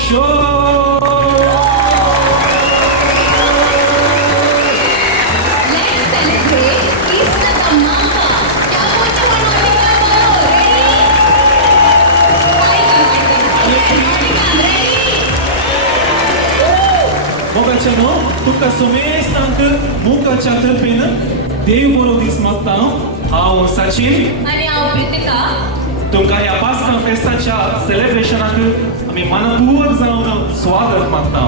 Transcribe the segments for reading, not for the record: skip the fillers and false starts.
show. Let's celebrate Easter the Mama. क्या बोलते हो नॉटिंघम बोलो ready? Mogaceno, tuka somestan că MUKA chatăpena, Deu borodis matão, ao Sachin, आणि आव प्रीतिका तुमका या पास्कन फेस्टाच्या सेलिब्रेशनाक आम्ही मनपूर्वक जाऊन स्वागत मागता.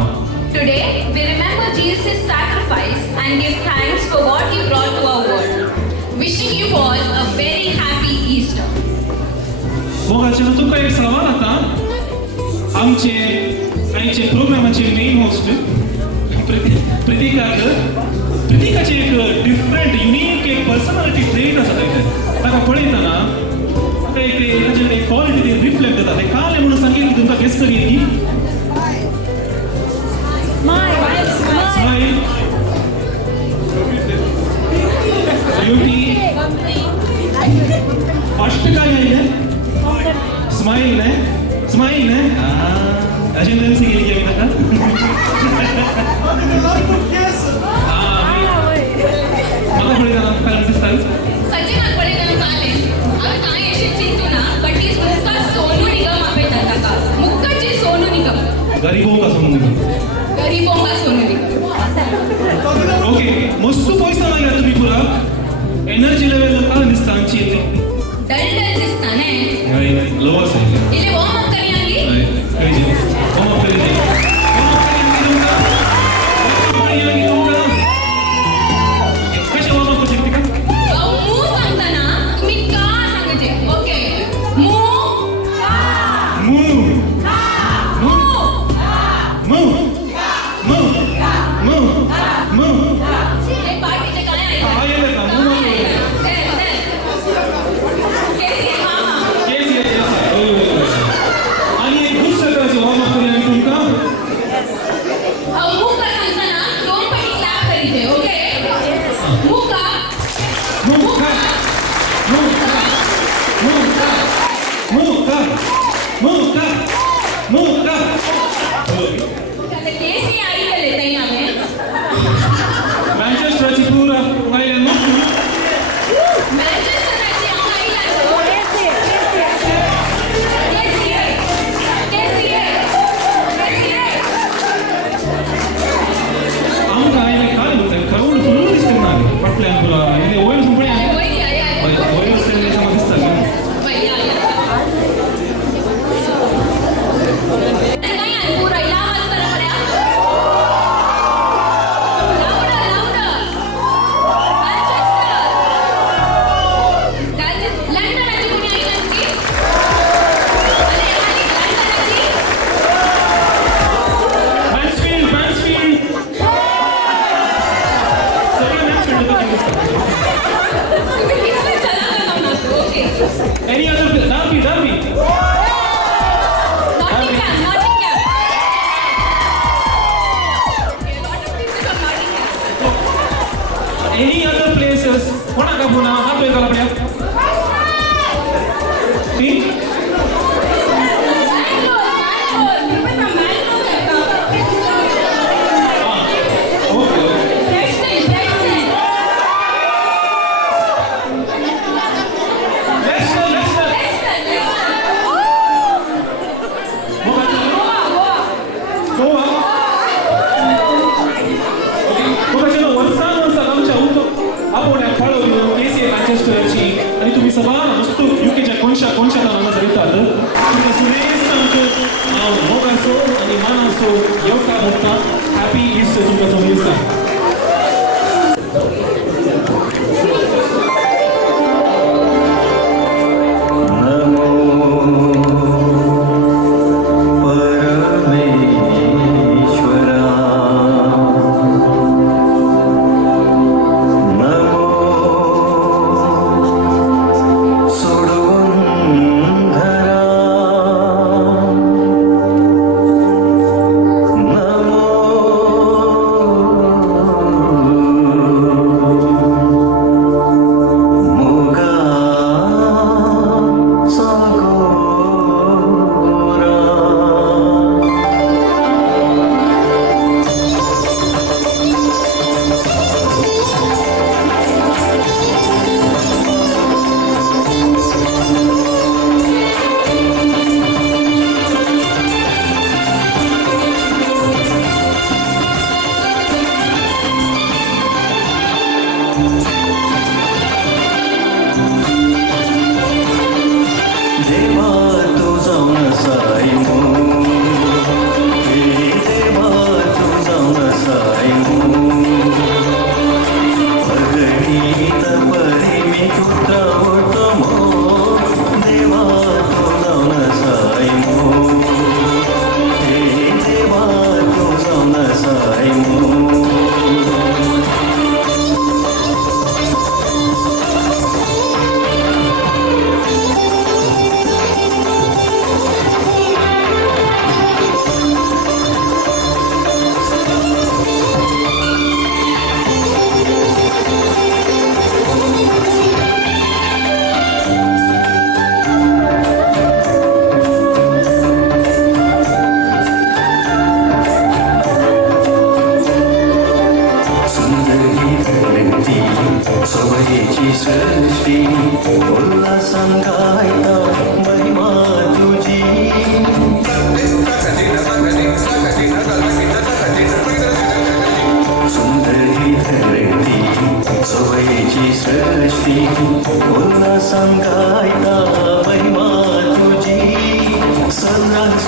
Today we remember Jesus' sacrifice and give thanks for what he brought to our world. Wishing you all a very happy Easter. Mogaceno, तुमका एक सवाल आता आमचे प्रोग्रामाचे मेन होस्ट प्रीतिकाचे एक डिफरंट युनिक एक पर्सनॅलिटी ट्रेट आसा ताका पळयतना एक क्वालिटी रिफ्लेक्ट जाता ते काले म्हणून सांगेल की तुमकां गेस करी की स्माइल ब्यूटी फर्स्ट काय आहे स्माइल है अजेंडन्सी गेली की आता मला पुढे जाणार काय दिसतात सचिन आकडे गण काले आम्ही काय यशी चिंतू ना बट इज मुक्का सोनू निगम आपे तका मुक्काचे सोनू निगम गरीबों का सोनू निगम ओके मस्त पैसा लागला तुम्ही पुरा एनर्जी लेवल का दिसता आमची डल दिसता ने लोअर साइड इले वॉर्म अप करी आंगी वॉर्म अप करी Any other Darby? Any other places? Mana kapuna? Apa yang kalau punya? See? आणि तुम्ही सभा वस्तू युकेच्या कोणच्या नावाला जरितात तुमका सुरेश सांगतो मोगासो आणि मानासो योका मोठा हॅपी ईस्टर तुमका समजता नमो परमे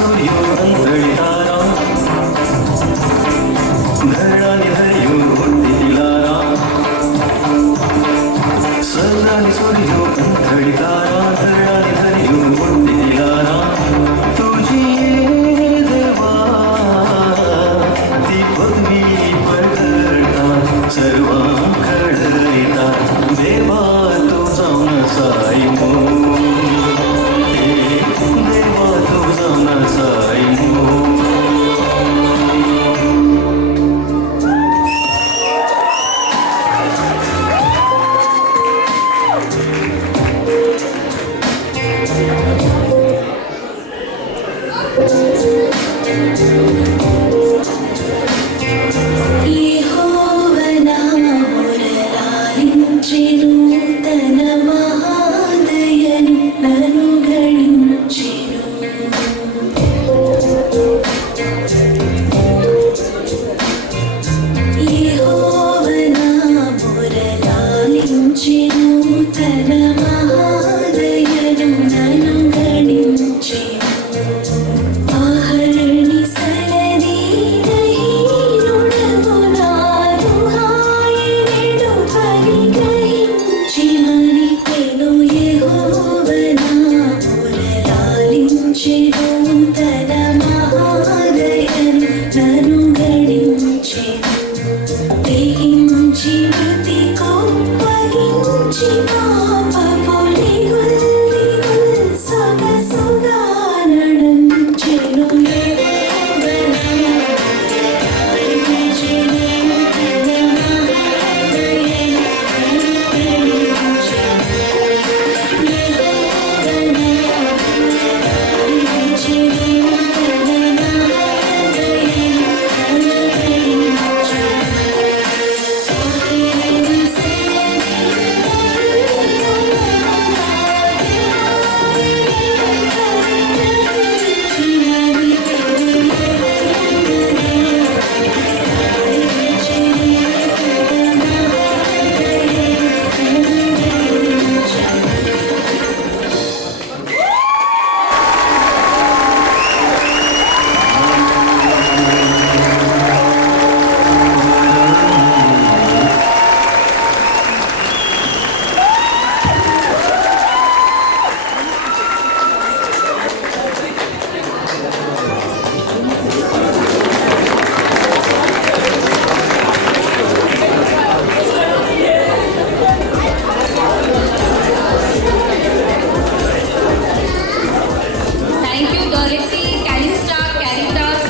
सूर्यो अंतळी तारा धरणाने हरियो दिलारा सल्लाने सूर्यो अंतळी तारा धरणाने हरियो दिलारा तुझी देवा ती पदवी पडता सर्वांकडे देवा तुझा नसाई देवा तुझा नसाई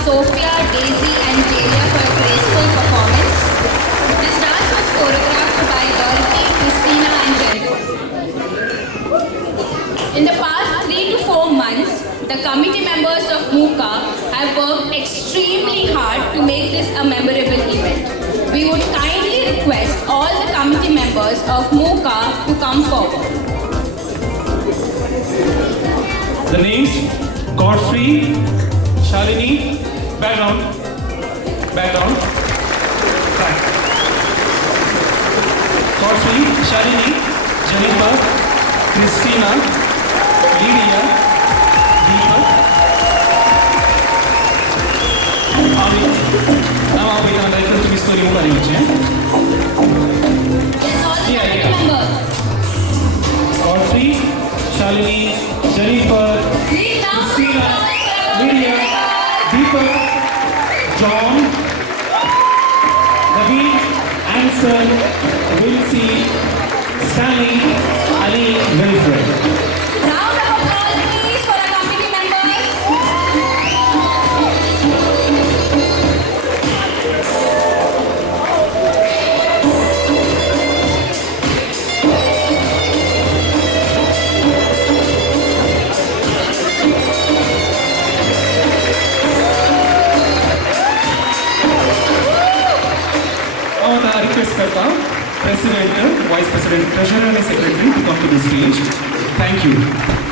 Sophia, Daisy and Celia for a graceful performance. This dance was choreographed by Dorothy, Christina and Jennifer. In the past 3 to 4 months, the committee members of MUKA have worked extremely hard to make this a memorable event. We would kindly request all the committee members of MUKA to come forward. The names: Godfrey, Shalini, background, back. Godfrey, Shalini, Jennifer, Christina, Lydia, Deepak, Averil. Now we can like to be story more Yes, all the committee members. Godfrey, Shalini, Jennifer, Please now Christina, Lydia, Deepak, John, Ravi, Anson, Wilsey, Stanley, Ali, Wilfred. Round of applause please for our committee members. I request करता हूँ President, Vice President, Treasurer and Secretary to come to the stage. Thank you.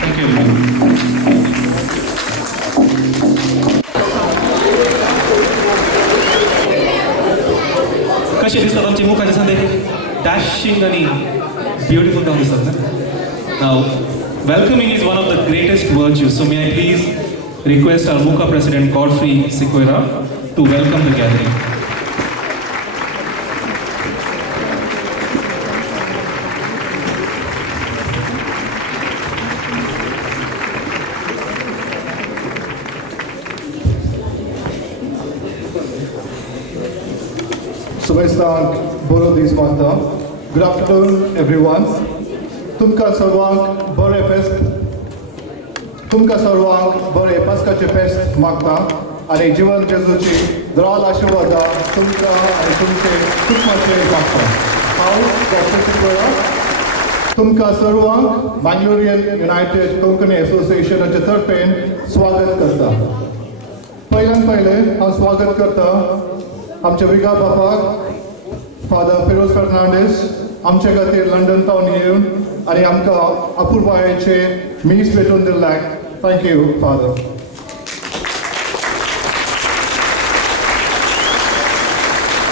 Thank you everyone. कशी दिसतात आमची मुखाचे सांदे? Dashing आणि beautiful दिसतात ना? Now, welcoming is one of the greatest virtues. So may I please request our MUKA President Fr Sequeira to welcome the gathering. Subhaistank Boro Dismanta. Good afternoon, everyone. Tumka Sarwang Bore Pest. Tumka Sarwang Bore Paskache Pest Magta. Ani Jivan Jesuchi, Dral Ashwada, Tumka and Tumke, Tukmache Magta. How? Dr. Sequeira. Tumka Sarwang, Mangalorean United Konkani Association at Chatarpen, Swagat Karta. Pailan Paile, हम स्वागत करता आमचे विगा बापाक Fr Feroz Fernandes आमचे खातीर London town येवन आनी आमकां अपुरबायेचे मीस भेटून दिल्याक थँक यू फादर.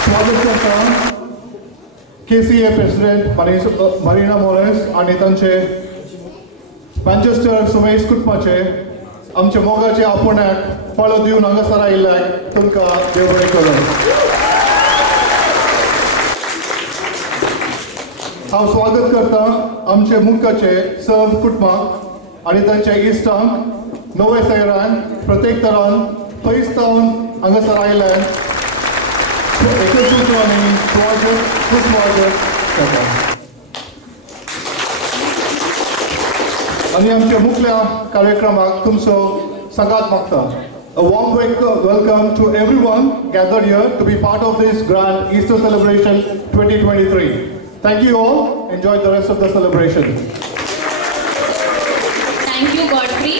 स्वागत करता KCA प्रेसिडेंट मारिना मोरेस आनी तांचे मॅन्चेस्टर सुमेश कुटमाचे आमचे मोगाचे आपुण्याक फळो दिवन हांगासर आयिल्ल्याक तुमकां देव बरें करूं. हांव स्वागत करता आमचे मुखाचे सर्व कुटुंबाक आनी तांच्या इश्टांक नवे शहरान प्रत्येक तरान पयस जावन हांगासर आयल्याक एकत्रितपणाने सुस्वागत करता. आनी आमच्या मुखल्या कार्यक्रमाक तुमचो सांगात मागता. A warm welcome to everyone gathered here to be part of this grand Easter celebration 2023. Thank you all. Enjoy the rest of the celebration. Thank you, Godfrey.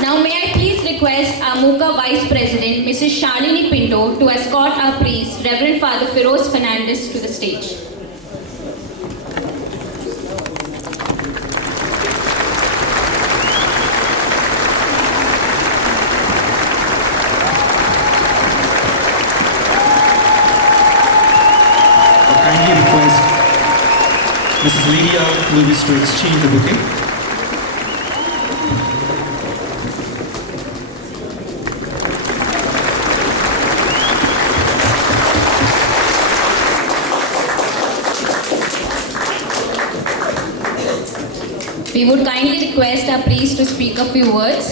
Now may I please request our MUKA Vice President, Mrs. Shalini Pinto, to escort our priest, Reverend Fr Feroz Fernandes, to the stage. Mrs. Lydia will wish to exchange the bouquet. We would kindly request our priest to speak a few words.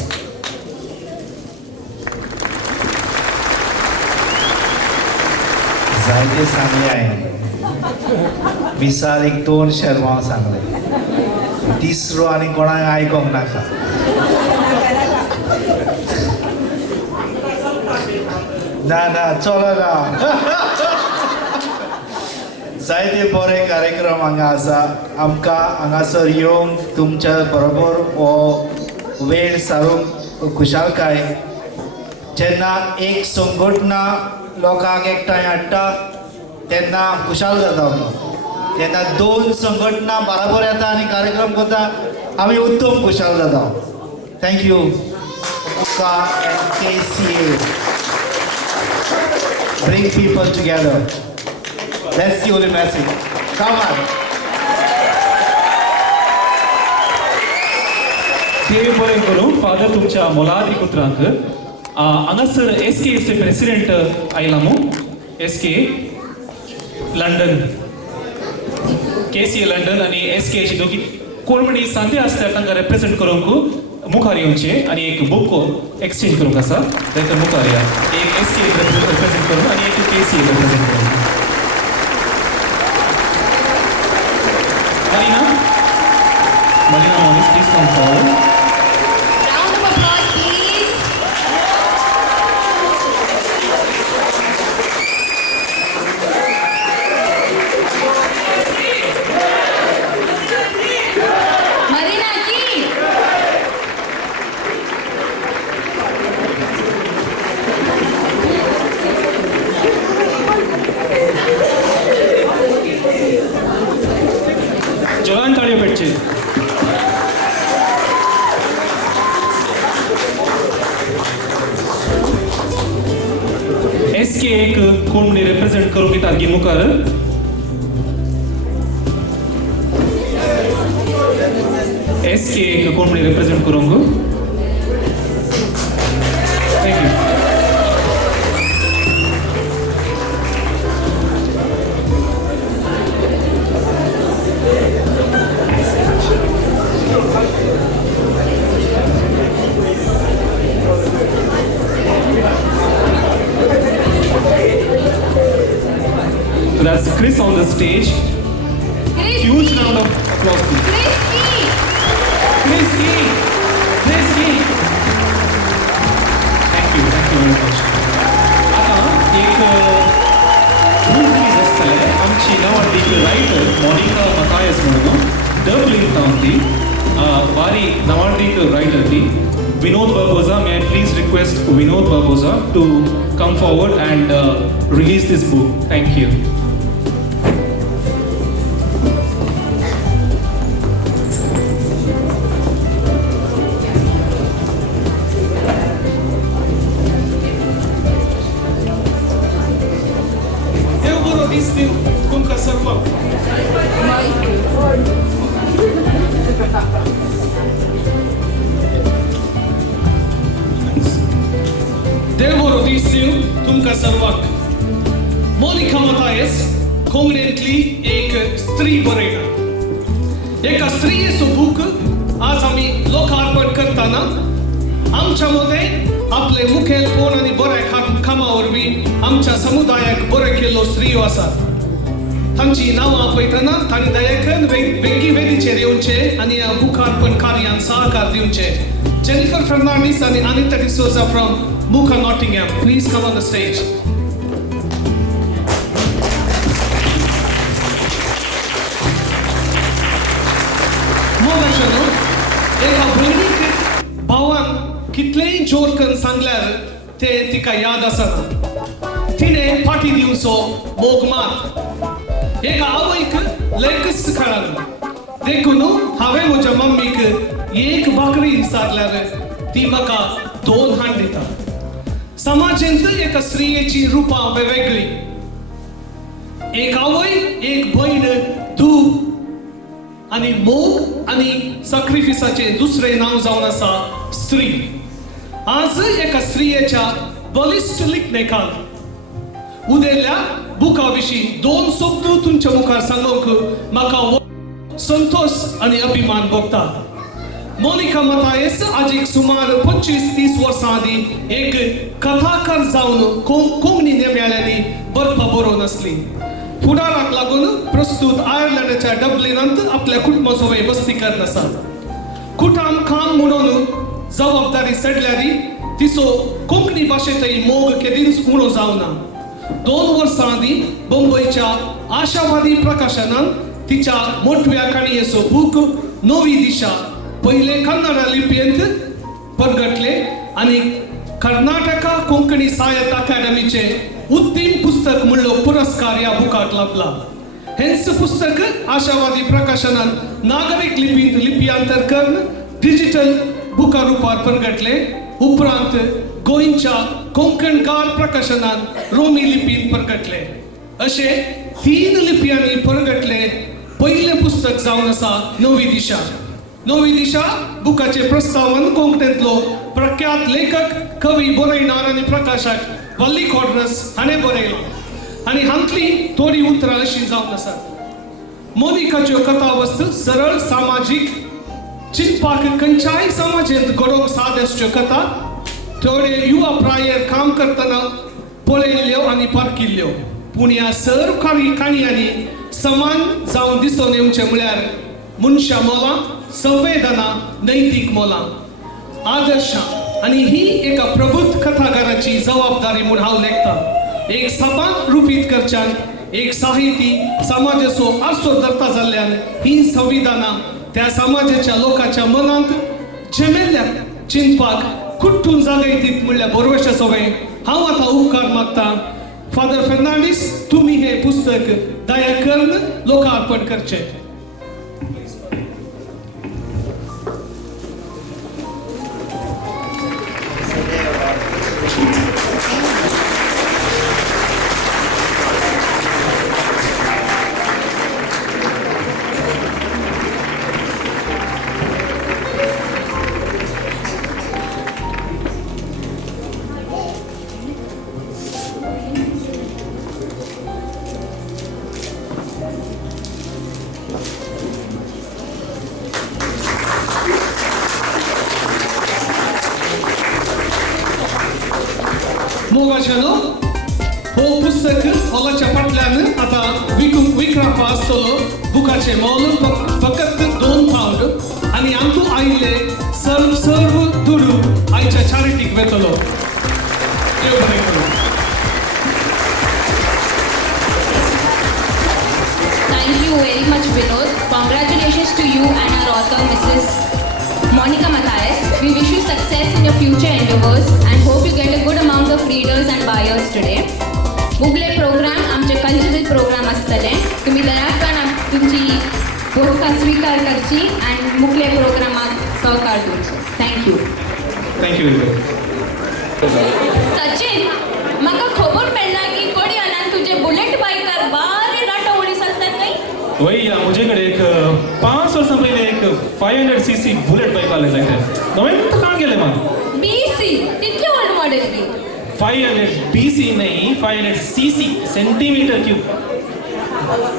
जायते सांगले हांवें मिसाल एक 2 शर्मा सांगले तिसरो आनी कोणाक आयकोंक नाका. ना ना चलो ना. जायते बरे कार्यक्रम हांगा आसा. आमकां हांगासर येवन तुमच्या बरोबर हो वेळ सारूंक खुशालकाय. जेन्ना एक संघटना लोकांक एकठांय हाडटा तेन्ना खुशाल जाता. जेन्ना 2 संघटना बराबर येता आनी कार्यक्रम करता आमी उत्तम खुशाल जाता. Thank you MUKA and KCA. Bring people together. That's the only message. Come on. देव बरें करूं. फादर तुमच्या मोलादी पुत्रांक हांगासर SKAचे प्रेसिडेंट आयलामू. SKA लंडन, KCA लंडन आनी SKAची दोगी कोण म्हणी सांते आसता तांकां रिप्रेझेंट करूंक मुखार येवचे आनी एक बुक एक्सचेंज करूंक आसा. ताका मुखार या. एक SKA रिप्रेझेंट करूंक आनी एक KCA रिप्रेझेंट करूंक. Marina Morris, please come forward. Round of applause, please. Marina ji. जोरान ताळयो पेटचे. SKA कोण म्हणी रिप्रेझेंट करूंक येतात गी मुखार. SKA कोण म्हणी रिप्रेझेंट करूंक. So that's Chris on the stage. Chris Huge Key. round of applause, please. Chris Key. Chris Key. Chris Key. Thank you very much. आता एक प्लीज असतले आमची नावाडी रायटर मोनिका मतायस म्हणून डबलिंग टाउनली वारी नावाडी रायटर ती Vinod Barbosa. May I please request Vinod Barbosa to come forward and release this book. Thank you. तुमका सर्वांक Monika Mathias confidently एक स्त्री बरयता एका स्त्रीयेचो बूक आज आमी लोकार्पण करताना आमच्या मते आपले मुखेलपण आनी बऱ्या कामा वरवीं आमच्या समुदायाक बरे केल्लो स्त्रियो आसात तांची नांवां आपयतना तांणी दयाकन वेगळी वेदीचेर येवचे आनी ह्या बुकार्पण कार्यांत सहकार दिवचे Jennifer Fernandes and Anita D'Souza from MUKA Nottingham. Please come on the stage. मोगाचनो एका भयणीक भावान कितलेय जोर करून सांगल्यार ते तिका याद आसना तिणें फाटी दिवचो मोग मात एका आवयक लेकस कळना देखून हांवें म्हज्या मम्मीक एक भाकरी विचारल्यार ती म्हाका 2 हांड दिता समाजांत एका स्त्रियेची रुपां वेगवेगळी एक आवय एक भयण तूं आनी मोग आनी सॅक्रिफिसाचें दुसरें नांव जावन आसा स्त्री आज एका स्त्रियेच्या बलिश्ट लिखणेकाल उदेल्या बुका विशीं 2 शब्द तुमच्या मुखार सांगूंक म्हाका संतोष आनी अभिमान भोगता मोनिका मतायस आज एक सुमार 25-30 वर्सां आदी एक कथाकार जावन कोंकणी नेम्याळ्यांनी बरपा बरोवन आसली फुडाराक लागून प्रस्तुत आयर्लंडाच्या डब्लिनांत आपल्या कुटुंबासोबत बसती करत आसा कुटाम काम म्हणून जबाबदारी सेडल्यारी तिचो कोंकणी भाशेंतय मोग केदींच उणो जावना 2 वर्सां आदी बंबईच्या आशावादी प्रकाशनान तिच्या मोठव्या काणयेचो बूक नवी दिशा पहिले कन्नड लिपयेंत परगटले आणि कर्नाटका कोंकणी साहित्य अकादमीचे उत्तम पुस्तक म्हणलो पुरस्कार ह्या बुकाक लाभला हेंच पुस्तक आशावादी प्रकाशनान नागरिक लिपींत लिपयांतर करून डिजिटल बुका रुपार परगटले उपरांत गोंयच्या कोंकणकार प्रकाशनान रोमी लिपींत परगटले अशे 3 लिपयांनी परगटले पहिले पुस्तक जावन आसा नवी दिशा बुकाचे प्रस्तावन कोंकणीतलो प्रख्यात लेखक कवी बरयणार आनी प्रकाशक वल्ली खोडरस हाणें बरयलो आनी हांतली थोडी उतरां अशीं जावन आसात मोनिकाच्यो कथा वस्त सरळ सामाजीक चिंतपाक खंयच्याय समाजांत घडोवंक साद आसच्यो कथा थोडे युवा प्रायेर काम करतना पळयल्ल्यो आनी पारखिल्ल्यो पूण ह्या सर्व काणयांनी समान जावन दिसून येवचें म्हळ्यार मनशा मोलां संवेदना नैतीक मोलां आदर्शां आनी ही एका प्रबुध्द कथाकाराची जबाबदारी म्हूण हांव लेखतां एक सभान रुपीत करच्यान एक साहिती समाजाचो आरसो धरता जाल्ल्यान ही संविधानां त्या समाजाच्या लोकांच्या मनांत जेमेल्ल्या चिंतपाक कुट्टून जागयतीत म्हणल्यार बरोवशें सवय हांव आतां उपकार मागतां फादर फेर्नांडीस तुमी हे पुस्तक दया करून लोकार्पण करचें मोगाचनो हो पुस्तक हॉलाच्या फाटल्यान आता विकरापा आसतलो बुकाचे मोल फकत 2 पावंड आणि आमकां आयिल्ले सर्व दुडू आयच्या चॅरिटीक वेतलो देव बरें करूं. Thank you very much, Vinod. Congratulations to you and our author, Mrs. Monica Matthias. We wish you success in your future endeavors and hope you get a good amount of readers and buyers today. मुगले programme आमचे cultural programme आसतले. तुम्ही दयाकान तुमची बोधका स्वीकार करची आणि मुगले प्रोग्रामाक सहकार दिवचो. थँक्यू. थँक्यू. सचिन, म्हाका खबर मेळ्ळा की कोडी आनंद तुझे बुलेट बायकार बारे नाटक उडी चलतात काय? भैया मुझेकडे एक 5 वर्षां पहिले एक 500cc बुलेट बाईक आले जायते. नवीन तर कहाँ गेले मग? BC तितले ओल्ड मॉडेल की 500 BC नहीं 500cc सेंटीमीटर क्यूब.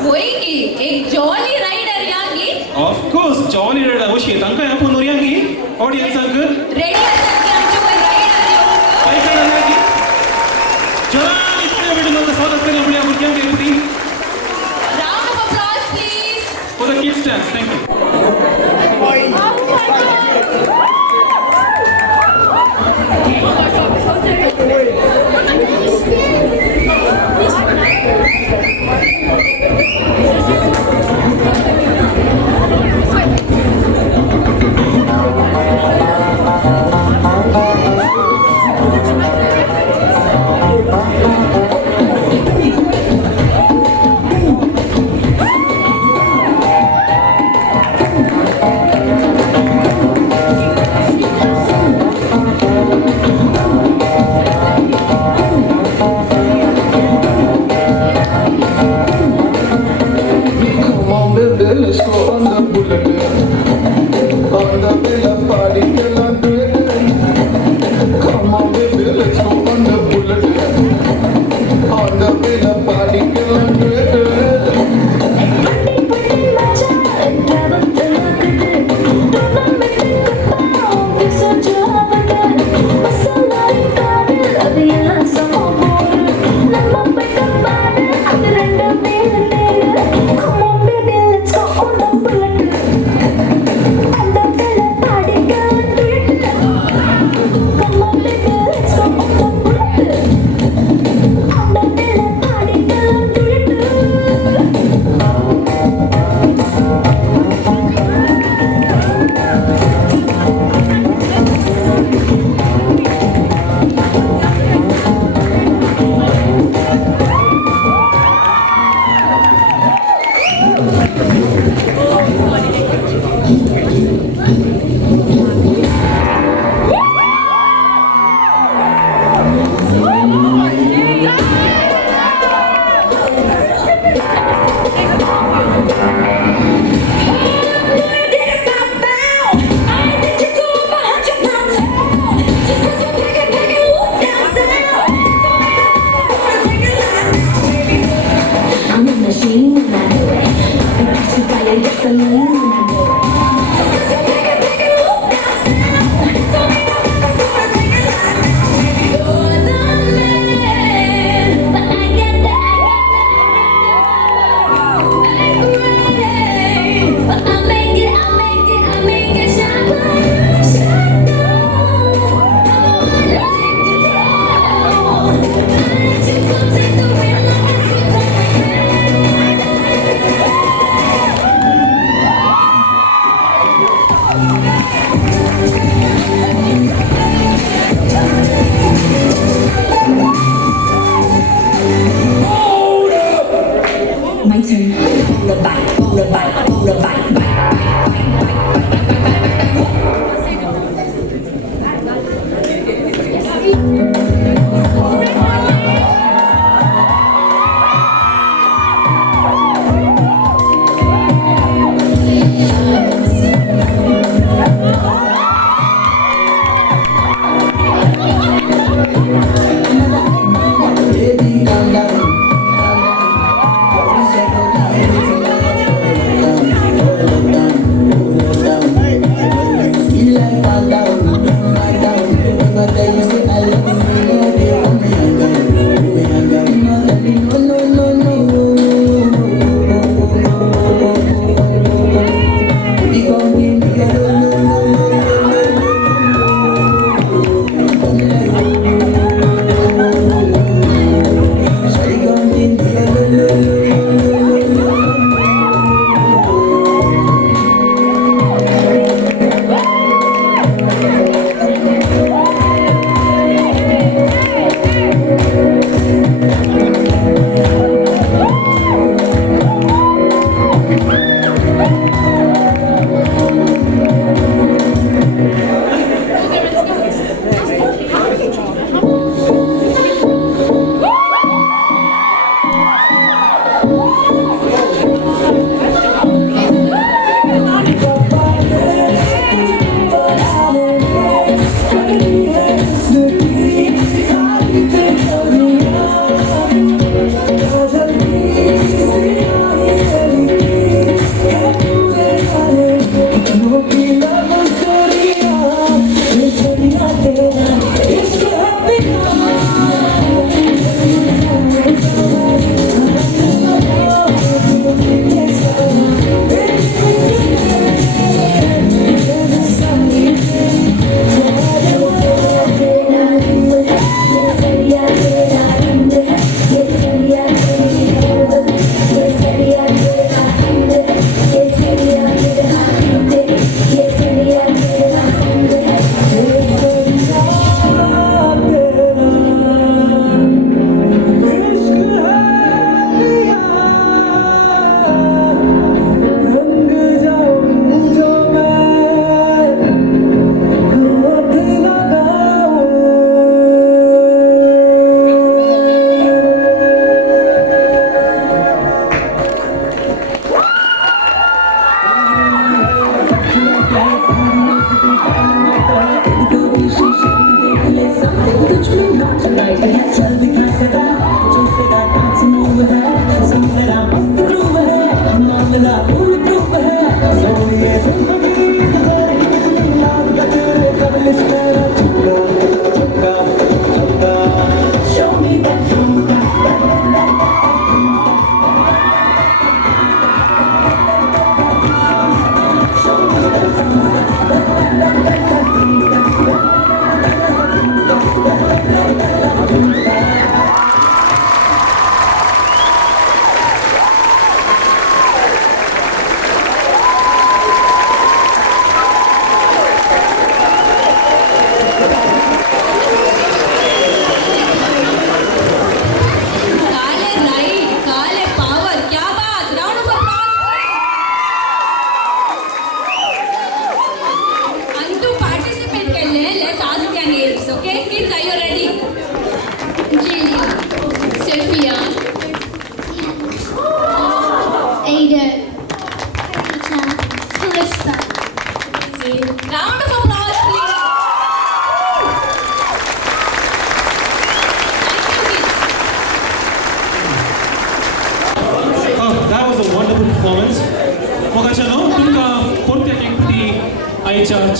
होय की एक जॉली राइडर यांगी ऑफ कोर्स जॉली रेड अवश्य तांकां आपण नोरियांगी ऑडियन्सांक रेडी आसात की आमचे वय राइडर येवंक काय करायला की चला इतने व्हिडिओ स्वागत करूया आपल्या भुरग्यांक एकटी. Round of applause please. For the kids dance. Thank you.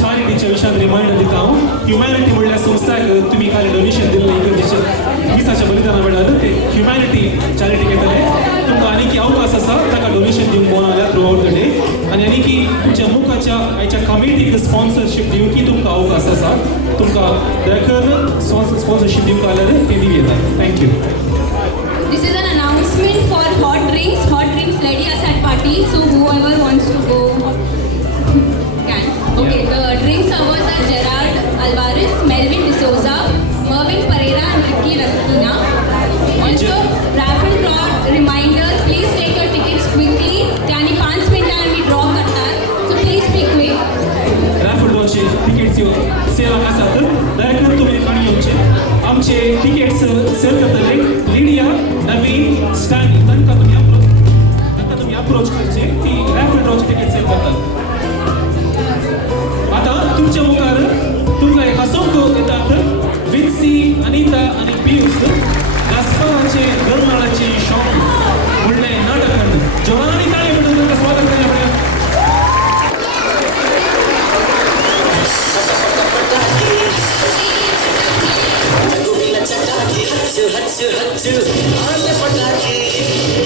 चारिटीच्या विशयात रिमाइंडर दिता हांव ह्युमॅनिटी म्हणल्यार संस्थाक तुमी खाली डोनेशन दिल्लें इगर्जेच्या दिसाच्या बलिदाना वेळार ते ह्युमॅनिटी चॅरिटी घेतले तुमकां आनीक अवकाश आसा ताका डोनेशन दिवंक बोवाळ्या थ्रू आउट द डे आनी आनीक तुमच्या मुखाच्या आयच्या कमिटीक स्पॉन्सरशीप दिवंक तुमकां अवकाश आसा तुमकां दरेकर स्पॉन्सरशीप दिवंक आल्यार ते दिवं येता thank you. This is an announcement for hot drinks. Hot drinks ready us at party. So whoever wants to go can. Okay, the drink servers are Gerard Alvares, Melvin D'Souza, Mervin Pereira and Ricky Rastina. Also, Raffle draw reminder, please take your tickets quickly. त्याने 5 मिनिटांनी आम्ही draw करतात. So please be quick. Raffle drawचे tickets sale आसात दरेकर तुमी खाणी येवचे आमचे tickets सेल करतले लिडिया नवीन स्टॅन तांकां तुमी अप्रोच करचे ती Raffle drawचे tickets सेल करतात. आता तुमच्या मुखार तुमकां एक हसोवंक येतात विन्सी अनिता आनी पियूस गास्पाराचे गरनाळाची शॉप म्हणलें नाटक जोरांनी ताळी म्हणून तांकां स्वागत करया. हच्चू हच्चू हच्चू आल पटाके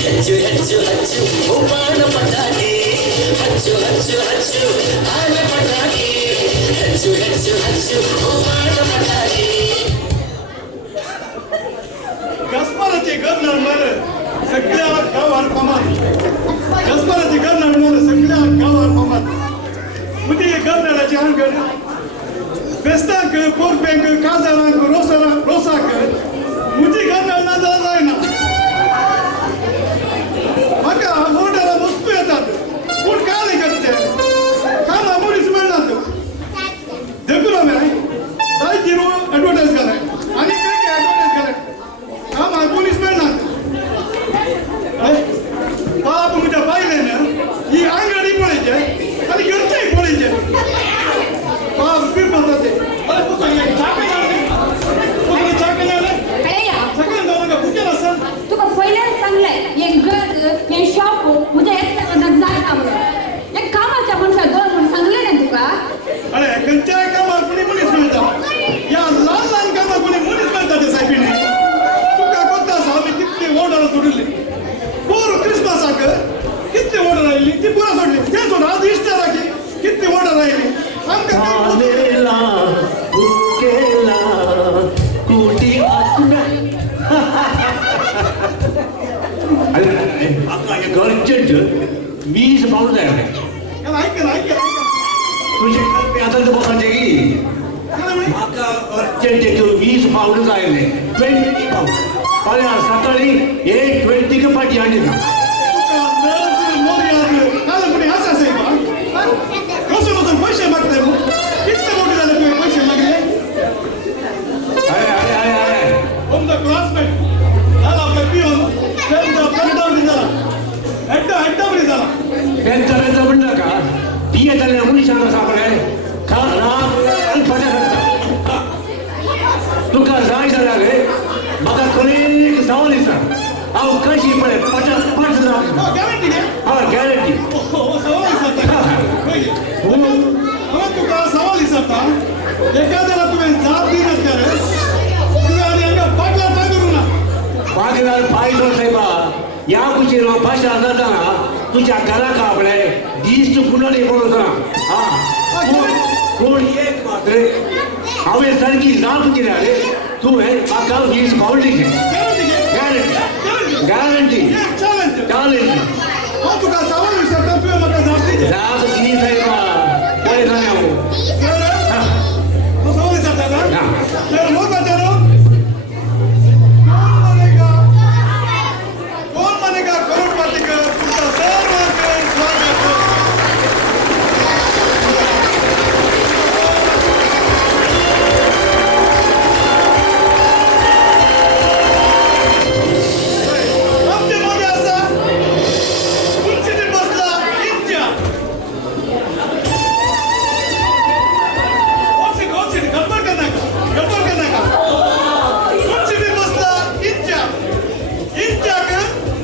हच्चू हच्चू हच्चू उपान पटाके हच्चू हच्चू हच्चू आल पटाके हच्चू हच्चू हच्चू उपान पटाके. गास्पाराचे घर नडणारे सगळ्या गावात फामाद गास्पाराचे घर नडणारे सगळ्या गावात फामाद म्हणजे घर नडाचे हांगर बेस्ताक पोर्क बँक काजारांक रोसाक मुजी घर नडना जायना म्हाका ऑर्डरां वस्तू येतात पूण काय करते कामां मनीस मेळनात देखून हांवें जायती एडवर्टायज घालें आनी काय एडवर्टायज घालें कामां मनीस मेळनात बाप म्हज्या बायलेन ही आंगडी पळयचे आनी घरचेय पळयचे बाप फिरता ते तुका पहिल्याच सांगलंय एक घर हे शॉप म्हणजे एकट्याकडनं जायना म्हणून एक कामाच्या मनशाक दोन म्हणून सांगले ना तुका. अरे खंयच्याय कामाक कोणी मनीस मेळटा या ल्हान ल्हान कामाक कोणी मनीस मेळटा ते सायबीणी तुका कोत्ता आसा आमी कितली ऑर्डर सोडिल्ली पोर क्रिस्मसाक कितली ऑर्डर आयिल्ली ती पुरा सोडली ते सोड आज इस्टराकी कितली ऑर्डर आयिल्ली आमकां अर्जंट 20 पाऊंड जाय ऐक तुझे आता बोलायचे की म्हाका अर्जंट 20 पाऊंड जायले 20 पाऊंड अरे सकाळी एक 20 पाटी हाडली ना पैसे मागताय कितले मोठे झाले तुझे पैसे मागले तुमचा क्लासमेट झाला आपला पिऊन हेड्डावरी झाला पेंचारायचं म्हणलं का ती येताना मुली सांगा सापडे खा राम तुका जाय जाल्यार म्हाका खंय हांव कशी पळय पांच गॅरंटी घे हय गॅरंटी सवाल विचारता हांव तुका सवाल विचारता एखाद्याला तुवें जाप दिनात जाल्यार तुवें आनी हांगा पाटलार पांय करूंक ना पागलार पाय जोड साहेबा या कुशीर भाशा जाताना तुझ्या घरा कापडे दिश्ट पुनडे म्हणून हा कोण एक मात्र हांवें सारकी जाप दिल्या रे तुवें म्हाका वीस पावली गॅरंटी गॅरंटी चॅलेंज चॅलेंज हांव तुका सवाल विचारता तुवें म्हाका जाप दिली जाप दी साहेबा पळय जालें हांव तो सवाल विचारता ना हा. तर मग विचारो कोण मानेगा करोडपती का तुमचा सर्वांचे स्वागत आमचे मध्ये असा उंचीने बसला इंच्या ओसिट गडबड कर नका उंचीने बसला इंच्याक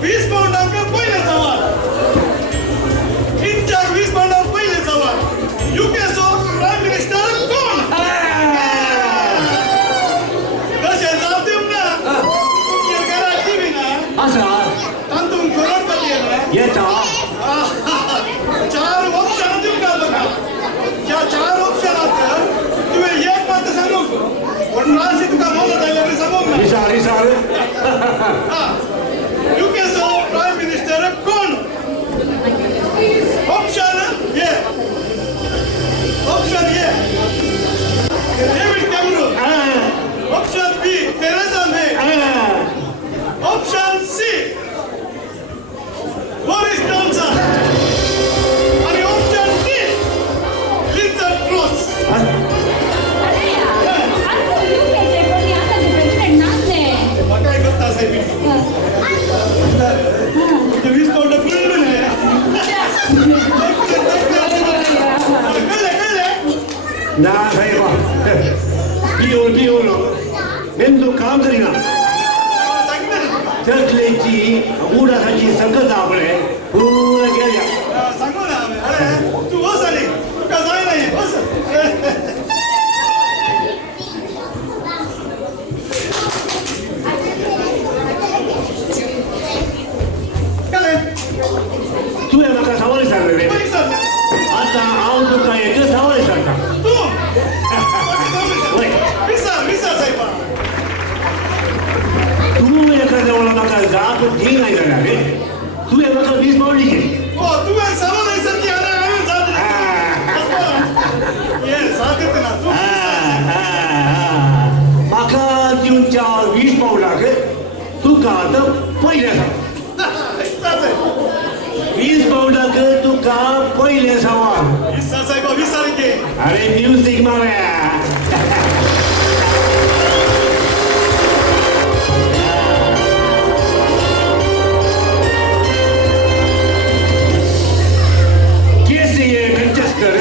20 पावंडांक पयले सवाल इंच्याक 20 पावंडांक पयले सवाल युकेचो प्रायम मिनिस्टर कोण कशें जाप दिवंक ना घरात टीव्ही ना आसा तातूंत करोडपती येना येता 4 ऑप्शन दिवंक बघा त्या 4 ऑप्शनांत तुवें एक मात सांगूंक पण राशी तुका मौत आयल्यार सांगूंक ना विचार विचार युकेचो प्रायम मिनिस्टर कोण option A David Cameron option B Theresa May option C Boris Johnson आणि ऑप्शन डी लिझा ट्रॉस म्हाका एक करता साहेब 20 पावंड पडले कळले ना साहेबा पिऊन नेमकं काम करीना चकलेची उडासाची सकत आपले पूर्ण गेल्या सांगू ना अरे तू बस आली तुका जाय नाही बस कळले तुवें म्हाका सवाल विचारले रे पैसा आतां हांव तुका एक सवाल विचारता तू वय विचार साहेबा तूं एखाद्या वेळा म्हाका जाप दी नाही जाल्यार रे तुवें म्हाका 20 पावली घे ओ तुवें सवाल विचारली आनी हांवें जाप दिली ये साथ येते ना तू म्हाका दिवच्या 20 पावलाक तुका आतां पयलें सांग 20 पावलाक तुका पयलें सवाल विचार साहेबा विचार घे अरे म्युझिक मारा Manchester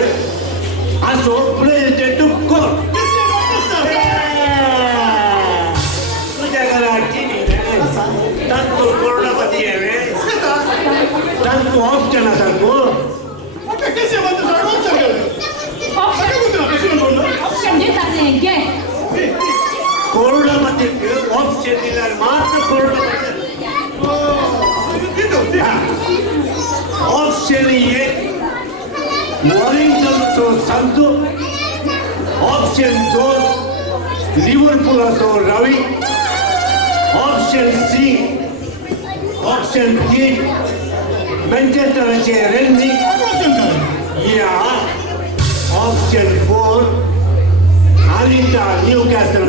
असो प्रेसिडेंट कोण तुझ्या घरात टीव्ही तांतो करोडपती आहे रे तांतो ऑप्शन आसा गो कशें म्हणटा ऑप्शन करोडपती ऑप्शन दिल्यार मात्र करोडपती ऑप्शन एक वॉरिंग्टनचो सांतो ऑप्शन 2 लिव्हरपूलाचो रवी ऑप्शन सी ऑप्शन 3 मॅन्चेस्टराचे रॅन्डी या ऑप्शन 4 आरिटा न्यूकॅसल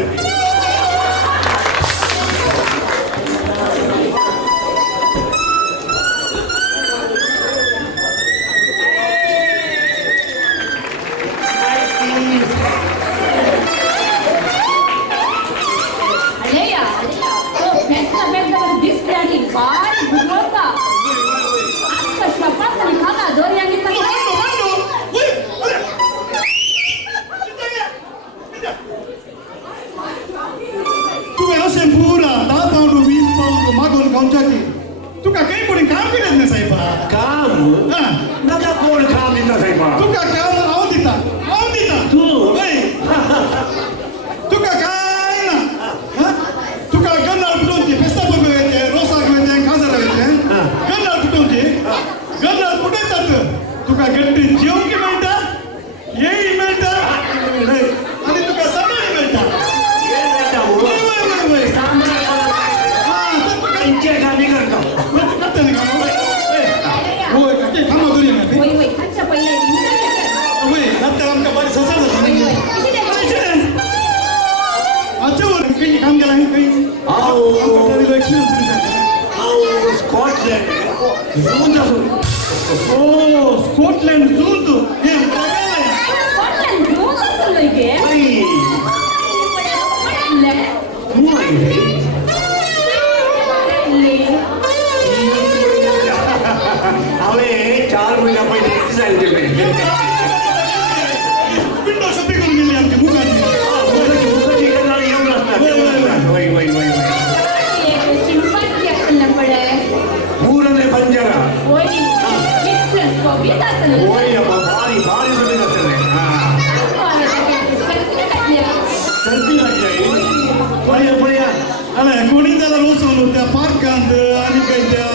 आमकां बरी ससा जाता आजच्या काही काम केला आहे काही स्कॉटलँड जून तू हांवें 4 महिन्या पयलीं एक्सरसायज केल्ले विंडो शॉपिंग करून गेली आमची मुखाची येवन आसता वय वय वय पूरने बंजारा वय भारी भारी जमीन आसतलें सर्दी लागली पळया पळया अरे कोणी त्याला रोसून त्या पार्कांत आणि काही त्या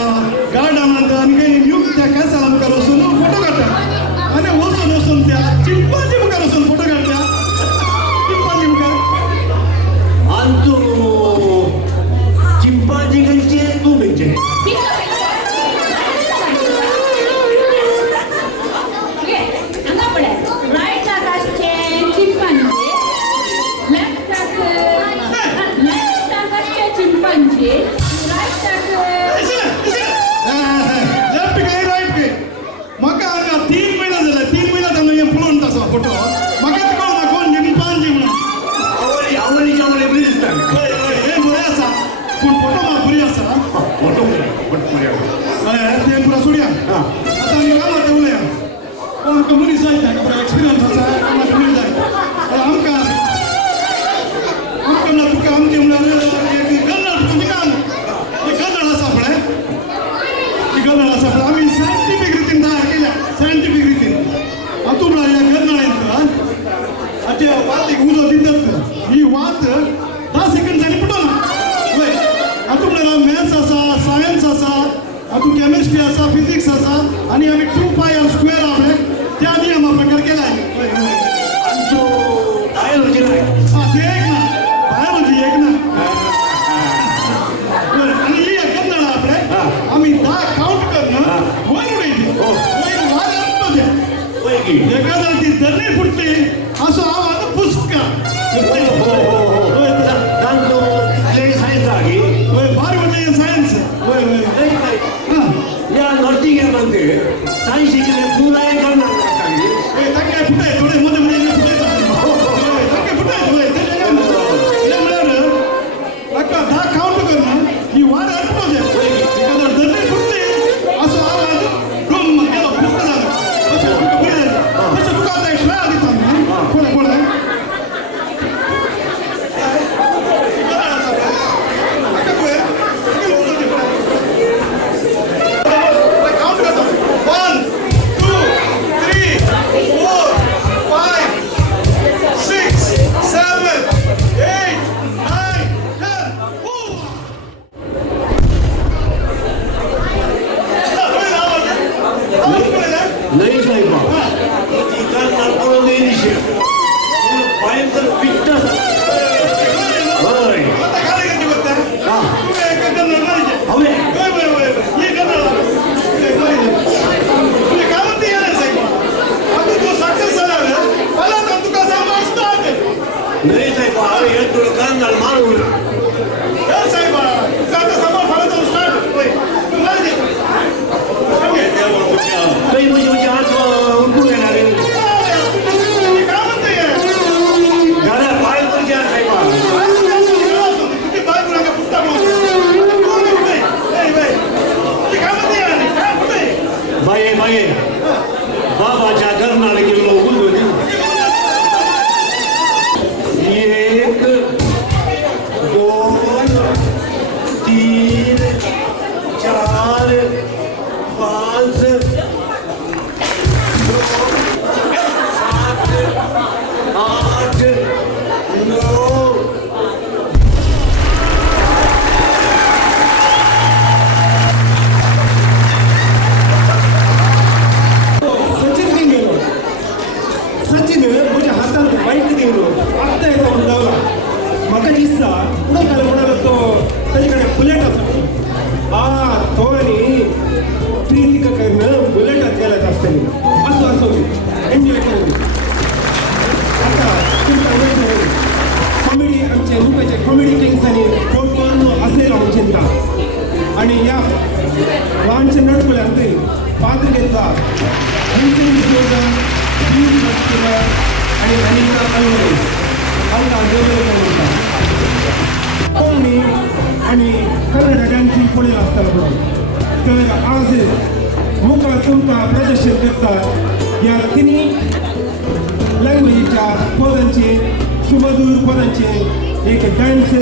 गार्डनांत आणि काही न्यूक त्या कॅसाला मुखार वचून फोटो काडटा आणि वचून त्या चिंपांजी मुखार वचून फोटो काडटा चिंपांजी मुखार आनी तूं चिंपांजी खंयचे तूं खंयचे लेफ्ट काय राईट काय म्हाका हांगा 3 महिना जाले 3 महिना जावन हें पळोवन आसा फोटो म्हाका कळना कोण नेमी पांजी म्हणून आवडीच्या आवडी बरी दिसता हें बरें आसा पूण फोटो म्हाका बरी आसा फोटो बरी तें पुरा सोडया आतां आमी कामात उलया कोण कम्युनिस्ट जाय ताका एक्सपिरियन्स आसा कामात कम्युनिस्ट जाय आमकां म्हणल्यार तुका आमचें म्हणल्यार कन्नड तुका काम कन्नड आसा पळय कन्नड आसा पळय आमी सायंटिफीक रितीन तयार केल्या सायंटिफीक रितीन हातूंत म्हळ्यार ह्या कन्नडांत हाचे वातीक उजो दितात ही वात 10 सेकंड्सांनी पुटना वय हातूंत म्हळ्यार मॅथ्स आसा सायन्स आसा हातूंत केमिस्ट्री आसा फिजिक्स आसा आनी आमी 2πr² आहा त्या नियमा प्रकार केलाय वय आनी तूं बायोलॉजी नाही ते एक ना बायोलॉजी एक ना आणि ही कन्नड आपले आम्ही 10 काउंट करणं वन उडयली वयर वाज आणतो ते वय की एका जाती धरणी फुटली असो आवाज पुस्का तांचो सायन्स आगी वय बारी म्हणजे सायन्स वय वय या नॉटिंगहॅम सायन्स शिकले पुराय करणार सांगली ताका फुटाय थोडे मध्ये मध्ये फुटायचा ताका फुटाय वय ते म्हणल्यार ताका 10 काउंट करणं ही वाज आणतो ते एका धरणी फुटली असो आवाज डोम गेलो पुस्का झाला तसं तुका आता श्रेय दिता कोण कोण नाही साहेब ती करणार पळून येईल भयंकर फिटनेस होय नाही साहेब हांवें हें तुला करणार मारून काही म्हणजे आज उठून येणार घरा बाहेर पण घ्या साहेब बाये बाये बाबाच्या घरनाला गेलो उठून एक 2 3 4 5 8 9 सचिन म्हज्या हातांत वायट दिलो आत्तां येतो म्हणून लावला म्हाका दिसता पुढे कल्पना तो ताजे कडेन बुलेट आसा तो न्ही प्रीती करना वयता आणि या ल्हानशे नटकुल्यांतूय पात्र घेतला आणि अनिता अल्वारेस हांकां देवळां म्हणटा कोंकणी आणि कन्नडाच्यांची फुडें आसतना तर आज मुखार तुमकां प्रदर्शन करतात ह्या तिनी लँग्वेजीच्या पदांचे सुमधूर पदांचे एक डान्स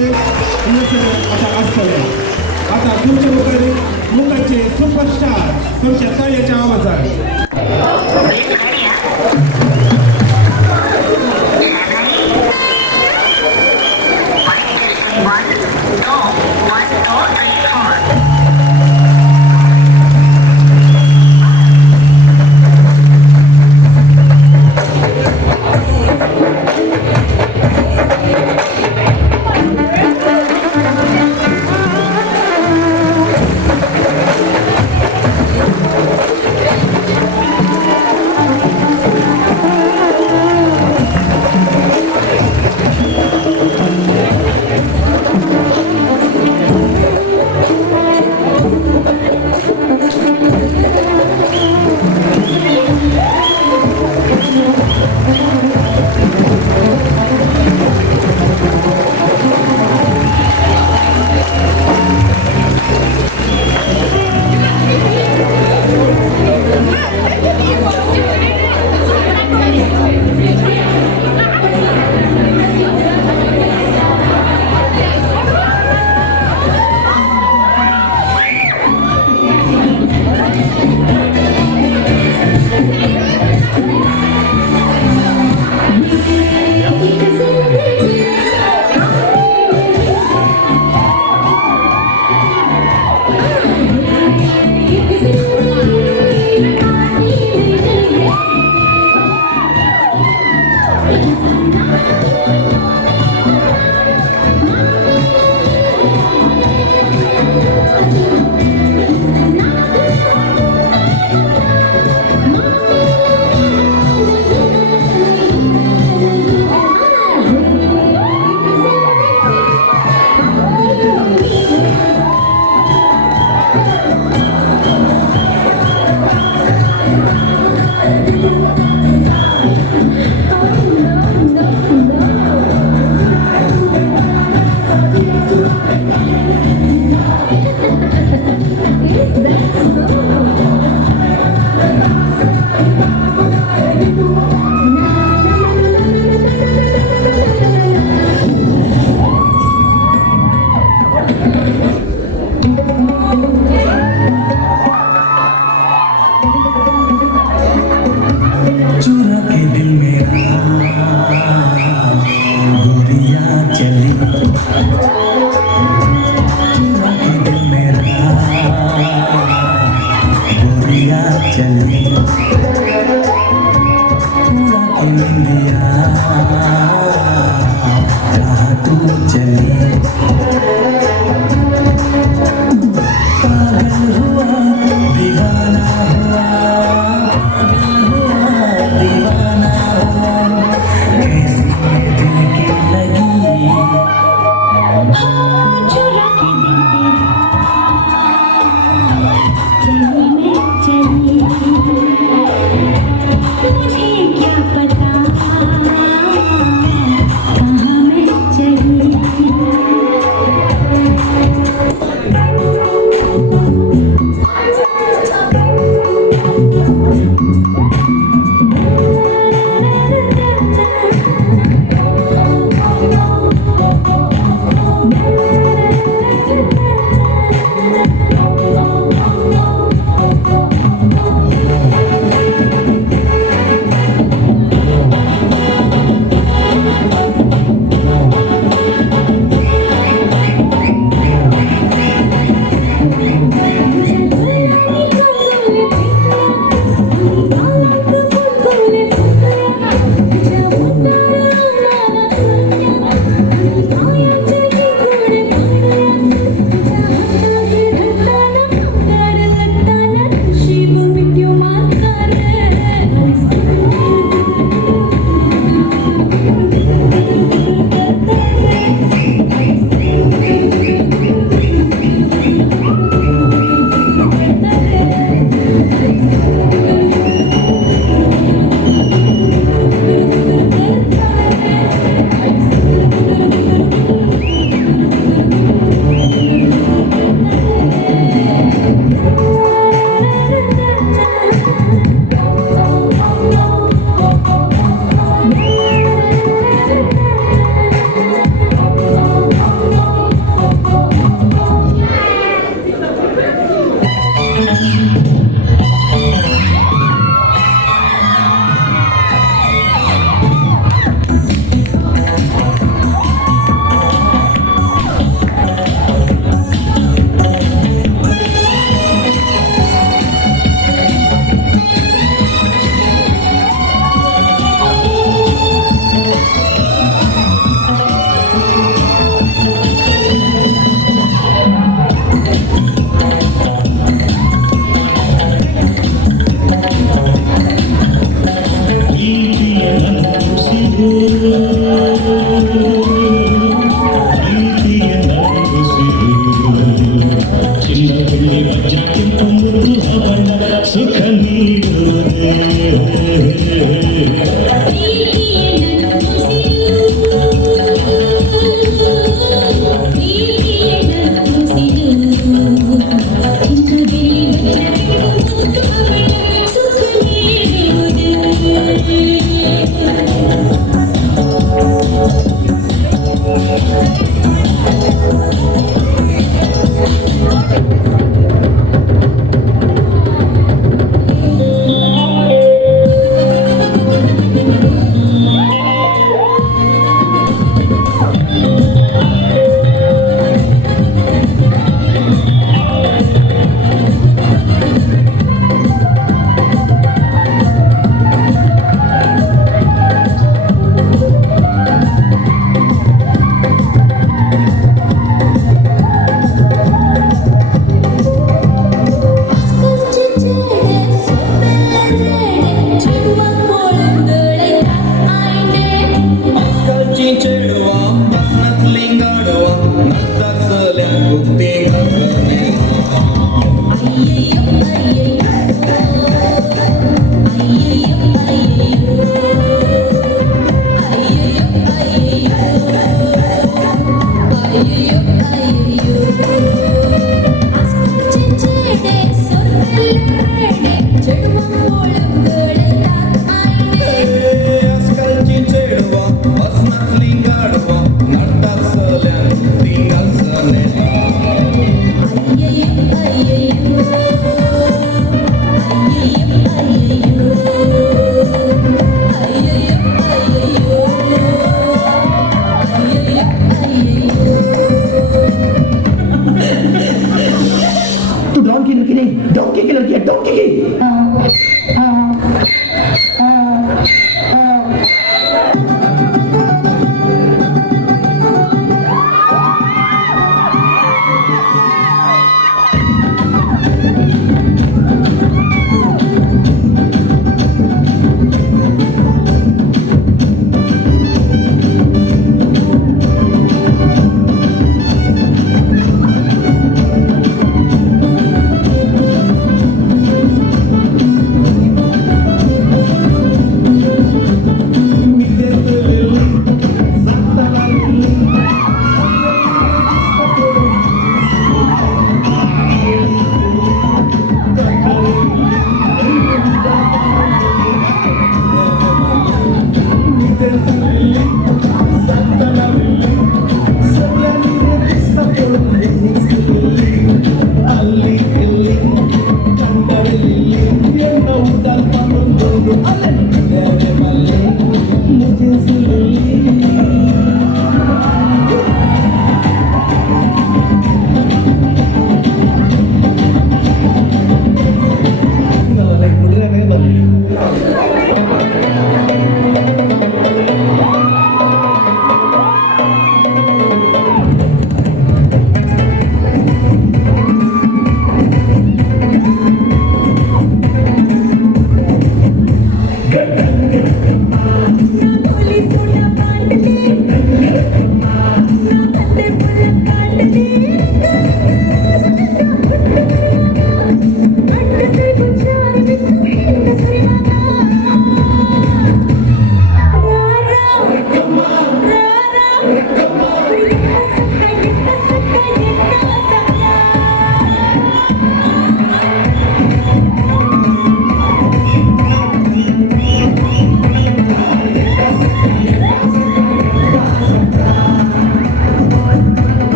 आता आसतलें आता तुमचे मुखाचे सुपरस्टार तुमच्या ताळयेच्या आवाजान ಚಿನ್ನ ಬೆಳ್ಳಿ ವಜ್ರ ಕೆಂಪು ಮುತ್ತು ಹವಳ ಸುಖ ನೀಡುವುದೇ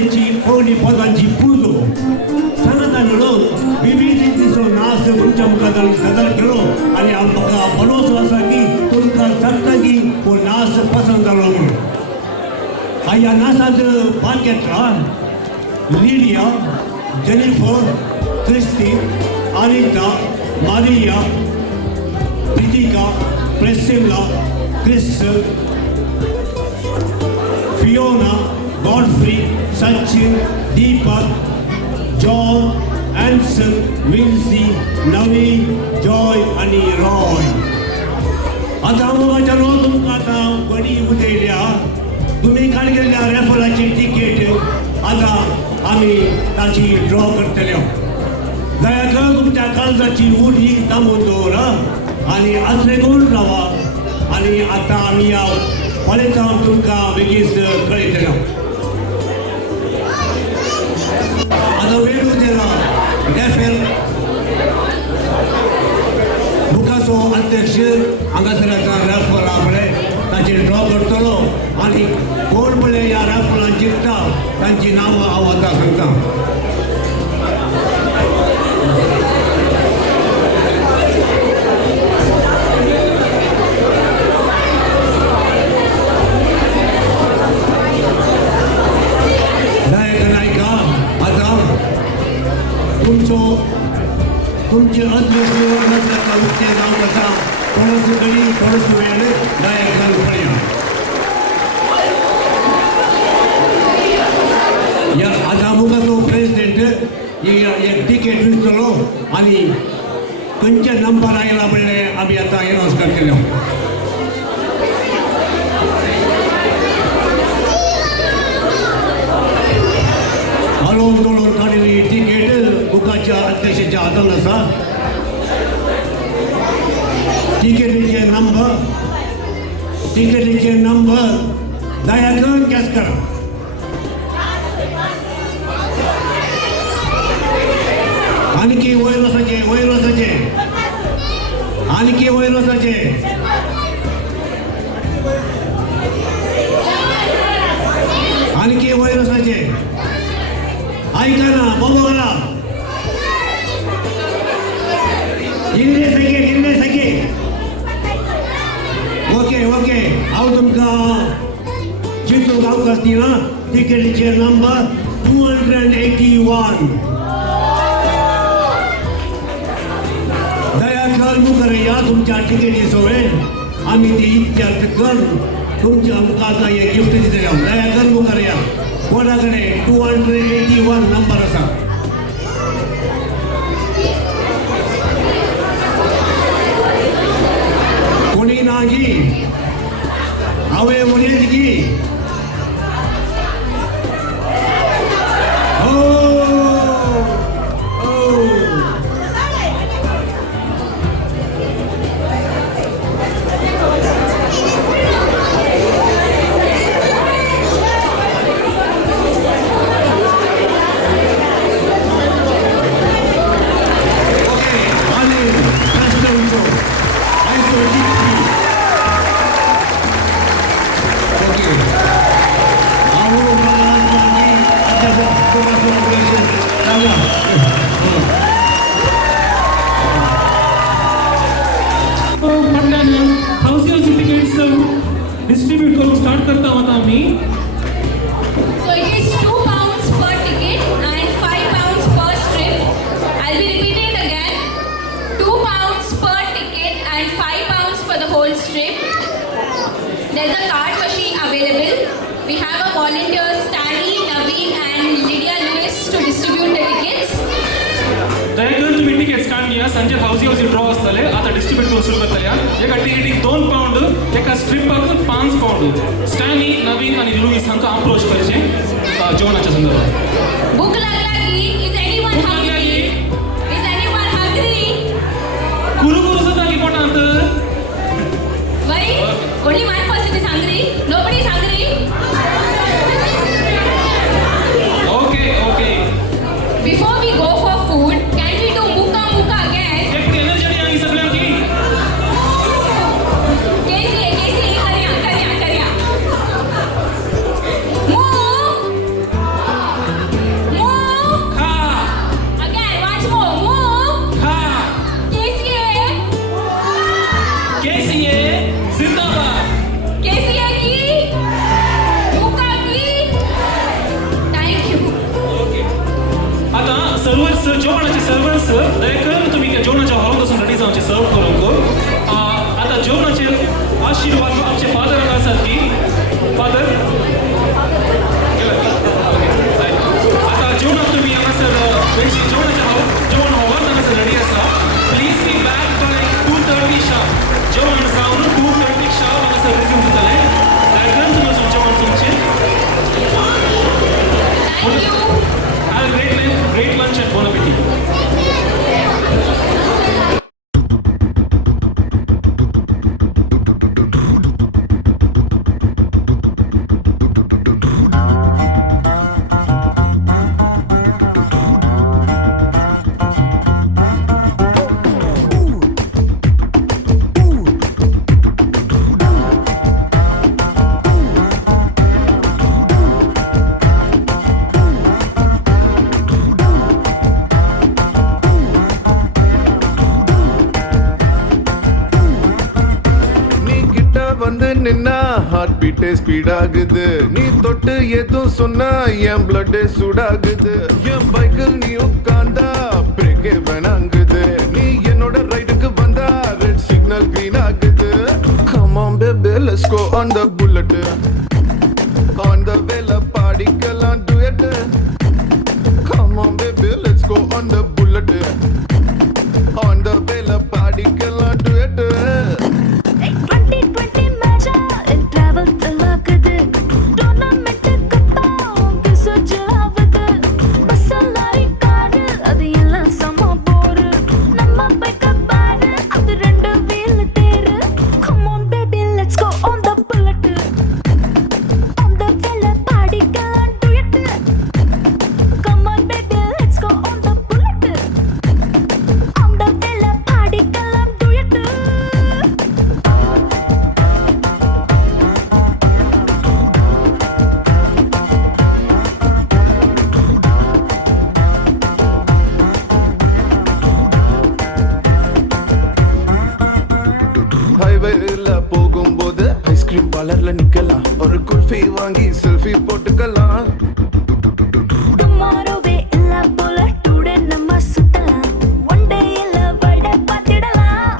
परंपरेची कोणी पदांची पुरलो सांगता मिळून विविधतेचो नाच तुमच्या मुखार सादर केलो आणि आमकां बरोसो आसा की तुमकां सांगता की हो नाच पसंत जालो म्हणून ह्या नाचांत भाग घेतला Lydia Jennifer Christy Erica Maria Preetika Priscilla Crystal Fiona Godfrey Sachin Deepak John Anson Vincy Naveen Joy आणि रॉय आता मुखाच्या रोज तुमकां आतां बडी उलयल्या तुम्ही काडलेल्या रॅफलाची तिकेट आता आमी ताची ड्रॉ करतले दया करून तुमच्या काळजाची उडी थांबून दवरा आणि आसले करून रावा आणि आता आमी या फलितांक तुमकां बेगीच कळयतलो आता वेळ उदेला रॅफेल मुखाचो अध्यक्ष हांगासराचो रॅफल आपले ताचे ड्रॉ करतलो आणि कोण म्हणले ह्या रॅफलांत जिखता तांची नांवां हांव आतां सांगता तुमचे अध्यक्ष नसल्याचा उद्देश जावंक आसा थोडोसो घडी थोडोसो वेळ नायकान पळया आतां मुखाचो प्रेसिडेंट एक तिकेट विकतलो आनी खंयचे नंबर आयला म्हणलें आमी आतां एनावन्स करतले हलोवन दळोवन काडिल्ली तिकेट मुखाच्या अध्यक्षाच्या हातान आसा तिकेटीचे नंबर दया करून गॅस करा आणखी वयर वसाचे आणखी वयर वसाचे आणखी वयर वसाचे ऐका ना बघू मला इल्ले सगळे ओके हांव तुमकां चिंतूंक अवकाश दिना तिकेटीचे नंबर 281 दया कर मुखार या तुमच्या तिकेटी सोबत आमी ती इत्यार्थ कर तुमच्या मुखार एक गिफ्ट दितले दया कर मुखार या कोणा कडेन 281 नंबर आसा कोणी ना गी हांवें उडयत गी डिस्ट्रीब्यूट करून स्टार्ट करता आता आम्ही So it is £2 per ticket and £5 per strip. I'll be repeating it again. £2 per ticket and £5 for the whole strip. There's a card machine available. We have a volunteer Stanley, Naveen and Lydia Lewis to distribute the tickets. दया करून तुम्ही tickets काढून घ्या Sanjay housie draw असतले आता distribute करून सुरू करतल्या एका तिकेटीक £2 एका स्ट्रिपाक £5 स्टॅनी नवीन आणि लुईस हांकां अप्रोच करचे जेवणाच्या संदर्भात भूक लागला की is anyone hungry? Is anyone hungry? कुरू जाता की पोटांत Why? Only one person is hungry. Nobody is hungry. Okay. Before we go for food, can we do MUKA again? एक एनर्जी आणि सगळ्यांकी Karya. Mu. सर दया करून तुम्ही जेवणाच्या हॉलापासून रेडी जावचे सर्व करूंक आता जेवणाचे आशीर्वाद आमचे फादर आसात की फादर आता जेवणाक तुम्ही हांगासर वेळची जेवण हॉलांत हांगासर रेडी आसा please be back by 2:30 sharp जेवण जावन 2:30 शार्प हांगासर रिज्यूम जातलें दया करून तुमी वचून जेवण तुमचें Thank you. Have a great lunch and bon appetit. Heart பீட்டே ஸ்பீட் ஆகுது நீ தொட்டு எதுவும் சொன்னா என் பிளட் சூடாகுது என் பைக்கில் நீ உட்கார்ந்தா பிரேக்கே வேணாங்குது நீ என்னோட ரைடுக்கு வந்தா ரெட் சிக்னல் கிரீன் ஆகுது come on baby let's go on the bullet on the வேல பாடிக்கலாம் duet come on baby let's go on the bullet on the வேல பாடிக்கலாம் duet 2020 மேட்சா இன் டிராவல் தலக்குது டோர்னமென்ட் கப்பா உங்க சுஜாவது பசலாரி காரு அது எல்லாம் சம போரு நம்ம பைக்க பாரு அது ரெண்டு வீல் தேரு come on baby let's go on the bullet on the vela பாடிக்கலாம் duet come on baby let's go on the bullet on the vela பாடிக்கலாம் duet ஹைவேல போகும்போது ஐஸ்கிரீம் பார்லர்ல நிக்கலாம் ஒரு குல்ஃபி வாங்கி செல்ஃபி போட்டுக்கலாம் டுமாரோவே இல்ல போல டுடே நம்ம சுத்தலாம் ஒன் டே இல்ல வட பாத்திடலாம்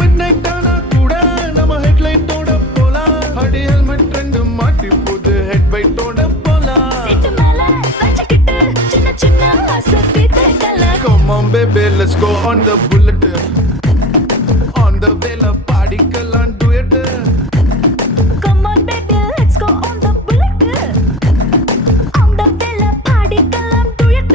மிட்நைட் ஆனா கூட நம்ம ஹெட்லைட்டோட போலாம் அடி ஹெல்மெட் ரெண்டு மாட்டி போது ஹெட்லைட்டோட போலாம் சீட்டு மேல சஞ்சக்கிட்டு சின்ன சின்ன அசப்பி தேக்கலாம் come on baby let's go on the bullet on the vela பாடிக்கலாம் duet come on baby let's go on the bullet on the vela பாடிக்கலாம் duet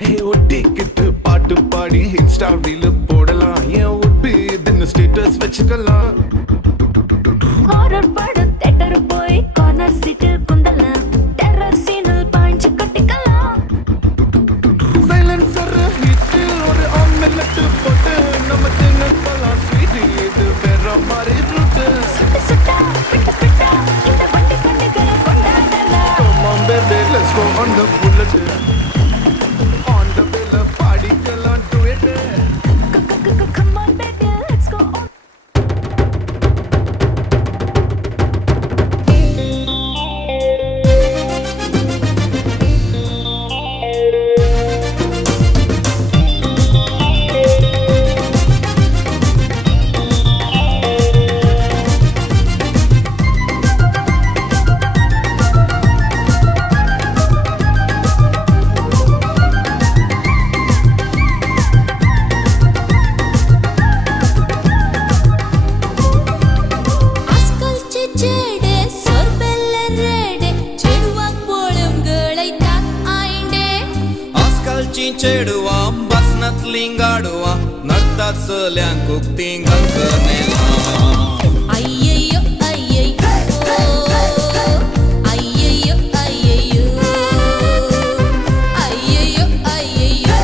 hey ஒட்டிக்கிட்டு பாட்டு பாடி இன்ஸ்டா ரீல் போடலாம் ஏன் உட்பி இதுன்னு ஸ்டேட்டஸ் வச்சுக்கலாம் ஹாரர் பட தியேட்டர் போய் கார்னர் சீட்டில் குந்தலாம் terror சீனில் பாஞ்சு கட்டிக்கலாம் சைலன்சர் ஹிட்டில் ஒரு ஆம்லெட் போட்டு நம்ம தின்னலாம் ஸ்வீட் இது வேற மாதிரி ரூட்டு சுட்டு சுட்டா பிட்டு பிட்டா இந்த வண்டி பண்டிகை கொண்டாடலாம் come on baby let's go on the bullet on the vela பாடிக்கலாம் duet come on baby let's go on चेडवां बसनात लिंगाडवा नडतात चल्यांक उक्तींग नेला अय्यय्यो अय्यय्यो अय्यय्यो अय्यय्यो अय्यय्यो अय्यय्यो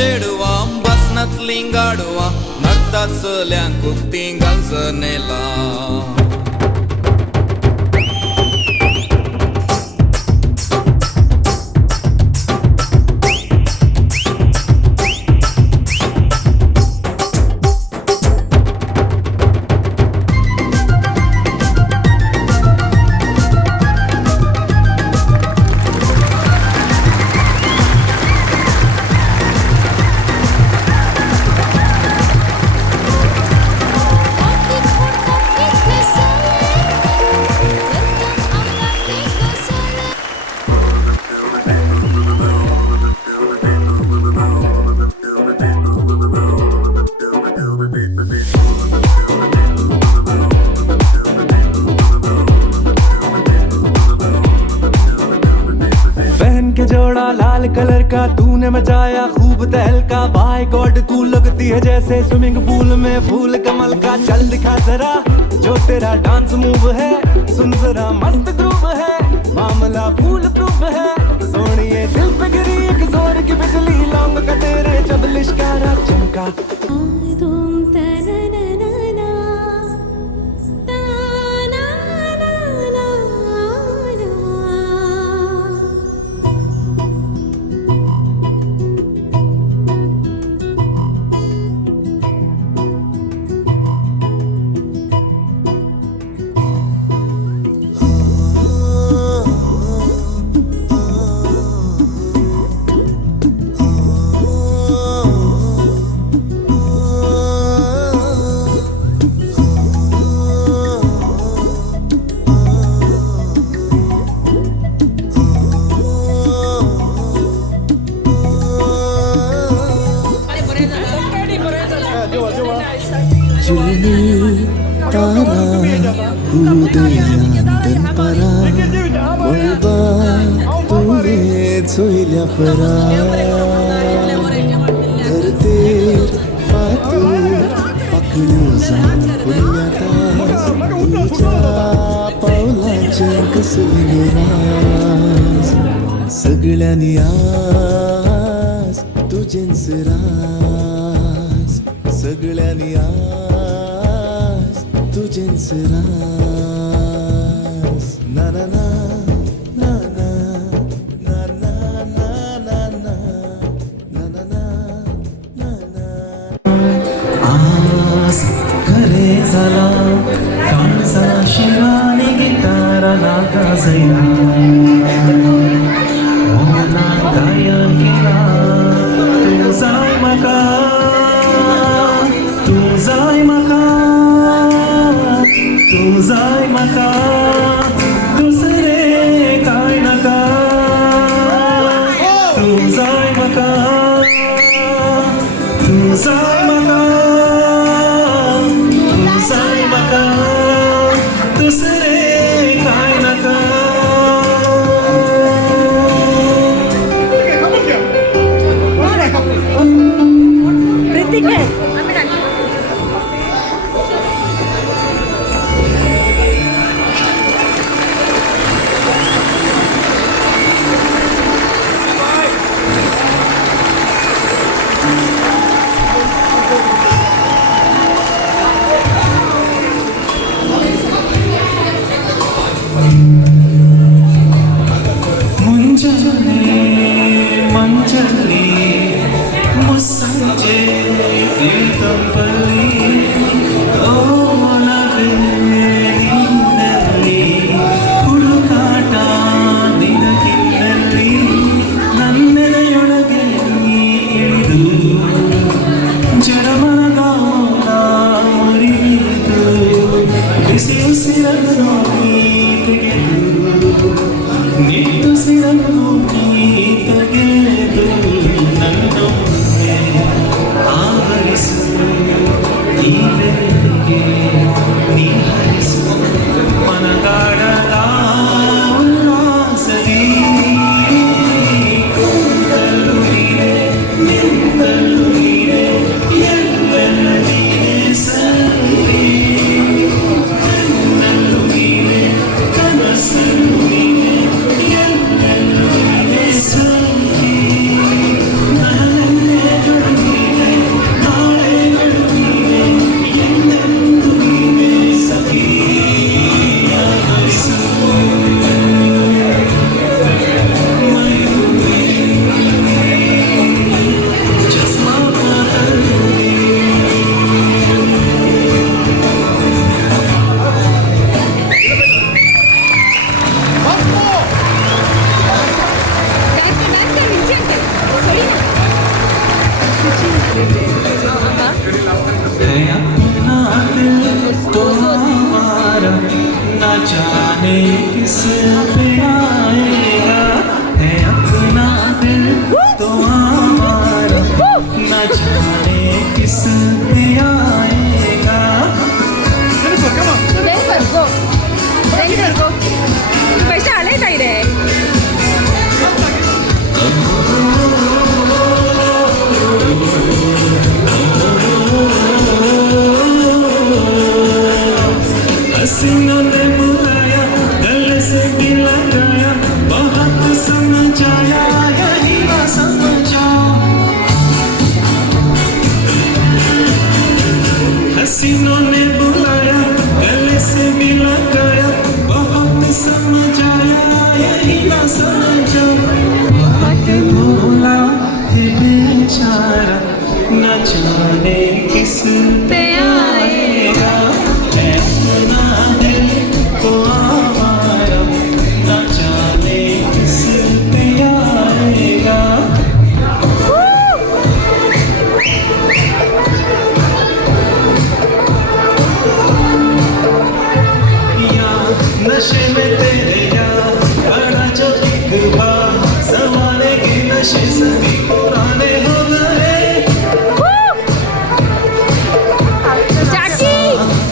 चेडवां बसनात लिंगाडवां नडतात चल्यांक उक्तीं गंजनेला लाल कलर का तूने मचाया खूब तहलका बाय गॉड तू लगती है जैसे स्विमिंग पूल में फूल कमल का चल दिखा जरा जो तेरा डांस मूव है सुन जरा मस्त ग्रूव है मामला फूल प्रूफ है सोनिए दिल पे गिरी एक जोर की बिजली लौंग का तेरे जब लिश्कारा चमका सगळ्यांनी आज तुझेच राज सगळ्यांनी आज तुझेच राज ना ना ना ना ना ना ना ना ना ना ना ना ना आज खरे झाला कांसा शिराने गिटारा नागा जैना गायन केला तू जाय म्हाका तू जाय म्हाका तू जाय म्हाका दुसरे काय नाका तू जाय म्हाका तू जाय म्हाका तू जाय म्हाका दुसरे काय नाका जाने किस पे आएगा है अपना दिल तो हमारा न जाने किस पे आएगा पैसा आले ताई रे हसीनों ने बुलाया गले से भी लगाया बहुत समझाया यही ना समझा हसीनों ने बुलाया गले से भी लगाया बहुत समझाया यही ना समझा बहुत भोला है बेचारा न जाने किस पे आएगा अपना दिल को आवारा न जाने किस पे आएगा या नशे में तेरे यार बड़ा जो एक बार जमाने के नशे सभी पुराने हो गए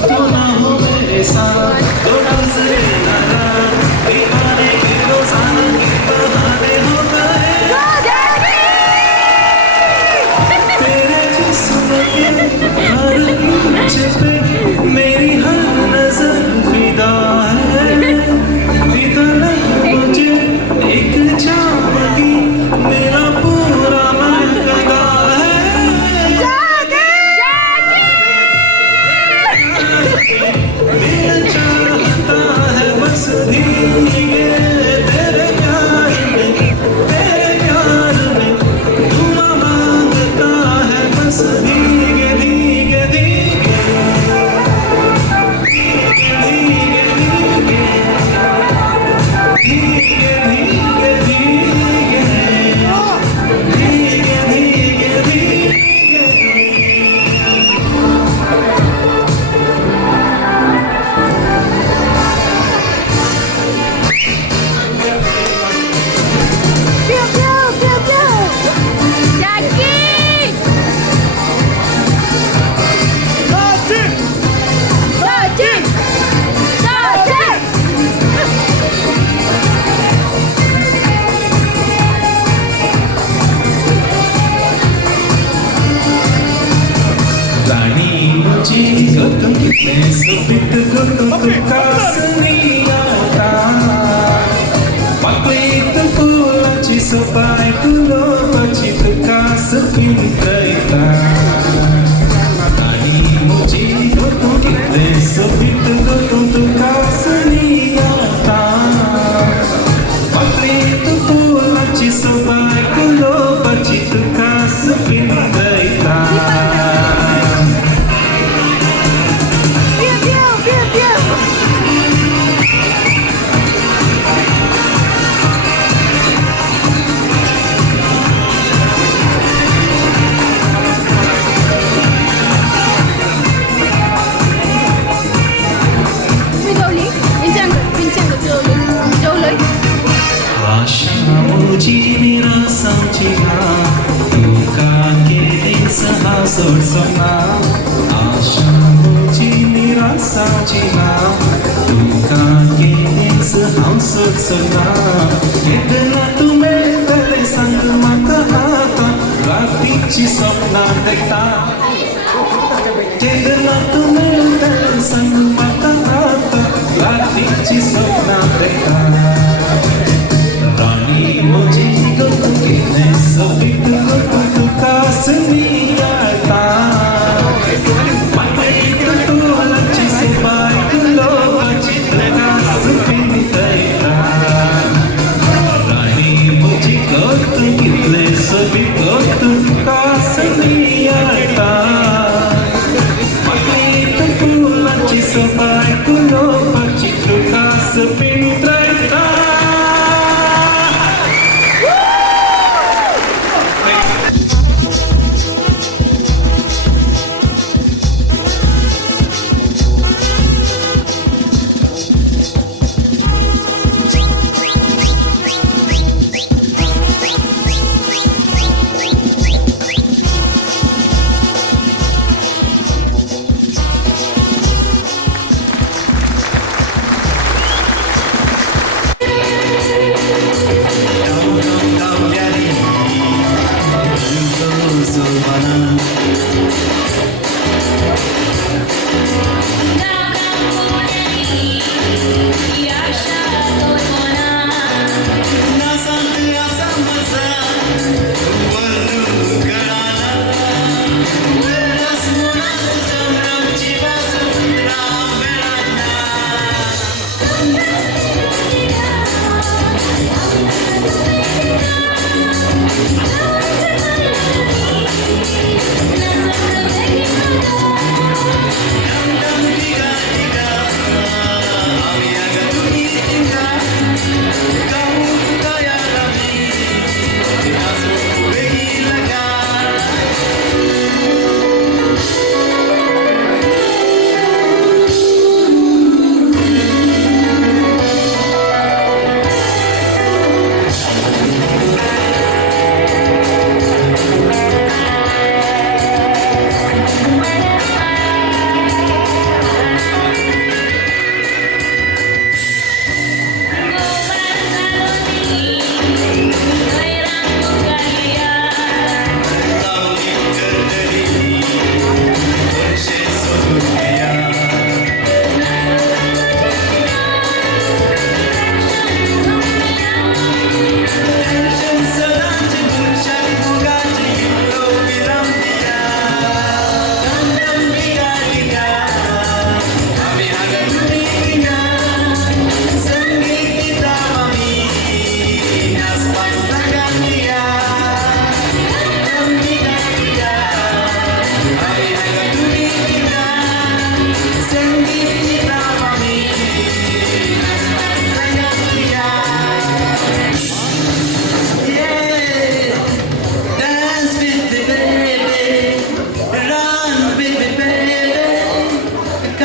तो ना हो मेरे साथ तो नजरे लगा दीवाने के रोजाना के बहाने हो गए तेरे जिस्म के हर इंच पे मेरी हर नजर फिदा है दीदार मुझे एक चाहगी मेरा पूरा मन लगा है दिल चाहता है बस भीगे तेरे प्यार में दुआ मांगता है बस भीगे भीगे भीगे भीगे भीगे भीगे भीगे भीगे भीगे भीगे रानी मुझे गौतम कितने सुपित गौतम का सुनियाता पकड़ित फूलाची सुपाय तुलो बचित का सुपिंत्रता रानी मुझे गौतम कितने सुपित गौतम का सुनियाता पकड़ित फूलाची सुपाय तुलो बचित का सुपिंत्रता आशा मुझी निराशाची ना तू का केलीस हा सोडसोना आशा मुझी निराशाची ना तू का केलीस हा सोडसोना येदना तू मेळटले सांग म्हाका आता रातीची स्वप्नां देखता येदना तू मेळटले सांग म्हाका आता रातीची स्वप्नां देखता रानी मुझे गौतम कितने सबित गौतम का सुनियाता पकड़ित तोलची सुपाय तुलो बचित का सुपिंत्रता रानी मुझे गौतम कितने सबित गौतम का सुनियाता पकड़ित तोलची सुपाय तुलो बचित का सुपिंत्रता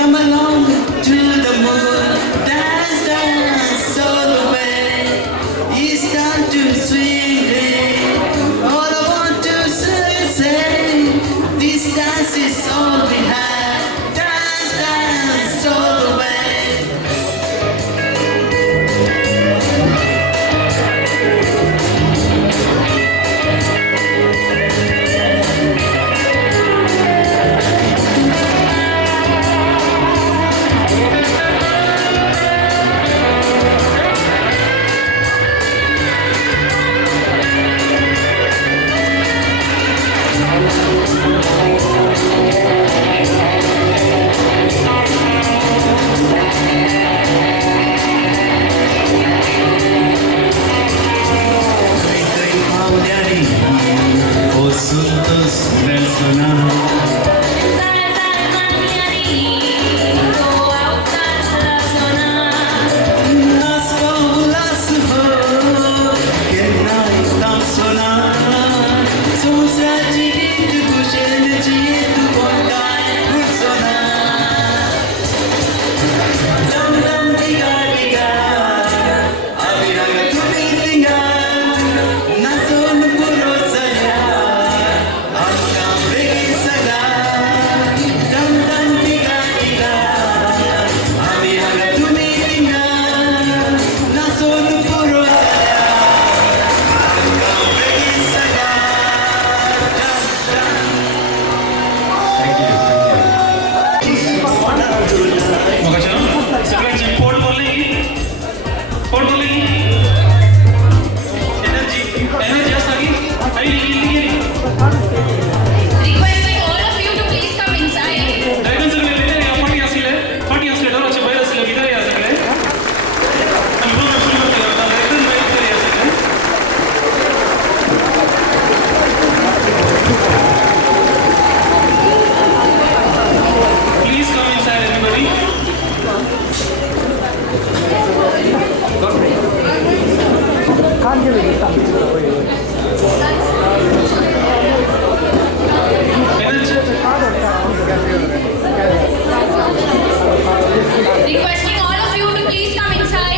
Come along to the moon, dance, dance all the way. It's time to swing it. All I want to say, this dance is all we have. Dance, dance all the way. Requesting all of you to please come inside.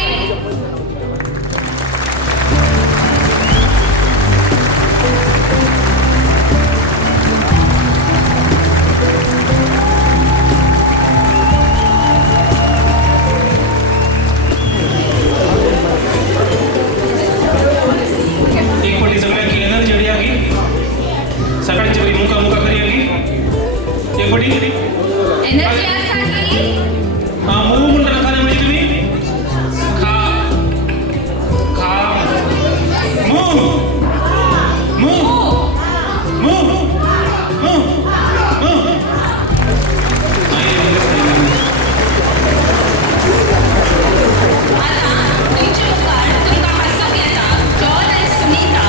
एक पट्टी सगळ्यांची energy हवी आगी सकाळची बरी मुका मुका करी आगी एक पट्टी Energy आसागी. हा मूव म्हणता खाली म्हणजे तुम्ही खा खा move move move move move आता तुमचे मुखार तुमका हसप येता जॉन आणि सुनीता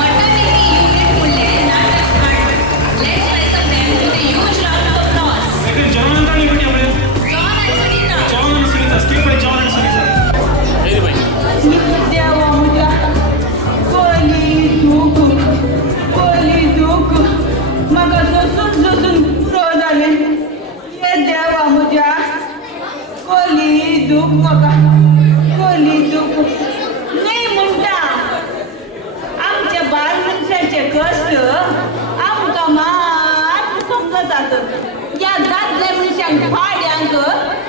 maternity unit फुडले नाटक हाडले. Let's welcome them with a huge round of applause. लेकिन जॉन अंकल नहीं बनी हमने John and Sunita. John and Sunita skip bye John and Sunita very भाई देवा मुझा कोली दुख मग जोसून पुरो झाले ये देवा मुझा कोली दुख मगा कोली दुख नाही म्हणता आमच्या बाल मनशाचे कष्ट आमका मात समजतात या दादल्या मनशांक फाड्यांक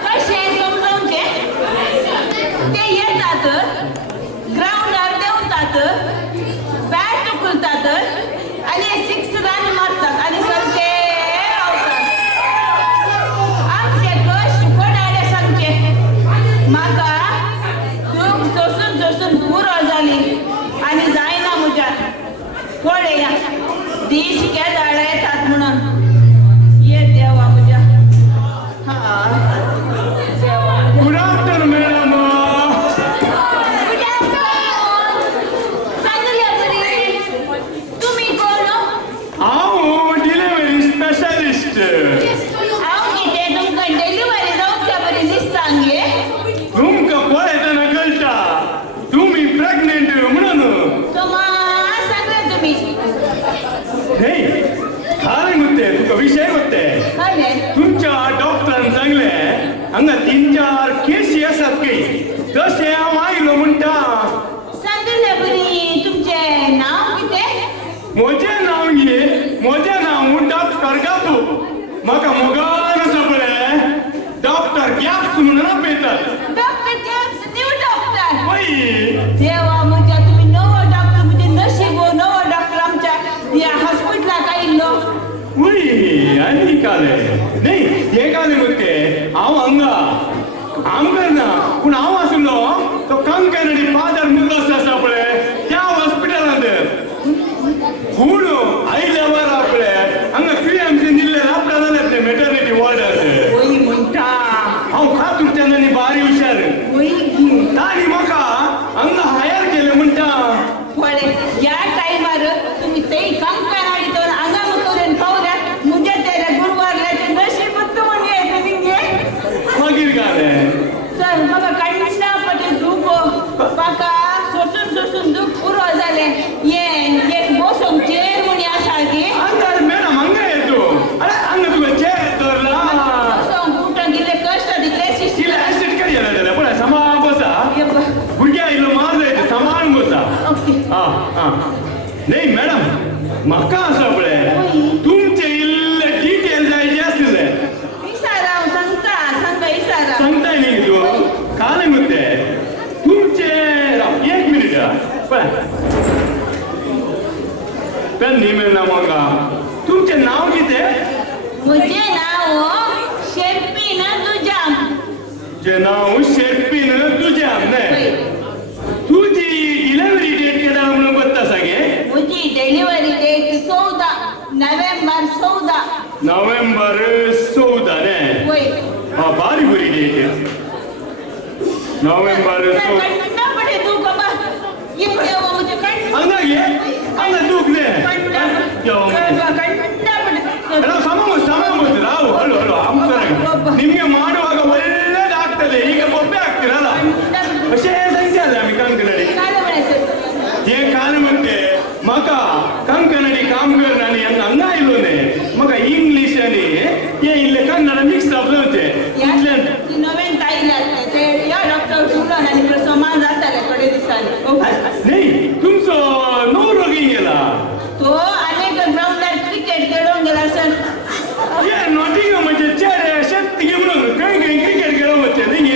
कशे समजावचे ते येतात ग्राउंडार देवतात बॅट उकलतात आणि 6 रन मारतात आणि सारखे रावतात आमचे कष्ट कोणाडे सांगचे म्हाका दूख जोसून पुरो जाली आणि जायना म्हज्या पळया दीस केदाळे येतात म्हणून ये देवा म्हज्या हा देवा गुड आफ्टरनून मॅडम तुम्ही कोण हांव डिलिव्हरी स्पेशलिस्ट हांव कितें तुमकां डिलिव्हरी जावच्या बरी दिसता गे तुमकां पळयतना कळटा तुमी प्रेग्नेंट म्हणून सगळें तुम्ही नाही खरें गुत्ते तुका विषय गुत्ते खरें तुमच्या डॉक्टरान सांगले हांगा 3-4 केसी आसात काही तशें हांव आयलो म्हणटा सांगले बरी तुमचे नाव कितें म्हजें नांव न्ही म्हजें नांव म्हणटा करगापू म्हाका मोगान आसा पळय डॉक्टर गॅप्स म्हणून आपयतात डॉक्टर गॅप्स न्यू डॉक्टर वय देवा म्हणजे तुम्ही नवो डॉक्टर म्हणजे नशीब नवो डॉक्टर आमच्या या हॉस्पिटलाक आयिल्लो वय आनी काले न्ही हे काले मुके हांव हांगा आमकां ना पूण हांव आसलो तो कंकनाडी फादर मुगस आसा पळय त्या हॉस्पिटलांत पूण आयल्या वरा पळय हांगा क्रिएमसी निल्ले रापडा जाल्यात ते मॅटर्निटी वॉर्डार वय म्हणटा हांव खातूर तेन्ना न्ही बारी हुशार वय ताणी म्हाका हांगा हायर केलें म्हणटा पळय या टायमार तुम्ही ते कंकनाडी तर हांगा करून पावल्यात म्हणजे तेरे गुरुवारल्याचे नशीब म्हणून येते निगे मागीर कालें चल म्हाका कंटा पटे दूख म्हाका सोसून दूख पुरो जालें एक बसून चेर म्हणी आसा गे मॅडम हांगा येतो अरे हांगा तुका चेर धरला बसून कुठं गेले कष्ट दिले तिला ऍसिड करी येना जाल्यार पळय सांबाळ बसा भुरग्या आयलो मार जायते सांबाळून बसा न्ही मॅडम म्हाका आसा पळय तुमचे इल्ले डिटेल जाय आसले इसाराव सांगा इसारा सांगताय न्ही तू काले मुद्दे तुमचे एक मिनिट पळय पेन न्ही मेळना म्हाका तुमचें नांव कितें म्हजें नांव शेर्पीन तुजाम जे नांव शेर्पीन तुज्यान न्ही तुजी डिलिव्हरी डेट केन्ना म्हणून बत्ता सागे म्हजी डिलिव्हरी डेट 14 नोव्हेंबर 14 न्ही वय बारी बरी डेट नोव्हेंबर 14 कंटा पडे तू बाबा ये देवा मुझे हांगा घे हांगा दूख न्ही कंटा पडे ಸಾಮಾನ್ಯ ನಾವು ಹಲೋ ಹಲೋ ನಿಮ್ಗೆ ಮಾಡುವಾಗ ಒಳ್ಳೆದಾಗ್ತದೆ ಈಗ ಬೊಬ್ಬೆ ಆಗ್ತಿರಲ್ಲ ಅಷ್ಟೇ ಸಂಖ್ಯೆ ಅಲ್ಲ ಆम्ही कंकनाडी हे काल म्हणते म्हाका कंकनाडी काम करना आनी हांगा आयलो न्ही म्हाका इंग्लीश आनी हे इल्ले कन्नड मिक्स जावले होते नवीन ताईला ते या डॉक्टर सुरन आणि समान जाताले थोडे दिसांनी नाही तुमचो नवरो घेऊन गेला तो अनेक ग्राउंडार क्रिकेट खेळून गेला सर ये नॉटिंगहम म्हणजे चेडे शेत घेऊन खंय क्रिकेट खेळून वचे न्ही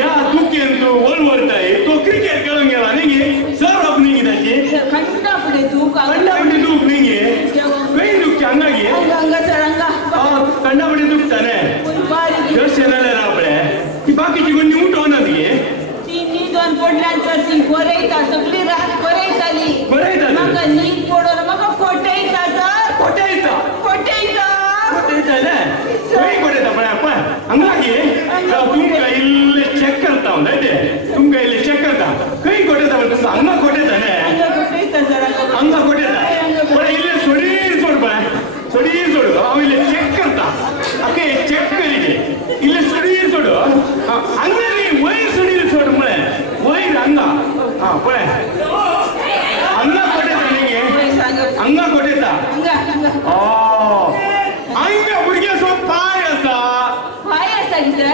या दुखेन तो ओलवरताय तो क्रिकेट खेळून गेला न्ही सर अपनी ताची कंटापडे तू कंटापडे दूख न्ही खंय दुखता हांगा घे हांगा सर हांगा कंटापडे दुखता न्ही जशें जाल्यार आपले ती बाकीची कोणी उठोनात घे ती न्हीद पडल्यान सर ती बरयता सगळी रात बरयताली म्हाका न्हीद पडोन म्हाका फोटयता सर फोटयता न्ही खंय फोटयता पळय हांगा घे तुमकां इल्ले चॅक करता हांव ते तुमकां इल्ले चॅक करता खंय फोटयता पळय तुमकां हांगा फोटयता न्ही हांगा फोटयता पळय इल्ले सोडीर सोड पळय सोडीर सोड हांव इल्ले चॅक करता ओके चॅक करी घे इल्ले सोडीर सोड हांगा न्ही वयर सोडीर सोड म्हळ्यार वयर हांगा पळय हांगा फोटयता न्ही गे हांगा फोटयता हांगा भुरग्याचो पाय आसा सर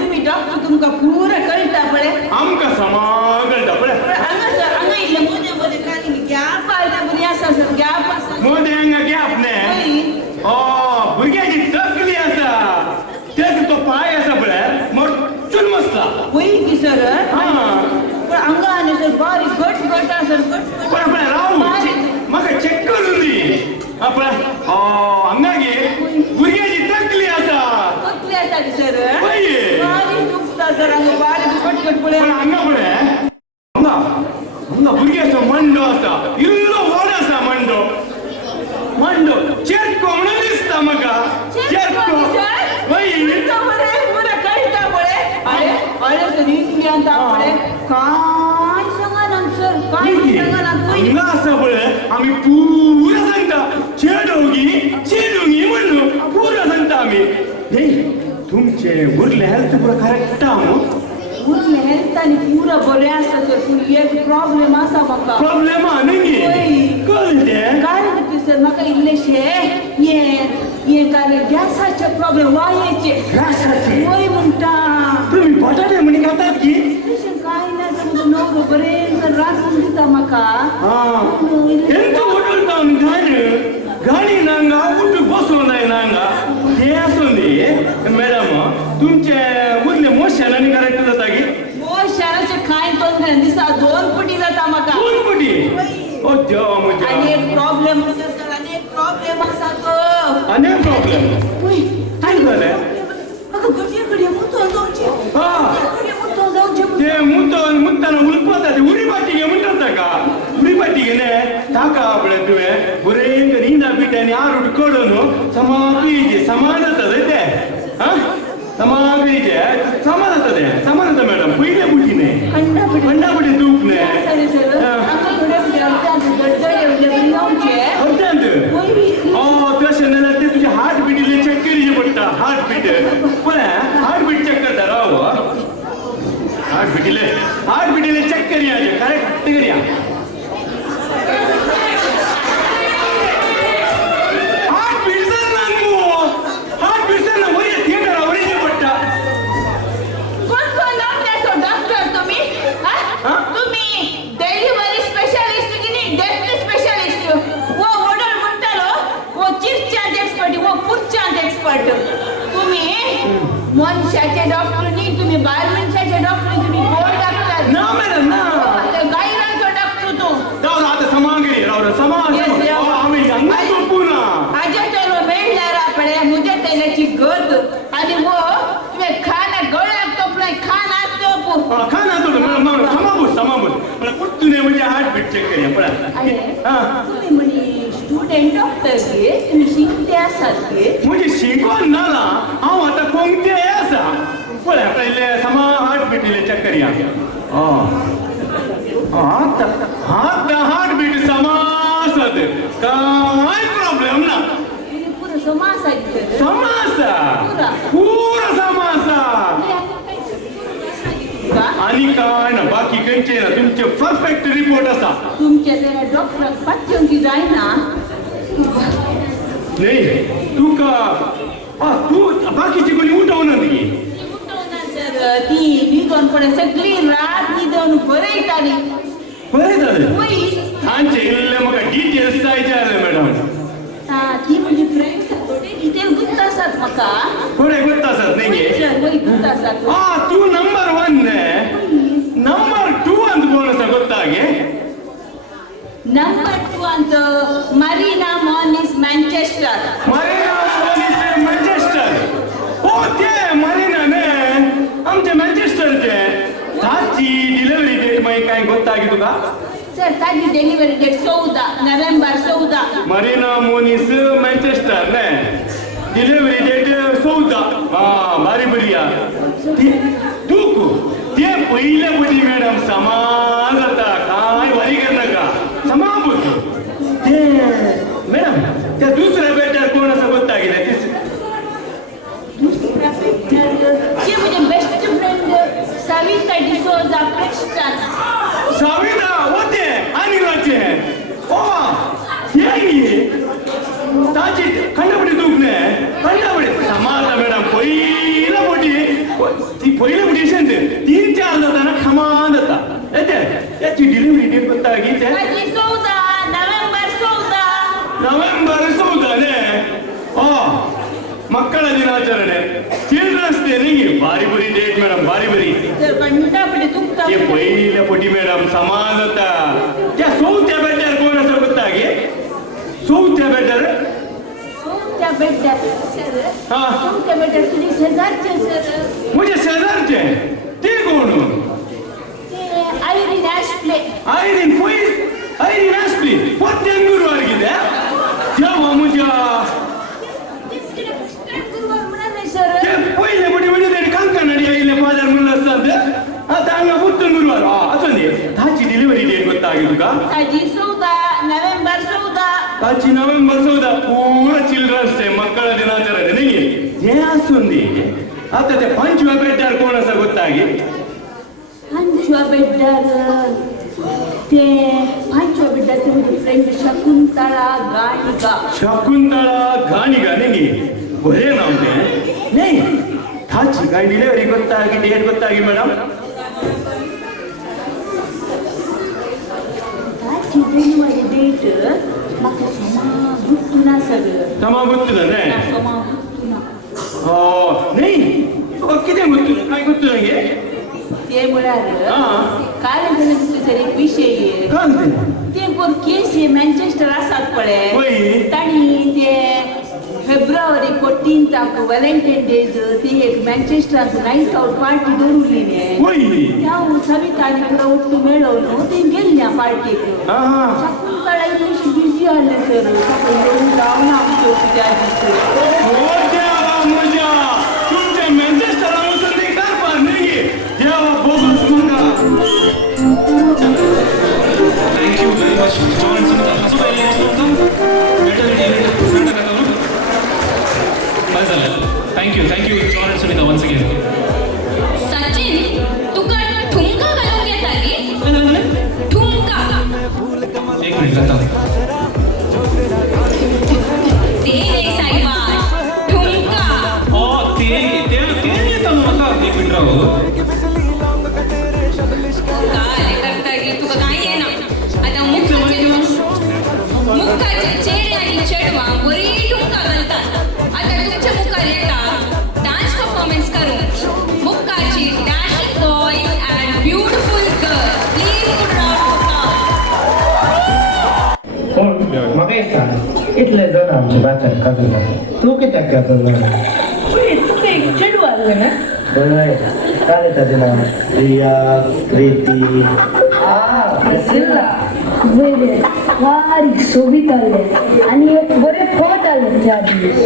तुम्ही डॉक्टर तुमकां पुरो कळटा पळय आमकां समा कळटा पळय हांगा सर हांगा इल्ले मोदे कानी गॅप आलता बरी आसा सर गॅप आसा मोदे हांगा गॅप न्ही भुरग्याची तकली आसा तेच तो पाय आसा पळय मोडचून बसता वय की सर हांगा आनी सर बारीक घट आसा सर पळय राव म्हाका चॅक करून दी पळय हांगा घे भुरग्याची तकली आसा की सर बारीक दुखता सर हांगा बारीक कटकट पळय हांगा पळय हांगा भुरग्याचो मंडो आसा इल्लो व्हड आसा मंडो चेरको म्हणून दिसता म्हाका चेरको पुरो कळटा पळय अरे सर इतली आतां पळय काय सांगना सर काय सांगना हांगा आसा पळय आमी पुरो सांगता चेडोगी म्हणून पुरो सांगता आमी न्ही तुमचे उरले हेल्थ पुरो करेक्ट उरले हेल्थ आनी पुरो बरें आसा सर पूण एक प्रॉब्लेम आसा म्हाका प्रॉब्लेम न्ही काय सर म्हाका इल्लेशे हे काय गॅसाचे प्रॉब्लेम वायेचे वय म्हण बरें राखून दिता म्हाका ಎಂತ ಉಂಟು ಗಾಡಿ ನಂಗ ಉಟ್ಟು बसोन जायना ते आसुंदी मॅडम तुमचे उरले मोशन आनी करेक्ट जाता की मोशनाचे कांय तोंदरे दिसा 2 पुटी जाता म्हाका 2 पुटी ओ देवा म्हज्या आनी एक प्रॉब्लेम आसा सर आनी एक प्रॉब्लेम आसा तो आनी प्रॉब्लेम काय जालें म्हाका घडये मुतो जावचे हा ते मुताना उलपता ते उडी पाटी म्हणटात ताका उडी पाटी गे ताका आपल्या तुवें बरें न्हिदा पिट्यांनी आरूट कडून समापीचे समान जाता ते हा समापीचे समान जाता ते समान जाता मॅडम पयले बुटी खंडा बुटी तूप तशें जाल्यार ते तुजे हार्ट बिटीले चेक करिचें पडटा हार्ट बीट पळय हार्ट बीट चेक करता राव हार्ट बिटीले चेक करिया करेक्ट करिया हार्ट बीट जर ना न्हू हार्ट बीट जर ना वरी थिएटरा वरी पडटा कोण डॉक्टर तुम्ही तुम्ही डिलिव्हरी स्पेशलिस्ट की नाही डेथ स्पेशलिस्ट वो वडल म्हणतालो वो चिरचांत एक्सपर्ट वो पुरचांत एक्सपर्ट तुम्ही मनशाचे डॉक्टर नाही तुम्ही बाहेर मनशाचे डॉक्टर तुम्ही गोड डॉक्टर ना मॅडम ना गायरांचो डॉक्टर तू राव आता समागिरी राव समाज आम्ही सांगू तो पुन्हा आजे चलो मेळल्यार आपले मुजे तेलाची गत आणि वो तुम्ही खाना गळ्याक तोपलाय खाना तोप खाना तो समाबूस पण कुठून म्हणजे हार्ट बीट चेक करूया पळा तुम्ही म्हणे स्टुडंट डॉक्टर गे तुम्ही शिकते आसात गे म्हणजे शिकून नाला हांव आता कोणते आसा पळय पहिले समा हार्ट बीटीले चेक करूया हार्ट बीट समासत काय प्रॉब्लेम ना पुरो समासा समासा पुरा समासा आणि काय ना बाकी खंयचे ना तुमचे परफेक्ट रिपोर्ट आसा तुमच्या जरा डॉक्टराक पाठ्योवची जायना नाही तुका तू बाकीची कोणी उठवना ती सर ती न्हिदोन पडे सगळी रात न्हिदोन बरयताली बरें जालें वय तांचे इल्ले म्हाका डिटेल्स जायचे आसले मॅडम ती म्हणजे फ्रेंड्स थोडे डिटेल गुप्त आसात म्हाका थोडे गुप्त आसात न्ही वय गुप्त आसात तू नंबर 1 नंबर 2 अंत कोण आसा गोत्ता गे नंबर 2 अंत मारिना मॉनिस मॅन्चेस्टर हो ते मारिना ने आमचे मॅन्चेस्टरचे ताची डिलिव्हरी डेट मागीर काय गोत्ता गे तुका सर ताजी delivery date 14 November 14 Marina Monis Manchester ने डिलिव्हरी डेट 14 बारी बरी तूक ते पहिले बरी मॅडम समाज जाता काय वारी करनाका समाबूत ते मॅडम त्या दुसऱ्या बेटार कोण आसा गोत्ता कितें ती म्हणजे best friend Savita D'Souza Preston Savita होते आणि राचे हे ताची खंडपडी दुखणे खंडपडी समाज मॅडम पहिला मोठी ती पहिली मोठी शेंद 3-4 जाताना खमान जाता येते याची डिलिव्हरी डेट कोणता की ते नोव्हेंबर 14 ने ಮಕ್ಕಳ ದಿನಾಚರಣೆ ಚಿಲ್ಡ್ರನ್ಸ್ ಡೇ नहीं बारी बरी डेट मॅडम बारी बरी ते पहिले पोटी मॅडम समाज होता त्या चौथ्या बेड्यार कोण असं गोत्ता गे चौथ्या बेड्यार म्हणजे शेजारचे ते कोण आयरीन ॲशप्ले कोणत्या गुरुवार किती जेव्हा म्हणजे पहिले मोठी म्हणजे तरी कंकणाडी आईले बाजार म्हणलं असतात आता हांगा बुद्धन गुरुवार असं ताची डिलिव्हरी डेट कोणता गे तुका नोव्हेंबर 14 ताची नोव्हेंबर 14 पूरा चिल्ड्रन्स डे मಕ್ಕಳ ದಿನಾಚರಣೆ नहीं हे असून दे आता त्या 5व्या बेड्यार कोण असा गोत्ता गे 5व्या बेड्यार ते 5व्या बेड्यार तुमची फ्रेंड शकुंतळा गाणिगा नहीं बरे नाव ते नहीं ताची काय डिलिव्हरी कोणता गे डेट कोणता गे madam January date, maka sama gutuna sir. Sama gutuna ne? Sama gutuna. Oh, नहीं. और किती gutuna? काय gutuna ये? ते बोलार. कारण त्याला दुसरी एक विषय आहे. काय ते कोण केस आहे मँचेस्टर असतात पळे. होय. ताणी ते फेब्रुवारी 14th व्हॅलेंटाईन डेज ती एक मँचेस्टर नाईट आउट पार्टी दवरली ने. त्या सविताने पुरा उठू मेळवलो ते गेली ना पार्टीक. छापून कळाई दिवशी बिझी आले सर. छापून येऊन जाऊन आमच्या त्या दिवशी. हो देवा मुजा. तुमच्या मँचेस्टर अनुसरणे काय पार नाही. देवा बोगस मुंगा. Thank you very much. John Sunita. असं पाहिजे असतं Thank you, John and Sunita once again. Sachin, तुका ठुमका घालून घेताली? ठुमका. एक मिनिट आता. ते नाही साहेबा. ठुमका. ते येतं मला एक मिनिट राहू. काय करता की तुका काय आहे ना? आता मुखाचे चेडे आणि चेडवा बरी ठुमका घालतात. आता तुमच्या मुखार येता डान्स परफॉर्मन्स करून मुखाची dashing boys and beautiful girls please put round of म्हाका एक सांग इतले जण आमचे बाच्यान काजून तूं कित्याक काजून तुका एक चेडू आसलें ना? हय काय ताचें नांव रिया प्रीती प्रसिल्ला बरे बारीक सोबीत आले आणि एक बरे फोट आले त्या दिवस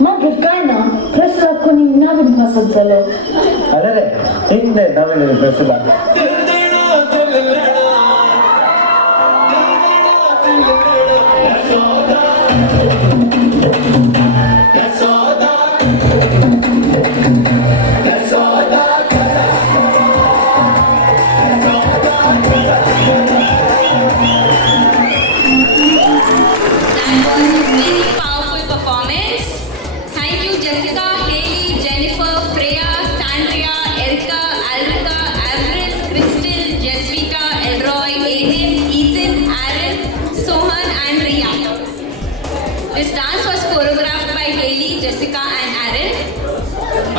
मग काय ना प्रश्न कोणी नवीन भाषेत झालं अरे रे ठीक नाही नवीन प्रसिद्ध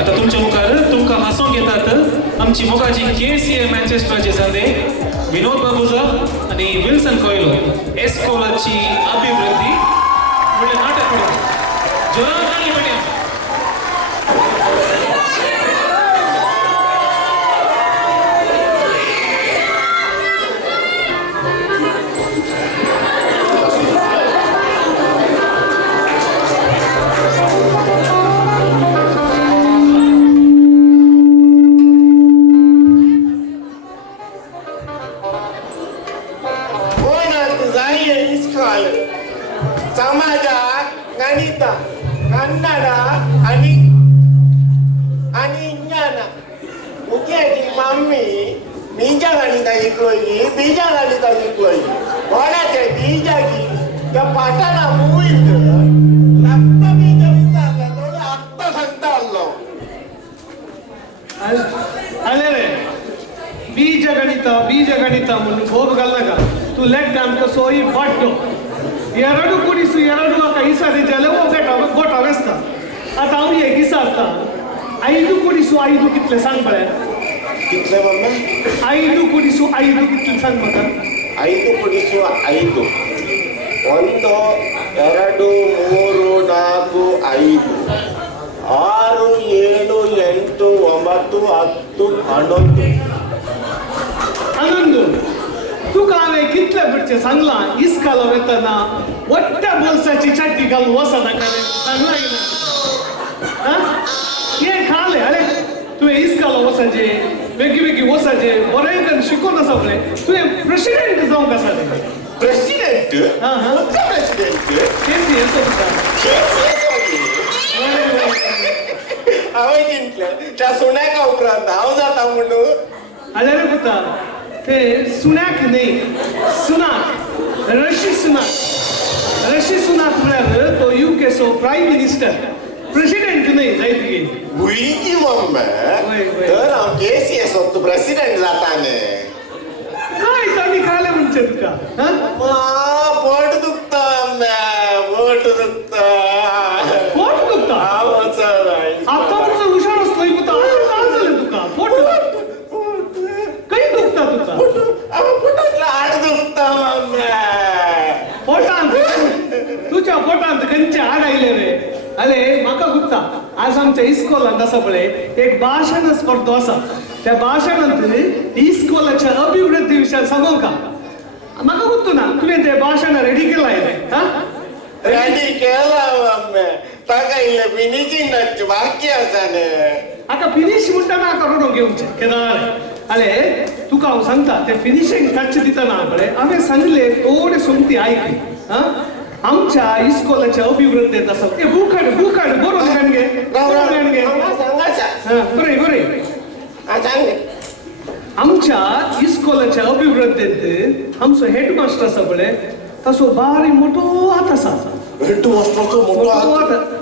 आता तुमच्या मुखार तुमकां हांसूंक येतात आमची मोगाची KCA मँचेस्टरचे संदे विनोद बाबूजा आणि विल्सन कोयलो एस्कोलाची अभिवृद्धी म्हणजे नाटक पडून जोरात ताली बन्या ಬೀಜಗಣಿತ ಮುಂದೆ ಹೋಗಲ್ಲ ತೂ ಲೆಕ್ಕ ಅಂತ ಸೋಯಿ ಬಟ್ಟು ಎರಡು ಕುಡಿಸು ಎರಡು ಕೈಸಾದಿದ್ದಲ್ಲ ಗೋಟ ಅವಸ್ತ आता हांव हे दिसाता 5 कुडिसू 5 कितले सांग पळय कितले मम्मी 5 कुडिसू 5 कितले सांग म्हाका 5 कुडिसू 5 1 2 3 4 5 6 7 8 9 10 11 11 तुका हांवें कितले बिडचे सांगला इस्कालो वेतना वट्ट्या बोल्साची चट्टी घालून वसना काले सांगला की ना ये खाले अरे तुवें इस्कालो वसाचे वेगी वेगी वसाचे बरें करून शिकोवन आसा पळय तुवें प्रेसिडेंट जावंक आसा रे प्रेसिडेंट हां हां प्रेसिडेंट केसी सोबता हांवें चिंतलें त्या सुण्याका उपरांत हांव जाता म्हणून आले रे पुता ते सुण्याक न्ही सुनाक ऋषी सुनाक म्हळ्यार तो UKचो प्रायम मिनिस्टर प्रेसिडेंट न्ही जायत गे भुरगी मम्मे तर हांव KCSचो प्रेसिडेंट जाता न्ही काय ताणी खाले म्हणचे तुका पोट दुखता पोट दुखता हांव आतां तुजो हुशार आसलो पुता काय जालें तुका पोट खंय दुखता तुका पोटांतलो हाड दुखता मम्मे पोटांत तुज्या पोटांत खंयचे हाड आयले रे अरे म्हाका गुत्ता आज आमच्या इस्कॉलांत आसा पळय एक भाशण स्पर्धो आसा त्या भाशणांत इस्कॉलाच्या अभिवृद्धी विशयान सांगोंक म्हाका गुत्तू ना तुवें तें भाशण रेडी केलां रे रेडी केला मम्मी ताका इल्लें फिनिशिंग करचें बाकी आसा न्ही आतां फिनिश म्हणटा नाका रडो घेवचें केदार अरे तुका हांव सांगता तें फिनिशिंग टच दितना पळय हांवें सांगलें थोडे सोमती आयक आमच्या इस्कॉलाच्या अभिवृद्धेंत आसा ए बुकाड बरोवन घालगे बरें आमच्या इस्कॉलाच्या अभिवृद्धेंत आमचो हेडमास्टर आसा पळय ताचो बारी मोठो हात आसा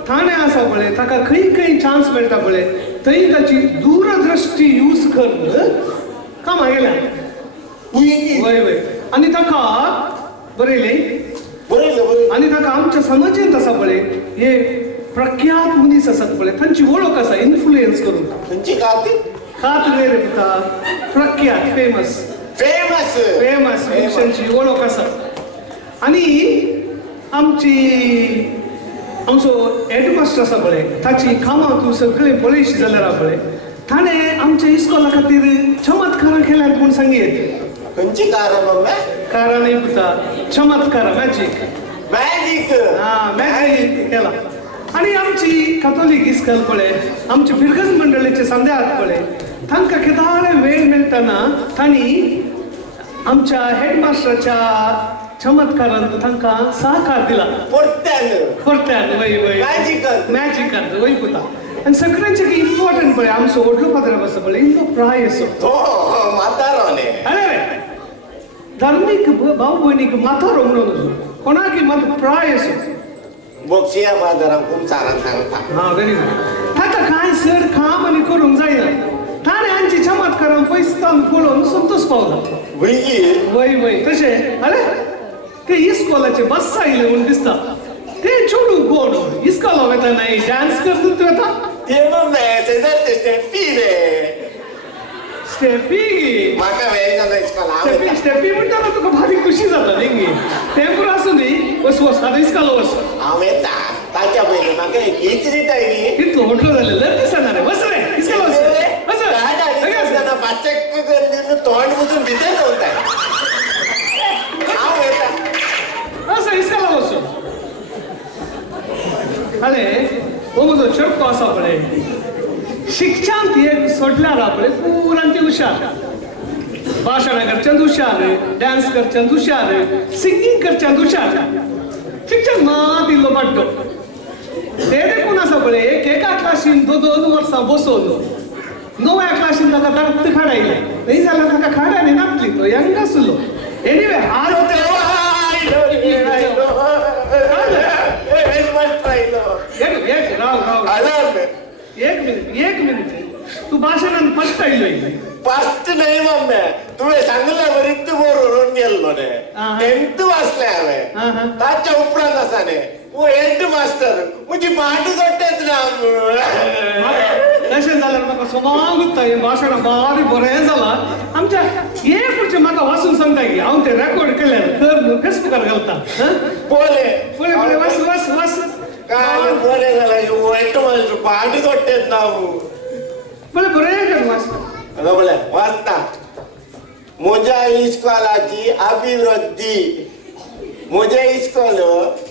ठाणे आसा पळय ताका खंय चान्स मेळटा पळय थंय ताची दूरदृश्टी यूज करून कामां गेल्या वय आनी ताका बरयलें आनी ताका आमच्या समाजांत आसा पळय हे प्रख्यात मनीस आसात पळय तांची वळख आसा इन्फ्लुएन्स करून खंयची खात रे पुता प्रख्यात फेमस फेमस फेमस शिक्षणची ओळख आसा आनी आमचो हेडमास्टर आसा पळय ताची कामां तूं सगळें पळयशी जाल्यार पळय ताणें आमच्या इस्कॉला खातीर चमत्कारां केल्यात म्हूण सांगीत खंयची कारां न्ही पुता चमत्कार मॅजीक मॅजीक केला आनी आमची कातोलीक इस्कॉल पळय आमचे बिरगज मंडळीचे संध्या आहात पळय तांकां केदार वेळ मेळटना तांणी आमच्या हेडमास्टराच्या चमत्कारान तांकां सहकार दिला परत्यान वय मॅजिकान वय पुता आनी सगळ्यांचे इम्पॉर्टंट पळय आमचो व्हडलो पात्रांव आसा पळय इल्लो प्राय असो अरे धार्मीक भाव भयणीक माथारो म्हणून कोणाक मात प्राय असो बक्षिया बाजारांत खूब सारां सांगता हा व्हेरी गुड ताका कांय सर काम आनी करूंक जायना ताणें हांची चमत्कारां पयसतान पळोवन संतोश पावला वय तशें अरे ते इस्कॉलाचे बस्सा आयले म्हूण दिसता ते चोडू कोण इस्कॉला वता नाही डान्स करतूच वता स्टेपी म्हणटा तुका भारी खुशी जाता न्ही तेंपूर आसूं न्ही वस आतां इस्कॉला वस हांव येता ताच्या पयलीं म्हाका एक हीच रिताय न्ही कितलो व्हडलो जालें दिसना रे वस रे इस्कॉला वस तोंड बुजून भितर दवरताय हांव येता असं इस्कॉला वचूं आरे हो म्हजो चडको आसा पळय शिक्षांत एक सोडल्यार पळय पुरान ती हुशार भाशणां करच्यान हुशार डान्स करच्यान हुशार सिंगींग करच्यान हुशार शिक्षण मात इल्लो बाड्डो ते देखून आसा पळय एका क्लासीन 2 वर्सां बसोन 9व्या क्लासीन ताका दांत खाडायले न्ही जाल्यार ताका खाड्यांनी नाचली तो यंग आसलो एनिवे एक मिनिट तू भाषणान फस्ट आयलो फस्ट नाही मम्मी तुवें सांगला बरी तू बरोवन गेल्लो रे 10th वाचलें हांवें ताच्या उपरांत आसा न्ही वो हेड मास्टर म्हजी पाट जोडटात ना तशें जाल्यार म्हाका सोमाक उत्ता हें भाशण बारी बरें जालां आमच्या हे पुढचें म्हाका वाचून सांगता की हांव तें रेकॉर्ड केलें तर फेसबुकार घालता पळय वाच काय बरें जालां हेड मास्टर पाट जोडटात ना बरें कर वाच बोले वाचता म्हज्या इस्कॉलाची अभिवृद्धी म्हजें इस्कॉल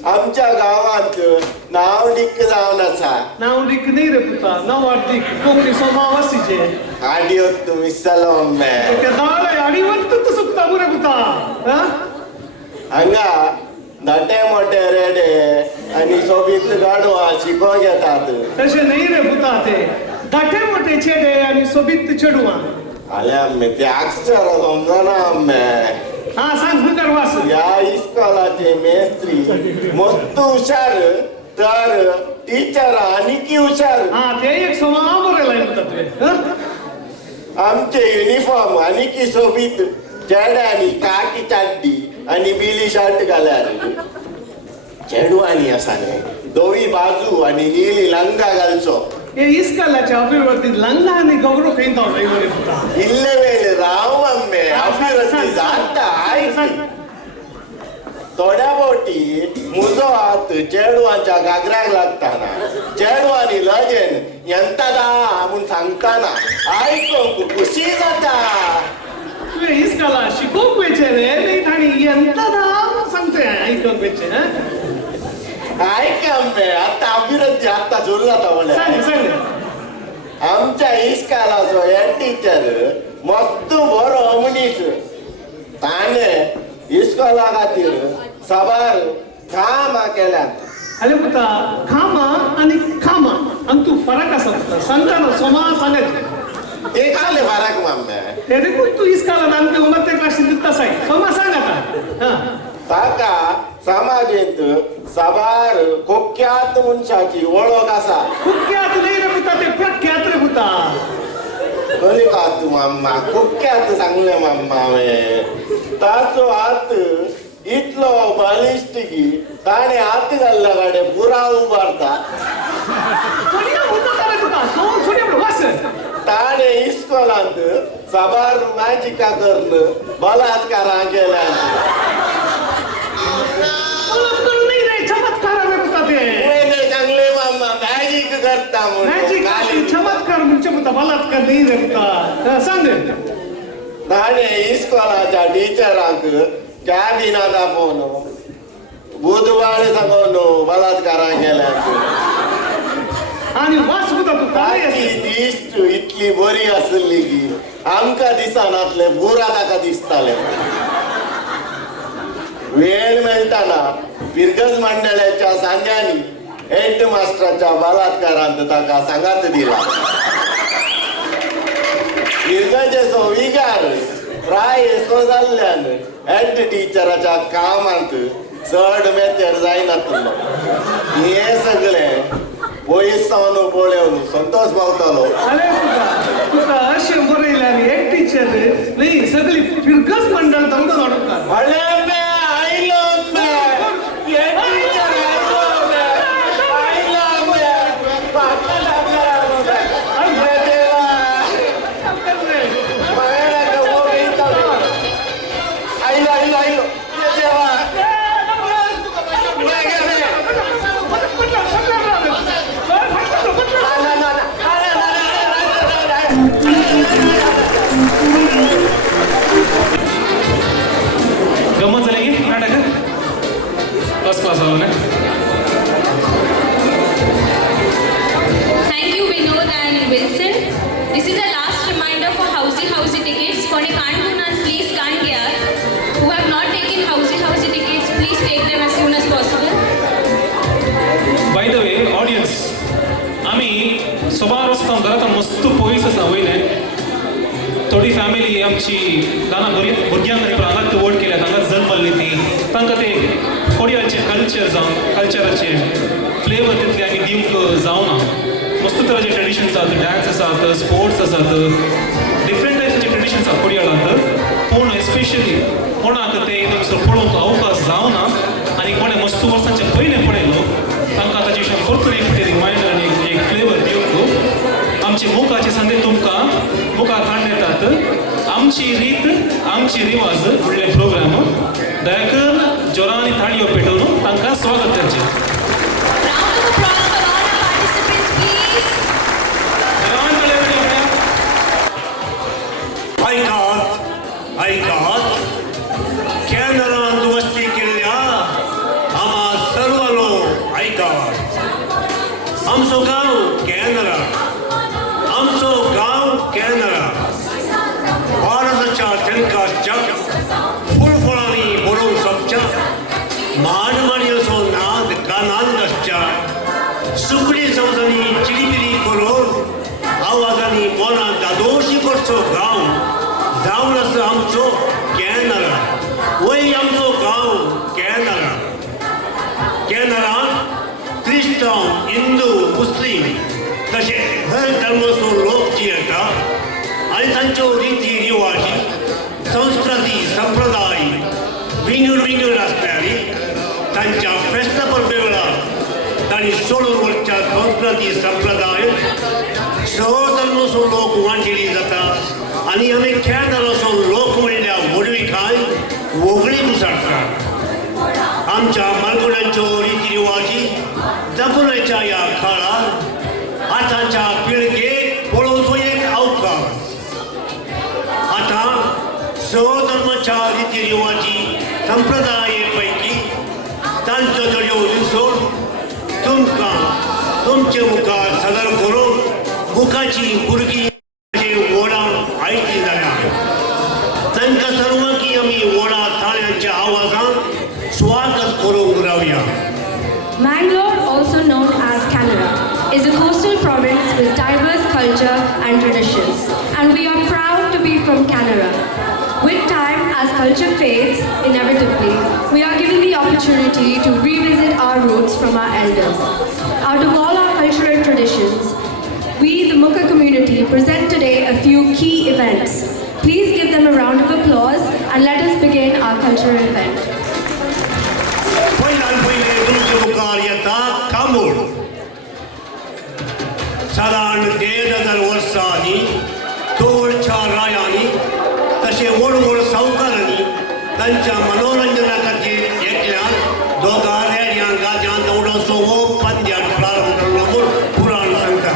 आमच्या गांवांत नांव डिक्क जावन आसा नांव डिक्क न्ही रे पुता नांव डिक्क कोंकणी सोमावासीचे आडियोत तूं विसरलो मम्मे दाळे आडिवत तूं सुकता मरे पुता हांगा धाटे मोठे रेडे आनी सोबीत गाडवां शिकोवंक येतात तशें न्ही रे पुता ते धाटे मोठे चेडे आनी सोबीत चेडवां आले अम्मे ते अक्षर समजना अम्मे हा सांग मुखार वाच ह्या इस्कॉलाचे मेस्त्री मस्त हुशार तर टीचर आनीकी हुशार हा ते एक सोमा बरें लायन म्हणटा तुवें आमचे युनिफॉर्म आनीकी सोबीत चेड्यांनी काकी चाड्डी आनी बिली शर्ट घाल्यार चेडवांनी आसा न्ही दोवी बाजू आनी नीली लंगा घालचो हे इस्कॉलाच्या अभिवृद्धीत लंगा आनी गौरव खंयता बरें पुता इल्ले वेळ राव अम्मे अभिवृद्धी जाता थोड्या फावटी म्हजो हात चेडवांच्या गागराक लागताना चेडवांनी लगेन येंतदा म्हूण सांगताना आयकूंक खुशी जाता तुवें इस्कॉला शिकोवंक वयचें रे न्ही ताणी येंतदा सांगचें आयकूंक वयचें आयक अम्मे आतां अभिवृद्धी आत्ता सुरू जाता म्हळ्यार आमच्या इस्कॉलाचो हेड टीचर मस्त बरो मनीस ताणें इस्कॉला खातीर साबार कामां केल्यात आले पुता खामा आनी खामा आनी तूं फरक आसा पुता सांगता सोमा सांगत एक जालें फरक मम्मे ते देखून तूं इस्कॉलान आमच्या उमत्या क्लासीन दिता सांग सोमा सांग आतां ताका समाजींत साबार कुख्यात मनशाची वळख आसा कुख्यात न्ही रे पुता ते प्रख्यात रे पुता कलिकात माम्मा कुख्यात सांगलें माम्मा हांवें ताचो हात इतलो बलिश्ट की ताणें हात घाल्ल्या गाडे पुरा उबारता ताणें इस्कॉलांत सबार मॅजिका करणं बलात्कारा केल्या चांगले मामा मॅजिक करता चमत्कार म्हणजे बलात्कार नाही रखता सांग ताणे इस्कॉलाच्या टीचरांक कॅबिनात दाखवून बुधवार सांगून बलात्कारा केल्या आणि वास सुद्धा तू ताची दिश्ट इतली बरी असली की आमका दिसानातले बुरा ताका दिसताले वेळ मेळटाना बिरगज मंडळाच्या सांग्यांनी हेड मास्टराच्या बलात्कारांत ताका सांगात दिला बिरगजेचो विगार प्राय येसो जाल्ल्यान हेड टीचराच्या कामांत चड मेतेर जायनातलो हे सगळें पयस सावन पळोवन संतोष पावतालो तुका अशें बरयलें आनी एक टीचर न्ही सगळी फिरकस मंडळ तांकां वाडोवपाक गमत झाली की नाटक फर्स्ट क्लास झालं ना Thank you, Vinod and Wilson. This is a last reminder for housey tickets. For the can't do none, please can't get. Who have not taken housey tickets, please take them as soon as possible. By the way, audience, आम्ही सोबार वचता घरात मस्त पयस आसा वयले थोडी family आमची ल्हान भुरग्यांक हांगाच वोट केल्या हांगाच जल्मल्ली ती तांकां ते कोडियाचे कल्चराचे फ्लेवर तितले आमी दिवंक जावना मस्त तरेचे ट्रेडिशन्स आसात डॅन्स आसात स्पोर्ट्स आसात डिफरंट टायप्सचे ट्रेडिशन्स आसात कोडियाळांत पूण एस्पेशली कोणाक ते थंयसर पळोवंक अवकाश जावना आनी कोणें मस्त वर्सांचे पयलें पळयलो तांकां ताचे विशयी परतून एक रिमायंडर आनी एक फ्लेवर दिवंक आमचे मोकाचे संदेश तुमकां मुखार हाडून येतात आमची रीत आमची रिवाज म्हणले प्रोग्राम दया करून जोरांनी थाळयो पेटोवन तांकां स्वागत करचें ऐकात कॅनरांत वस्ती केल्ल्या आम्हा सर्व लोक ऐकात आमचो गांव कॅनरा आमचो गांव कॅनरा भारताच्या तेलकाच्या फुलफळांनी भरून सोपच्या मानमाडयेचो नाद कानान दसच्या सुकडी चवदांनी चिडीपिडी करून आवाजांनी मनां दादोशी करचो गांव जावन आसा आमचो कॅनरा वय आमचो गांव कॅनरा कॅनरांत क्रिस्तांव हिंदू मुस्लीम तशे हेर धर्माचो लोक जी येता आनी तांच्यो रिती रिवाजी संस्कृती संप्रदाय विंगड आसताली तांच्या फेस्ता परबे वेळार तांणी सोडून वचच्या संस्कृती संप्रदाय धर्माचो लोक वांटेली जाता आनी आमी कॅनराचो लोक म्हणल्या वडविकाय वगळी मुसाडटा आमच्या मालकुड्यांच्यो रिती रिवाजी जगुनाच्या ह्या काळार आतांच्या पिळगेक पळोवचो एक अवकाश आतां धर्माच्या रिती रिवाजी संप्रदाय पैकी तांच्यो थोड्यो रिसोड तुमकां तुमचे मुखार सादर करून मुखाची भुरगीं वोडां आयची जाल्यार तांकां सर्वांकी आमी वोडा थाळ्यांच्या आवाजान स्वागत करूंक रावया. Mangalore, also known as Canada, is a coastal province with diverse culture and traditions, and we are proud to be from Canada. With time, as culture fades inevitably, we are given the opportunity to revisit our roots from our elders. Out of all our cultural traditions, we, the MUKA community, present today a few key events. Please give them a round of applause and let us begin our cultural event. साधारण 1500 वर्सांनी तोडच्या रायांनी असे व्हड व्हड सावकारांनी तांच्या मनोरंजना खातीर एकल्यान दोगा रेड्यान गाद्यान दौडाचो हो पद्यान प्रारंभ केल्लो म्हूण पुराण सांगता.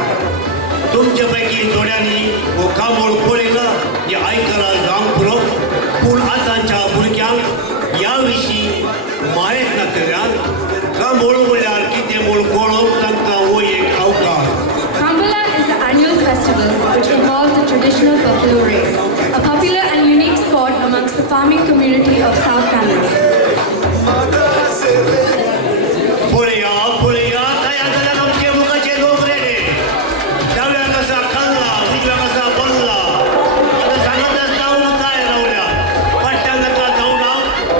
तुमचे पैकी थोड्यांनी हो कामोळ पळयला हे आयकला जावंक पुरो, पूण आतांच्या भुरग्यांक ह्या विशीं माहीत नातल्यान कामोळ म्हळ्यार कितें म्हूण कळोवंक तांकां हो एक अवकाश. Kambala is the annual festival which involves the traditional buffalo race, a popular and unique sport amongst the farming community of South Canada. पुळया काय आता आमचे मुखाचे लोक रेडे, डाव्या कसा खाल्ला उजव्या कसा बोलला, आता सांगत असता काय रावल्या पट्ट्यान नका जाऊन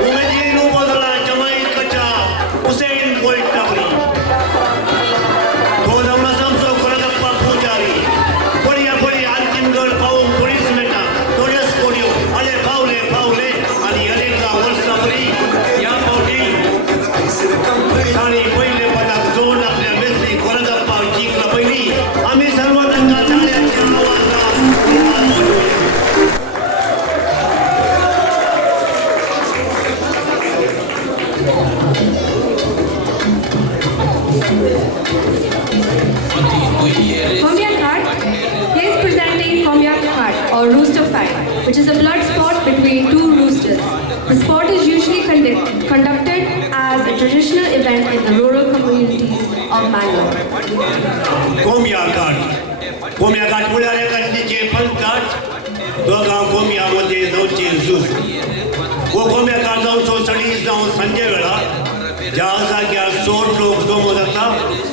उमेदीन उबदला जमाईकच्या हुसेन बोल्ट टाकली तो जाऊन आमचो कोलगप्पा पुजारी पळया अंतिम गड पावून पोलीस मेटा थोड्याच कोड्यो आले पावले आणि अनेकदा वर्सां बरी या पावटी आणि पहिले पदाक जोड आपल्या मेस्त्री कोलगप्पा जिंकला पहिली आम्ही सर्व तांकां टाळ्यांच्या आवाजात Komyak Khat, he is presenting Komyak Khat or rooster fight, which is a blood sport between two roosters. The sport is usually conducted as a traditional event in the rural communities of Mangalore. कोम्या घाट म्हळ्यार एकांचे पंचाट दोगां कोम्यामध्ये जावचे झूज. हो कोम्या घाट जावचो सडीस जावन संजे वेळा ज्या जाग्यार चड लोक जमो जाता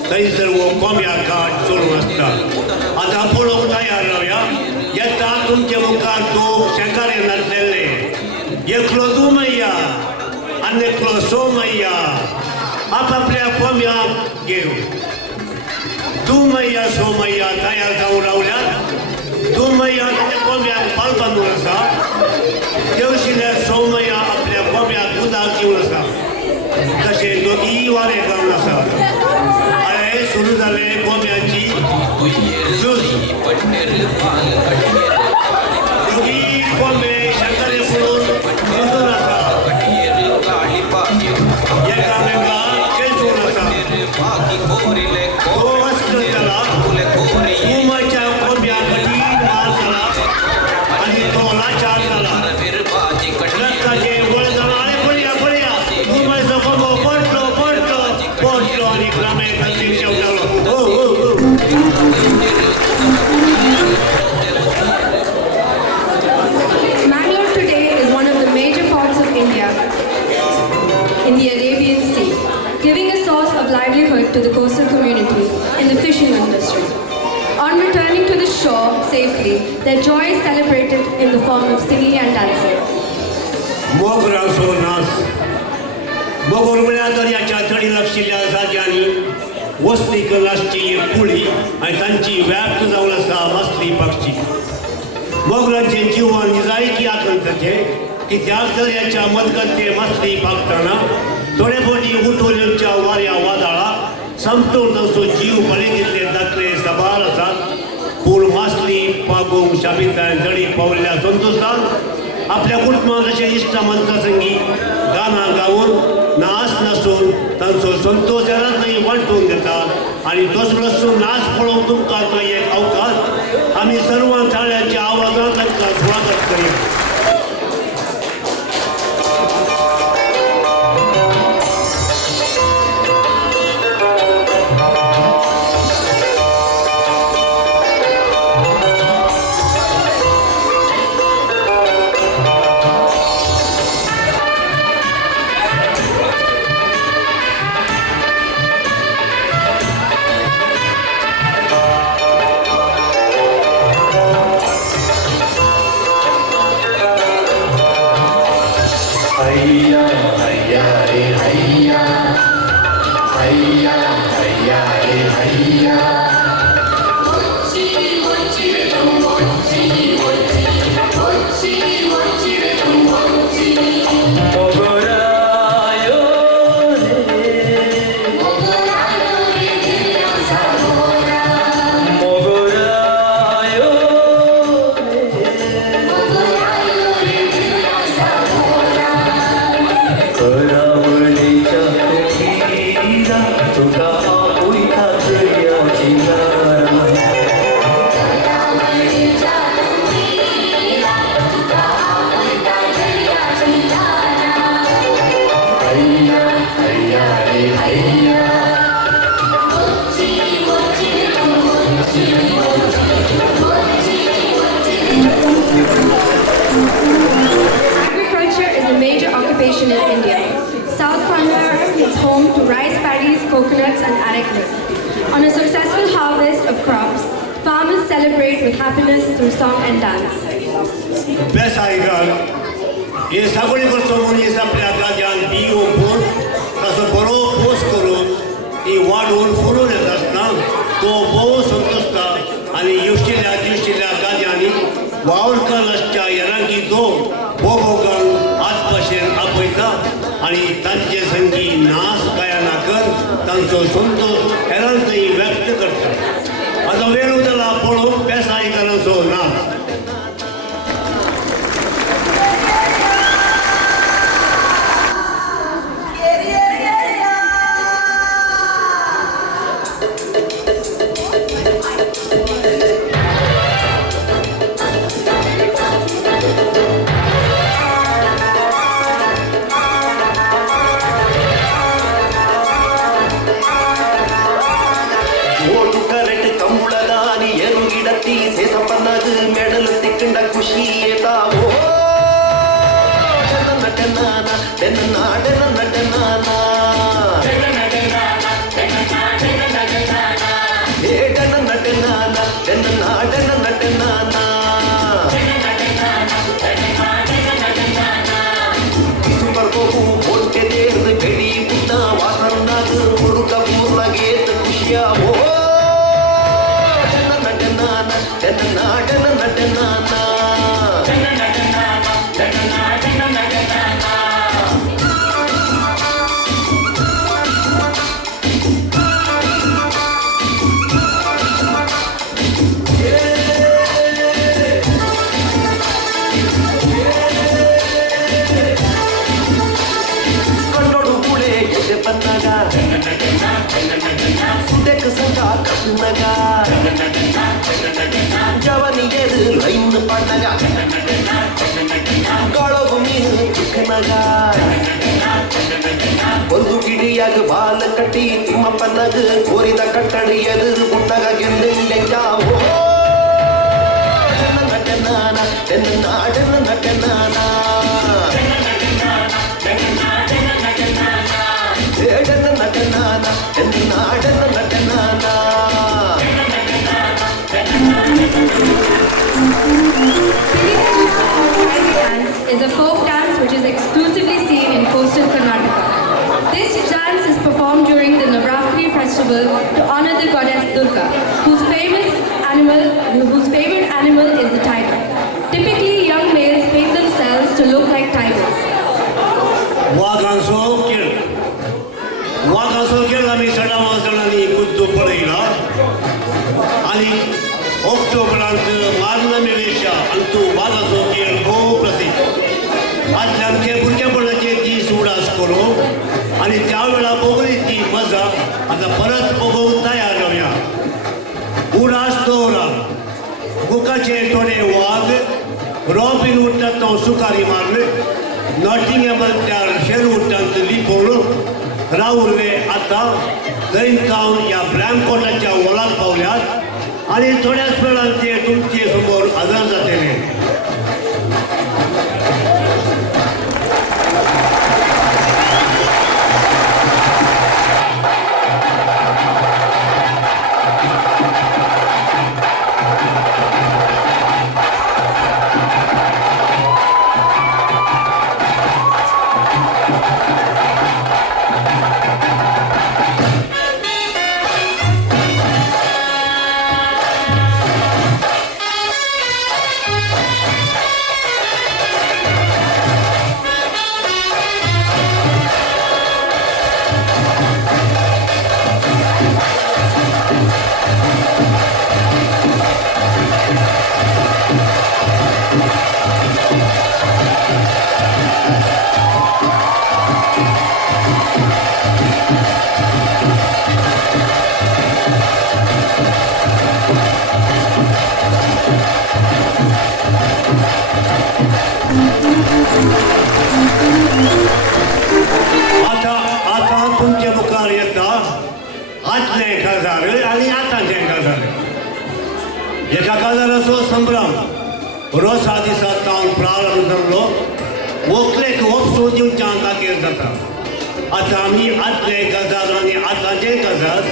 थंयसर हो कोम्या घाट चलून आसता. आतां पळोवंक तयार रावया. येता तुमचे मुखार दोग शेकारे नाचलेले, एकलो दुमय्या आनी एकलो सोमय्या आपापल्या कोम्याक घेवन. दुमय्या सोमय्या तयार जावन रावल्यात. दुमय्या ताच्या कोंब्याक पाल बांदून आसा, देवशिल्या सोमय्या आपल्या कोंब्याक उदक दिवन आसा. तशे दोगी वारे घालून आसा. हांवें सुरू जाले कोंब्याची झूज. दोगी कोंबे शेकारे पळोवन झुजून आसा, एकामेकाक खेचून आसा. तो वस्त जाला उमाच्या कोंब्याक कठीण मार जाला आनी तो लाचार जाला. रक्ताचे वळ जावन आरे पळया उमाचो कोंबो पडलो आनी ग्रामे खातीर शेवटालो. Mangalore today is one of the major ports of India in the Arabian Sea, giving a source of livelihood to the coastal community in the fishing industry. On returning to the shore safely, their joy is celebrated in the form of singing and dancing. मोगराचो नाच. मोगोर म्हळ्यार दर्याच्या तडीर आशिल्ल्या जाग्यांनी वस्तीक नाचची एक कुळी आनी तांची व्याप्त जावन आसा मसली पक्षी. मोगरांचें जिवन निजायकी आकांताचे, कित्याक दर्याच्या मजगते मसली पागतना थोडे फावटी उठोल्यांच्या वाऱ्या वादळाक समतोल तांचो जीव बळे दिल्ले दाखले सबार आसात. पूण मासली पागूंक शाबिताय जडी पावल्ल्या संतोशान आपल्या कुटुंबाक जशे इश्ट मंत्रसंगी गाना गावन नाच नाचून तांचो संतोश जरांतय वांटून घेतात. आनी दसरो नाच पळोवंक तुमकां तो एक अवकाश. आमी सर्व थाळ्यांच्या आवाजान तांकां स्वागत करया. home to rice paddies, coconuts, and areca. On a successful harvest of crops, farmers celebrate with happiness through song and dance. Best idol. हे सगळे करतो मनीस आपल्या गाद्यान बी ओपून ताचो बरो पोस करून ती वाडून फुलून येता आसतना तो भोव संतोषता आनी दिश्टिल्ल्या गाद्यांनी वावरकरांच्या येरांगी दो भोगोगांक आज भाशेन आपयता आनी तांचे संगी नाच गायना कर तांचो संतोष हेरांकय व्यक्त करता. आतां वेळ उदला पळोवंक बेसायकारांचो नाच. ಒಂದು ಗಿಡಿಯಾಗ ಬಾಲ ಕಟ್ಟಿ ತಿಮ್ಮಪ್ಪನಗ ಕೋರಿದ ಕಟ್ಟಡಿ ಎದುರು ಮುಟ್ಟಗ ಗೆಂಡೆಂಜಾವೋ ನಟನಾನ ನಟನಾನ ನಟನಾನ Is a folk dance which is exclusively seen in coastal Karnataka. This dance is performed during the Navratri festival to honor the goddess Durga, whose favorite animal is the tiger. Typically, young males paint themselves to look like tigers. आम्ही सडावासडांनी गुद्दू पळयला आनी ऑक्टोबरांत मार्नमेवेशा अंतू वागाचो खेळ भोव प्रसिद्ध. आजचे आमचे भुरगेपणाचे दीस उडास करूं आनी त्या वेळा भोगली ती मजा आतां परत भोगूंक तयार जावया. उडास दवरा बुकाचे थोडे वाग रॉबिन उठतात तो सुकारी मारले नॉटिंगहॅमांतल्या शेरवुटांत लिपोवन रावुर्ले आतां दैनकावन ह्या ब्रॅमकोटाच्या वॉलाक पावल्यात आनी थोड्याच वेळान ते तुमचे समोर हजर जातले. आता तुमच्या मुखार येता आदले गजाल आनी आतांचे गजाल. एका गजालाचो संभ्रम रोसा दिसा तावन प्रारंभ जाल्लो व्हंकलेक वोपसून दिवच्या खातीर जाता आता आम्ही आदले गजाल आणि आतांचे गजाल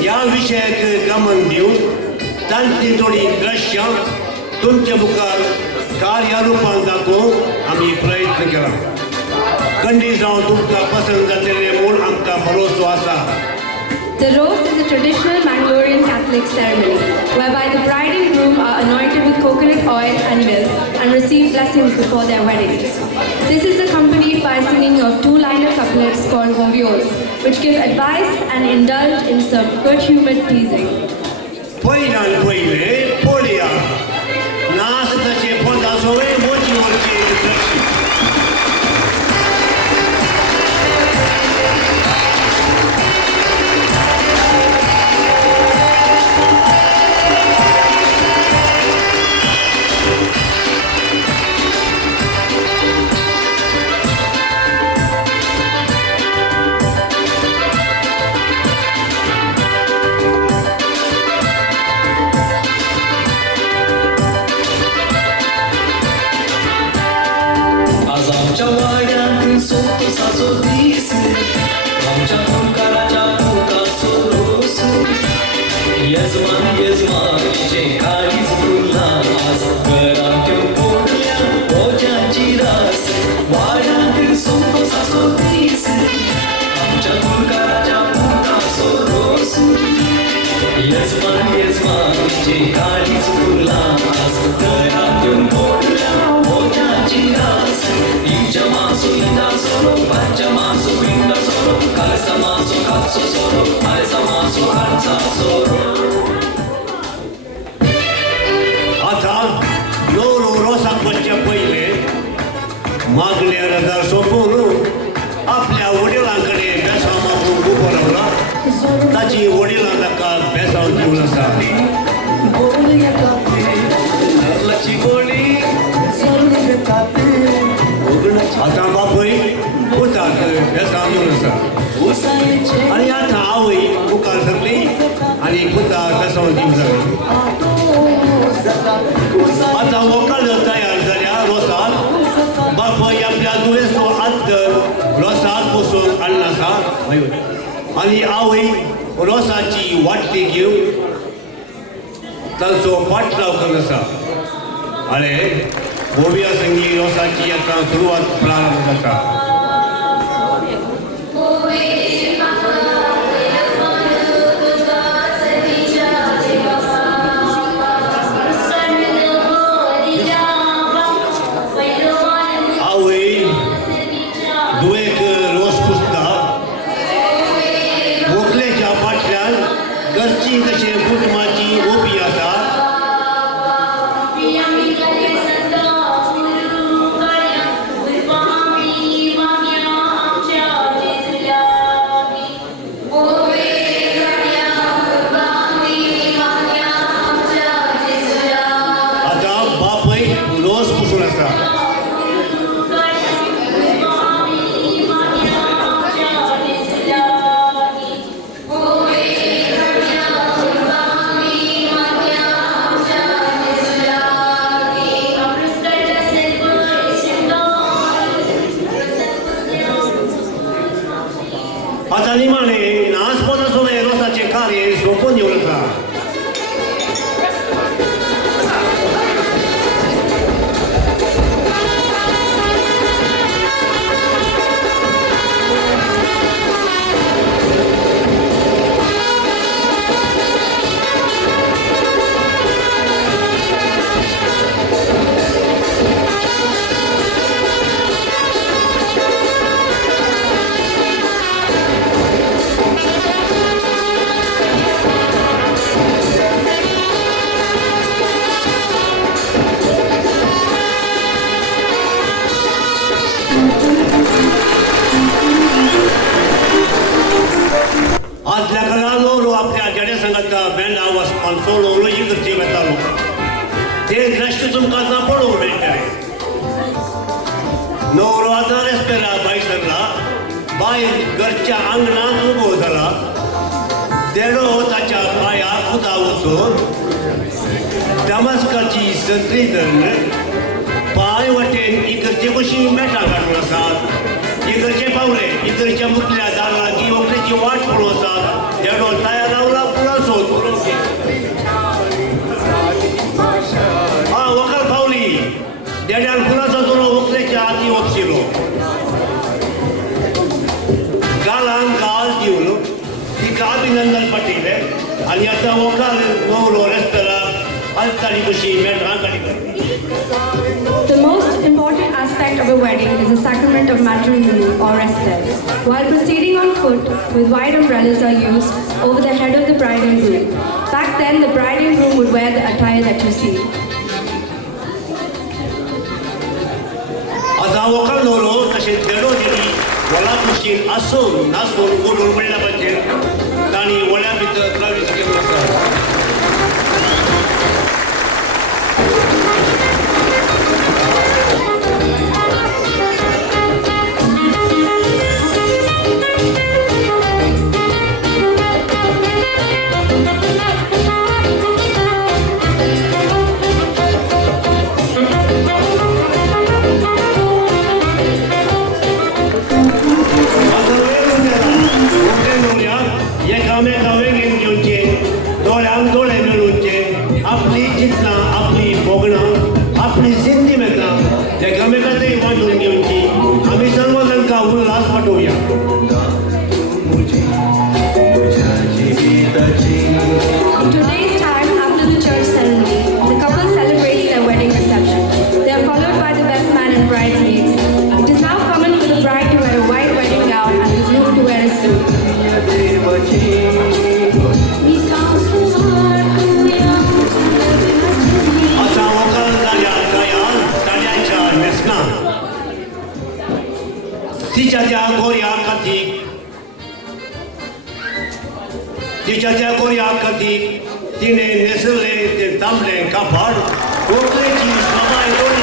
ह्या विशयाक गमन दिवन तांची थोडी दृश्य तुमच्या मुखार कार्यारूपान दाखोवंक आमी प्रयत्न केला. खंडी जावन तुमकां पसंत जातले म्हूण आमकां भरोसो आसा. The roast is a traditional Mangalorean Catholic ceremony whereby the bride and groom are anointed with coconut oil and milk and receive blessings before their weddings. This is accompanied by singing of two-liner couplets called vovios, which give advice and indulge in some good-humored teasing. पहिल्यान पहिले पळया नाच ताचे पदासोवे मोची वरची दृश्य. आता नवरो रोसाक वचचे पहिले मागणे रजा सोपून आपल्या वडिलांकडे बेसांव मागूंक उबो रावला. ताची वडिलां ताका बेसांव दिवन आसा. आता बापूय पुताक बेसांव दिवन आसा आनी आतां आवय मुखार सरली आनी पुताक बेसांव दिवंक लागली. आता व्हंकल तयार जाल्या रोसाक बापूय आपल्या दुयेंसो आदर रोसाक बसोवन हाडला आसा आनी आवय रोसाची वाटली घेवन तांचो पाटलाव करत आसा. आरे भोव्या संगी रोसाची आतां सुरवात प्रारंभ जाता. आता निमाणे नाचपदासोवे रोसाचे कार्य सोपून येवन आसा. आदल्या काळात लोक आपल्या जडे संगत बँड आवाज सोडून लोजी करची वतालो. ते दृश्य तुमकां आतां पळोवंक मेळटलें. न्हवरो आतां रेस्पेरा भायर सरला. बायल घरच्या आंगणांत उबो जाला. देडो ताच्या पांयाक उदक वचून दमास्काची सत्री धरून पांय वाटेन इगर्जे कशी मेटां काडून आसात इकडचे पावले इकडच्या मुतल्या दाराला की ओकल्याची वाट पळून वचत देडो तयार रावला पुरो सोद हा वखल पावली देड्यान पुराचो दोनो ओकल्याच्या आती वचशिलो गालान गाल दिवन तिका अभिनंदन पटिले आणि आता वखल नवलो रेस्तारा अलतारी कशी मेळ्ळा काडी The most important aspect of a wedding is the sacrament of matrimony or Chrystle. While proceeding on foot, with wide umbrellas are used over the head of the bride and groom. Back then, the bride and groom would wear the attire that you see. आता वखल नवलो तसे देडो दिली वला कुशीन असून नासून बोलून म्हणल्या पाहिजे ताणी वळ्या भितर प्रवेश केलो आसा Today's time, after the church ceremony, the couple celebrates their wedding reception. They are followed by the best man and bridesmaids. It is now common for the bride to wear a white wedding gown and the groom to wear a suit. तिच्या गोऱ्या कधी तिने नेसले ते तांबडे कापड कोकळेची सवाय दोरी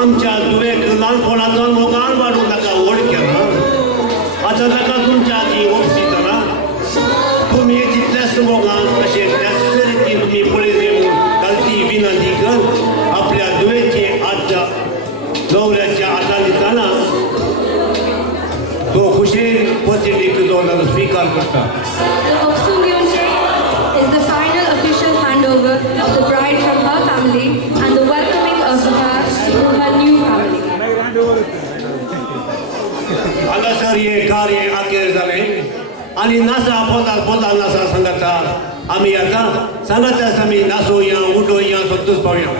आमच्या दुवेक ल्हानपणाचो मोगान वाडून ताका व्हड केला आतां ताका तुमच्या आदी वखदितना तुमी जितलेच मोगान अशें त्याच रितीन तुमी पळय देऊन गलती विनंती कर आपल्या दुवेचे आजच्या न्हवऱ्याच्या हातान दितना तो खुशेन पतीक दोन स्वीकार करता. Is the final official handover of the bride from her family and the welcoming of her to her new family. हांगासर हे कार्य आखेर जालें आनी नासा पोता नासा सांगाता आमी आतां सांगाता आमी नाचोवया उडोवया Santosh पावया.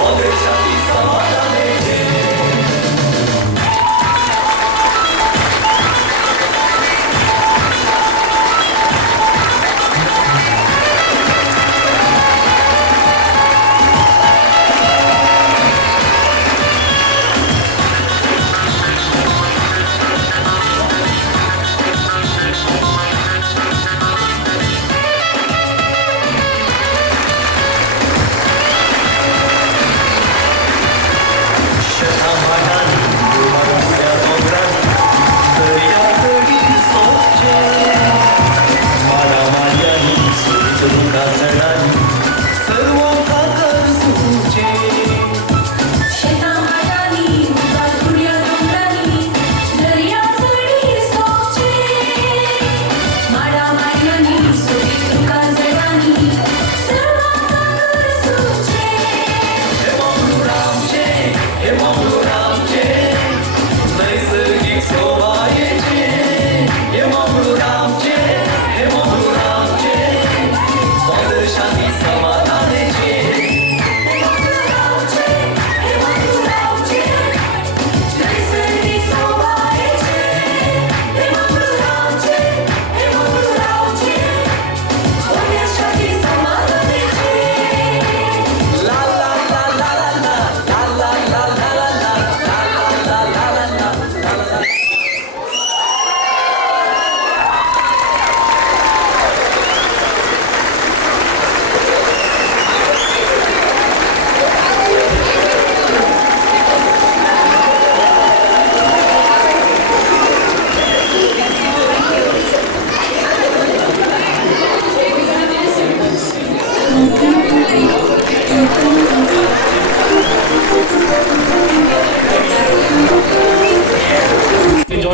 Odejść i samotna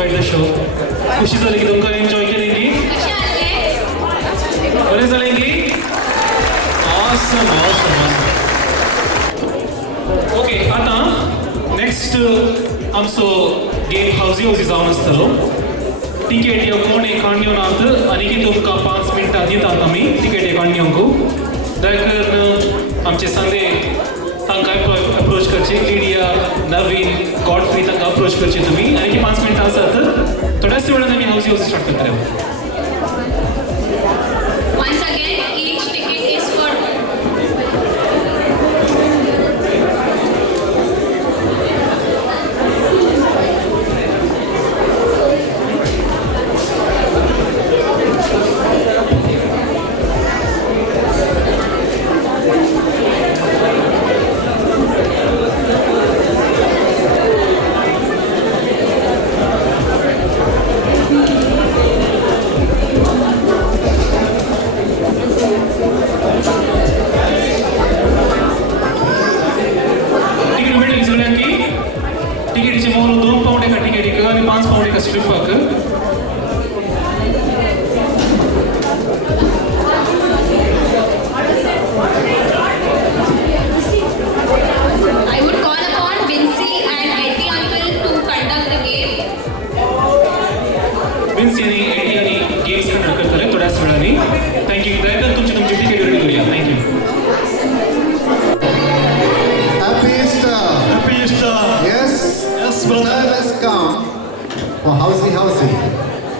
enjoyed the show. खुशी झाली की तुमका enjoy केली बरे झालेंगी awesome. Okay, आता next आमचो game हाऊसी जावन आसतलो. टिकेट यो कोण एक काडून आनी की तुमका 5 मिनटां दितात आमी टिकेट काडूंक. दयकरून आमचे संदे तांकां अप्रोच करचे. लिडिया, नवीन, गॉडफ्री तांकां अप्रोच करचे तुमी. आनी की 5 मिनटां आसात. थोड्याच वेळान आमी हाऊसी स्टार्ट करतले. Once again, each ticket is for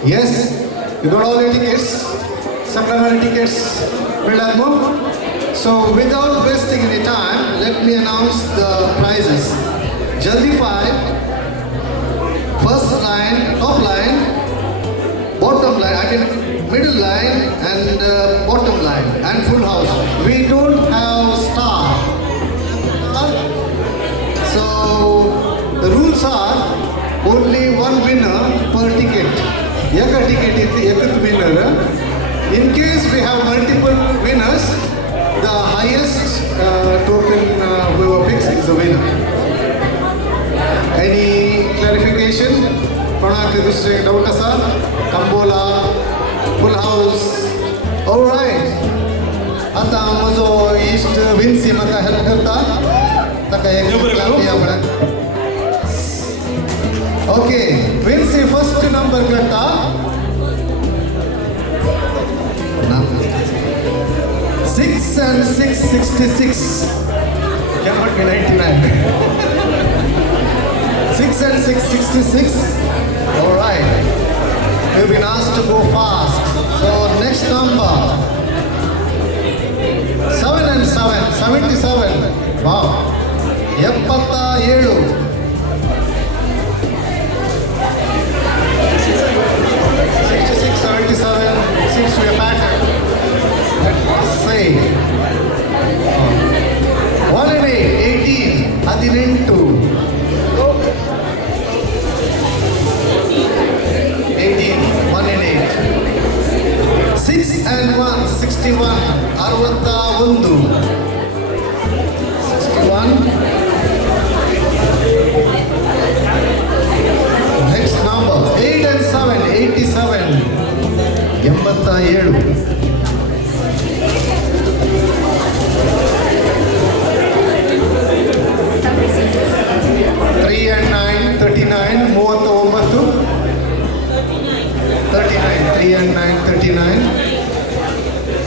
Yes, you got all your tickets, supplementary tickets, so without wasting any time, let me announce the prizes. Jaldi 5, first line, top line, bottom line, middle line and bottom line and full house. We don't have star. So the rules are only one winner per ticket. Yaka ticket is the ekak winner. In case we have multiple winners, the highest token whoever picks is the winner. Any clarification? Pranaka Dusre Dautasa, Kambola, full house. Alright. Ata mazo east Vinci maka help karta. Taka ek clap diya bada. Okay, Vinci first number karta. 6 and 6, 66. Cannot be 99. 6 and 6, 66. Alright. We've been asked to go fast. So next number. 7 and 7, 77. Wow. 77. 66, 77, 6 we are pattern. Let's say 1 and 8, 18, 18. 18, 1 and 8. 6 and 1, 61, 61. 61. Next number, 8 and 7, 87. 87. 3 and 9, 39. 39. 3 and 9, 39.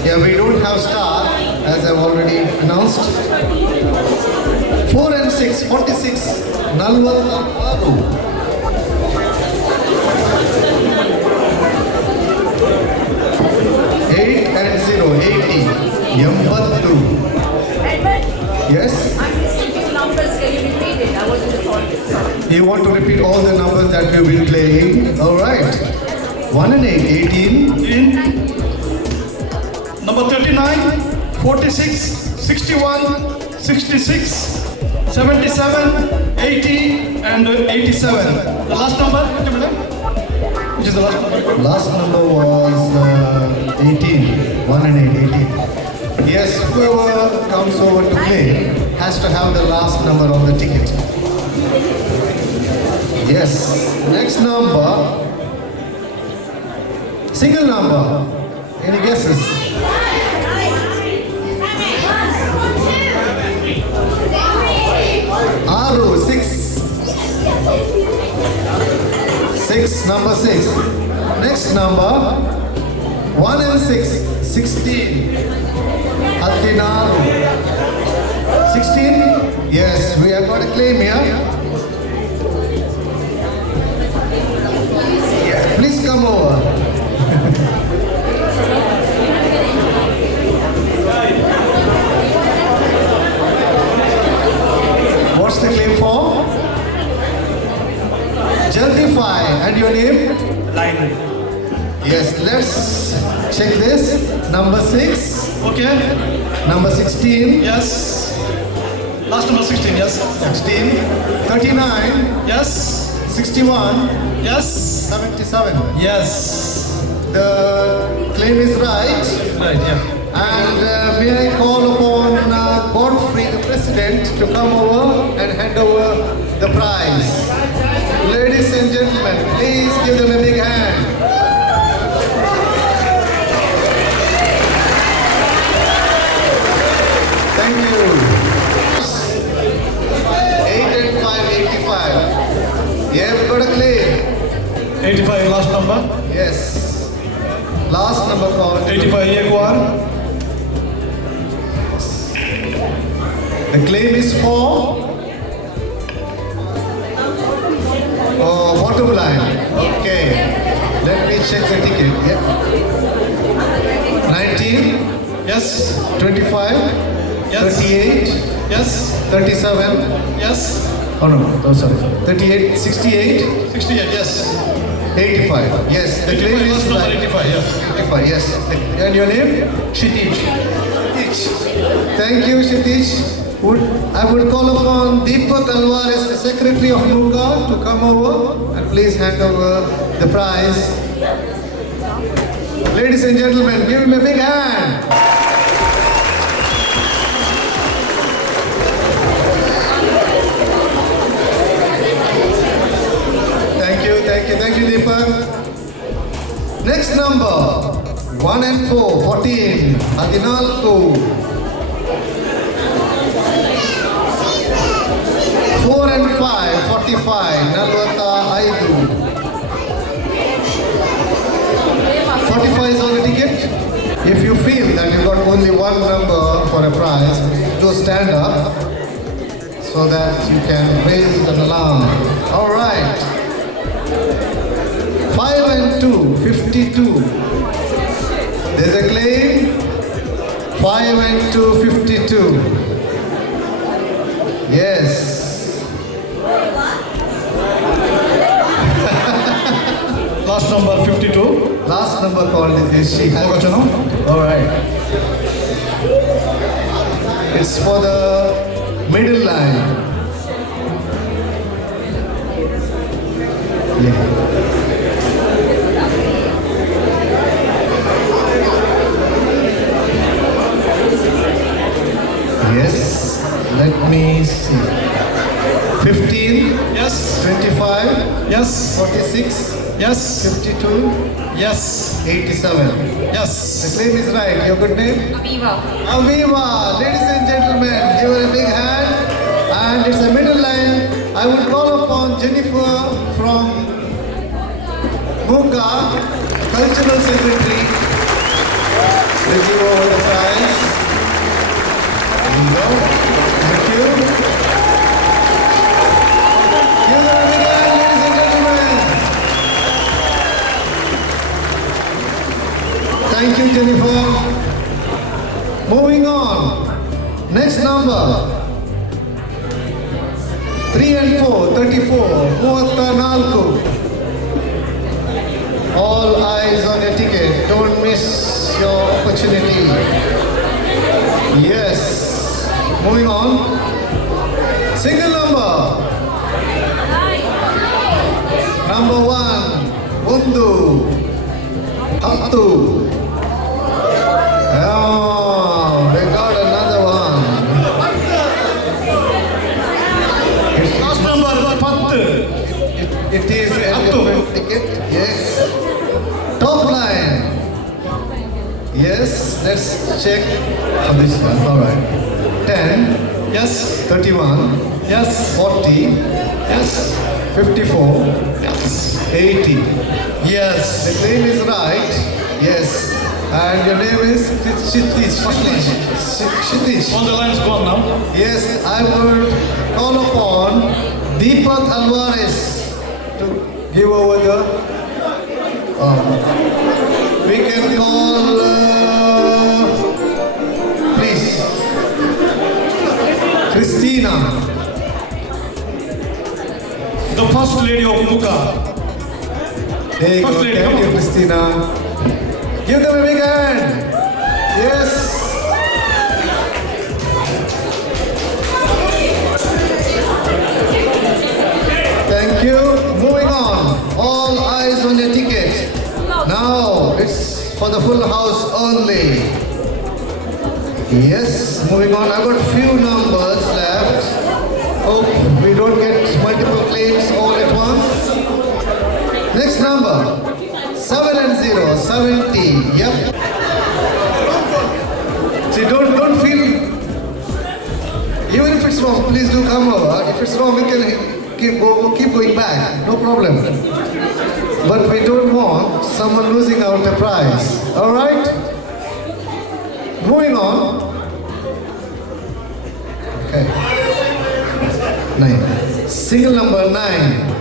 Yeah, we don't have star, as I've already announced. 4 and 6, 46. 46. 8 and 0, 80. 82. Yes? Numbers, can you repeat it? I wasn't recording. You want to repeat all the numbers that we've been playing? Alright. 1 and 8, 18. Number 39, 46, 61, 66, 77, 80 and 87. The last number, which is the last number? Last number was 18. 1 and 8, 18. Yes, whoever comes over to play has to have the last number on the ticket. Yes. Next number. Single number. Any guesses? Aru, 6. 6, number 6. Next number. 1 and 6. 16. Atinaru. 16? Yes, we have got a claim here. Yes, please come over. What's the claim for? Justify. And your name? Lionel. Yes, let's check this. Number 6. Okay. Number 16. Yes. Last number 16, yes. 16. 39. Yes. 61. Yes. 77. Yes. The claim is right. Right, yeah. And may I call upon Godfrey, the president, to come over and hand over the prize. Ladies and gentlemen, please give them a big hand. Thank you. 8 and 5, 85. Yeah, we got a claim. 85, last number. Yes. Last number called. 85, एक बार. The claim is for bottom line. Okay. Let me check the ticket. Yeah. 19. Yes. 25. Yes. 38. Yes. 37. Yes. Oh no, oh sorry. 38. 68. 68, yes. 85. Yes. The claim is Last number 85, yeah. 85. Yes. And your name? Shitij. Thank you, Shitij. I would call upon Deepak Alvares, the secretary of MUKA, to come over and please hand over the prize. Ladies and gentlemen, give him a big hand. Thank you, Deepak. Next number, 1 and 4, 14, Adinalku. 4 and 5, 45, Nalwata Aidu. 45 is on the ticket. If you feel that you got only one number for a prize, do stand up so that you can raise an alarm. All right. 5 and 2, 52. There's a claim. 5 and 2, 52. Yes. Last number 52. Last number called is she. All right. It's for the middle line. Yeah. Yes, let me see. 15. Yes. 25. Yes. 46. Yes. 52. Yes. 87. Yes. The claim is right. Your good name? Aviva. Aviva. Ladies and gentlemen, give her a big hand. And it's a middle line. I would call upon Jennifer from MUKA, Cultural Secretary, to give over the prize. There you go. Thank you. Give her a big hand, ladies and gentlemen. Thank you, Jennifer. Moving on. Next number. 3 and 4, 34, 34. All eyes on your ticket. Don't miss your opportunity. Yes. Moving on. Single number. Number 1, Bundu. Hattu. Oh, they got another one. Last number 10. Yes, let's check for this one. All right. 10. Yes. 31. Yes. 40. Yes. 54. Yes. 80. Yes. The name is right. Yes. And your name is Shitish. Shitish. All the lines gone now. Yes, I would call upon Deepak Alvares to give over the. We can call. Please. Christina. The first lady of MUKA. There you go. First lady, Thank come you, on. Christina. Give them a big hand. Yes. Thank you. Moving on. All eyes on your ticket. Now it's for the full house only. Yes. Moving on. I've got few numbers left. Hope we don't get multiple claims all at once. Next number. 7 and 0, 70. Yep. See, don't feel. Even if it's wrong, please do come over. If it's wrong, we can keep going back. No problem. But we don't want someone losing out a prize. All right. Moving on. Okay. 9. Single number 9.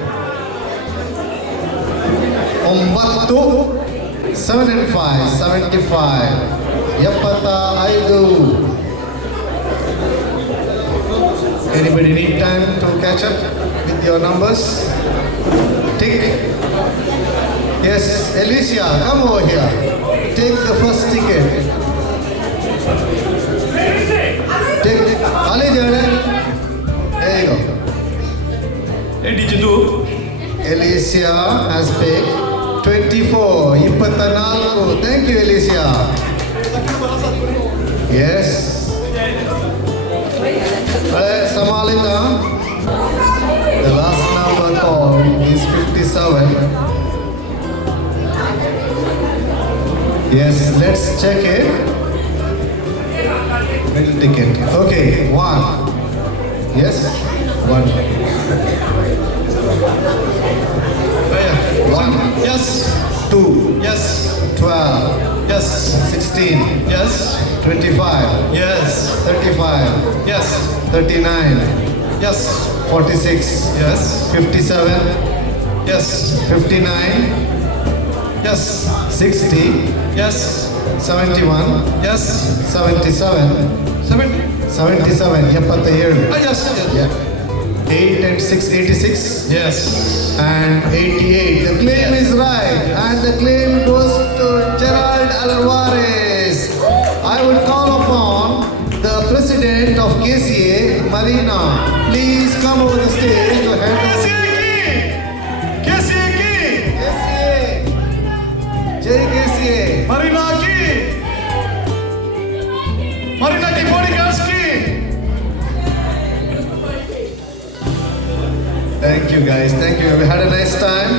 Ombattu 7 and 5, 75. Yapata Aidu. Anybody need time to catch up with your numbers? Tick. Yes, Alicia, come over here. Take the first ticket. Take Ali Jordan. There you go. Hey, did you do? Alicia has picked 24. 24. Thank you, Alicia. Yes. Samalika. The last number called is 57. Yes, let's check it. Middle ticket. Okay, 1. Yes, 1. 1. Yes. 2. Yes. 12. Yes. 16. Yes. 25. Yes. 35. Yes. 39. Yes. 46. Yes. 57. Yes. 59. Yes. 60. Yes. 71. Yes. 77. 77. Yapata year. Yes. Yeah. 8 and 6, 86. Yes. And 88. The claim is right. And the claim goes to Gerald Alvares. I would call upon the president of KCA, Marina. Please come over the stage to hand over. KCA Jai KCA. Marina ki bodyguards ki. Thank you guys, thank you. We had a nice time.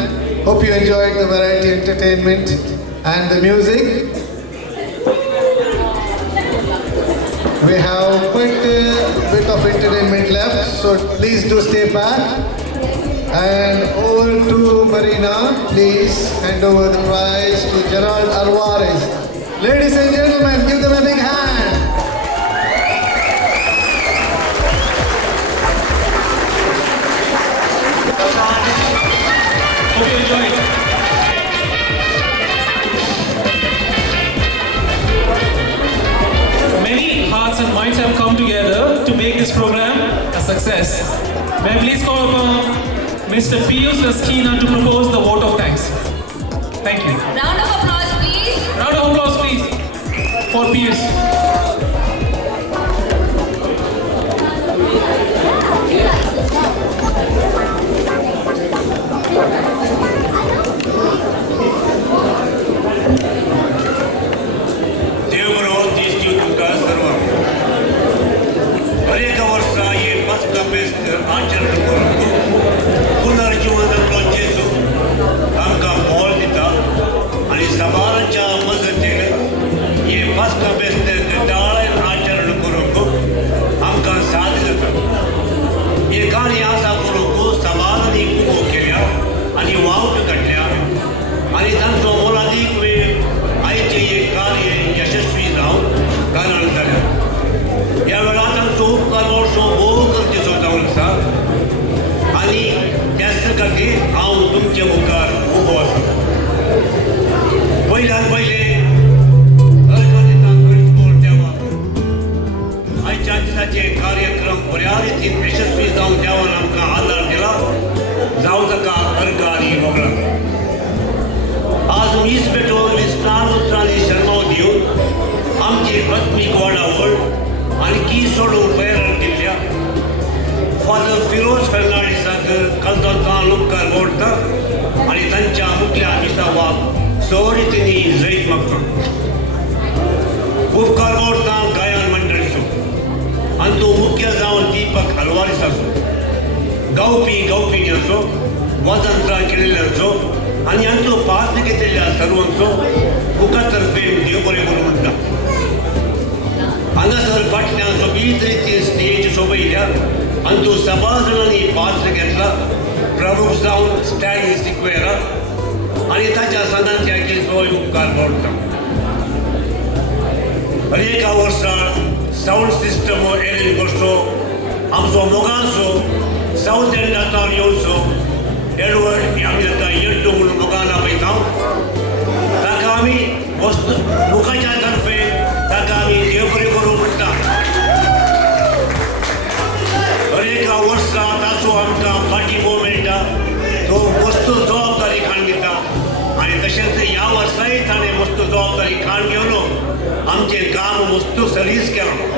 Hope you enjoyed the variety entertainment and the music. We have quite a bit of entertainment left, so please do stay back. And over to Marina, please hand over the prize to Gerald Alvares. Ladies and gentlemen, give them a big hand. Hope you enjoyed. Many hearts and minds have come together to make this program a success. May I please call upon Mr. Piyush Raskina to propose the vote of thanks. Thank you. Round of applause, please. Round of applause, please, for Piyush. ದೇವರು ದೃಷ್ಟಿ ತುಕ ಸರ್ವ ಅನೇಕ ವರ್ಷ ಈ maska best ಆಚರಣೆ ಕೊರತು पुनर्जीवन जेजू आमकां मोल दिता आनी समाजाच्या मजतीन हे दिसाचे कार्यक्रम बऱ्या रितीन यशस्वी जावन देवान आमकां आदार दिला जावं ताका अर्घ आनी वगळा आज मीस पेटोवन विस्तार उतरांनी शर्माव दिवन आमची आत्मीक वाडावळ आणखी सोडून प्रेरण दिल्ल्या फादर फिरोज फेर्नांडीसाक कालतान उपकार मोडटा आनी तांच्या मुख्या विसावाक सवरितींनी जैत मागता उपकार मोडटा गायन मंडळीचो आनी तो मुख्य जावन दीपक अल्वारेसाचो गावपी वजंत्रां केलेल्यांचो आनी हांचो पात्र घेतिल्ल्या सर्वांचो मुखा तर्फे देव बरें करूं म्हणटा हांगासर फाटल्यान सोबीत रितीन स्टेज सोबयल्या आनी तो सभा जाणांनी पात्र घेतला प्रमुख जावन फ्र सिक्वेरा आनी ताच्या सदांच्या सोय उपकार मोडटा अनेका वर्सां साऊंड सिस्टम एरेंज करचो आमचो मोगाचो साऊथ एंडांतल्यान येवचो एडवर्ड आमी ताका येड्डो म्हणून मोगान आपयता ताका आमी मुखाच्या तर्फे ताका आमी देव बरें करूं म्हणटा अनेका वर्सां ताचो आमकां फाटीबो मेळटा तो मस्त जबाबदारी खाण दिता आनी तशेंच ह्या वर्सांय ताणें मस्त जबाबदारी खाण घेवलो आमचें काम मस्त सरीस केलो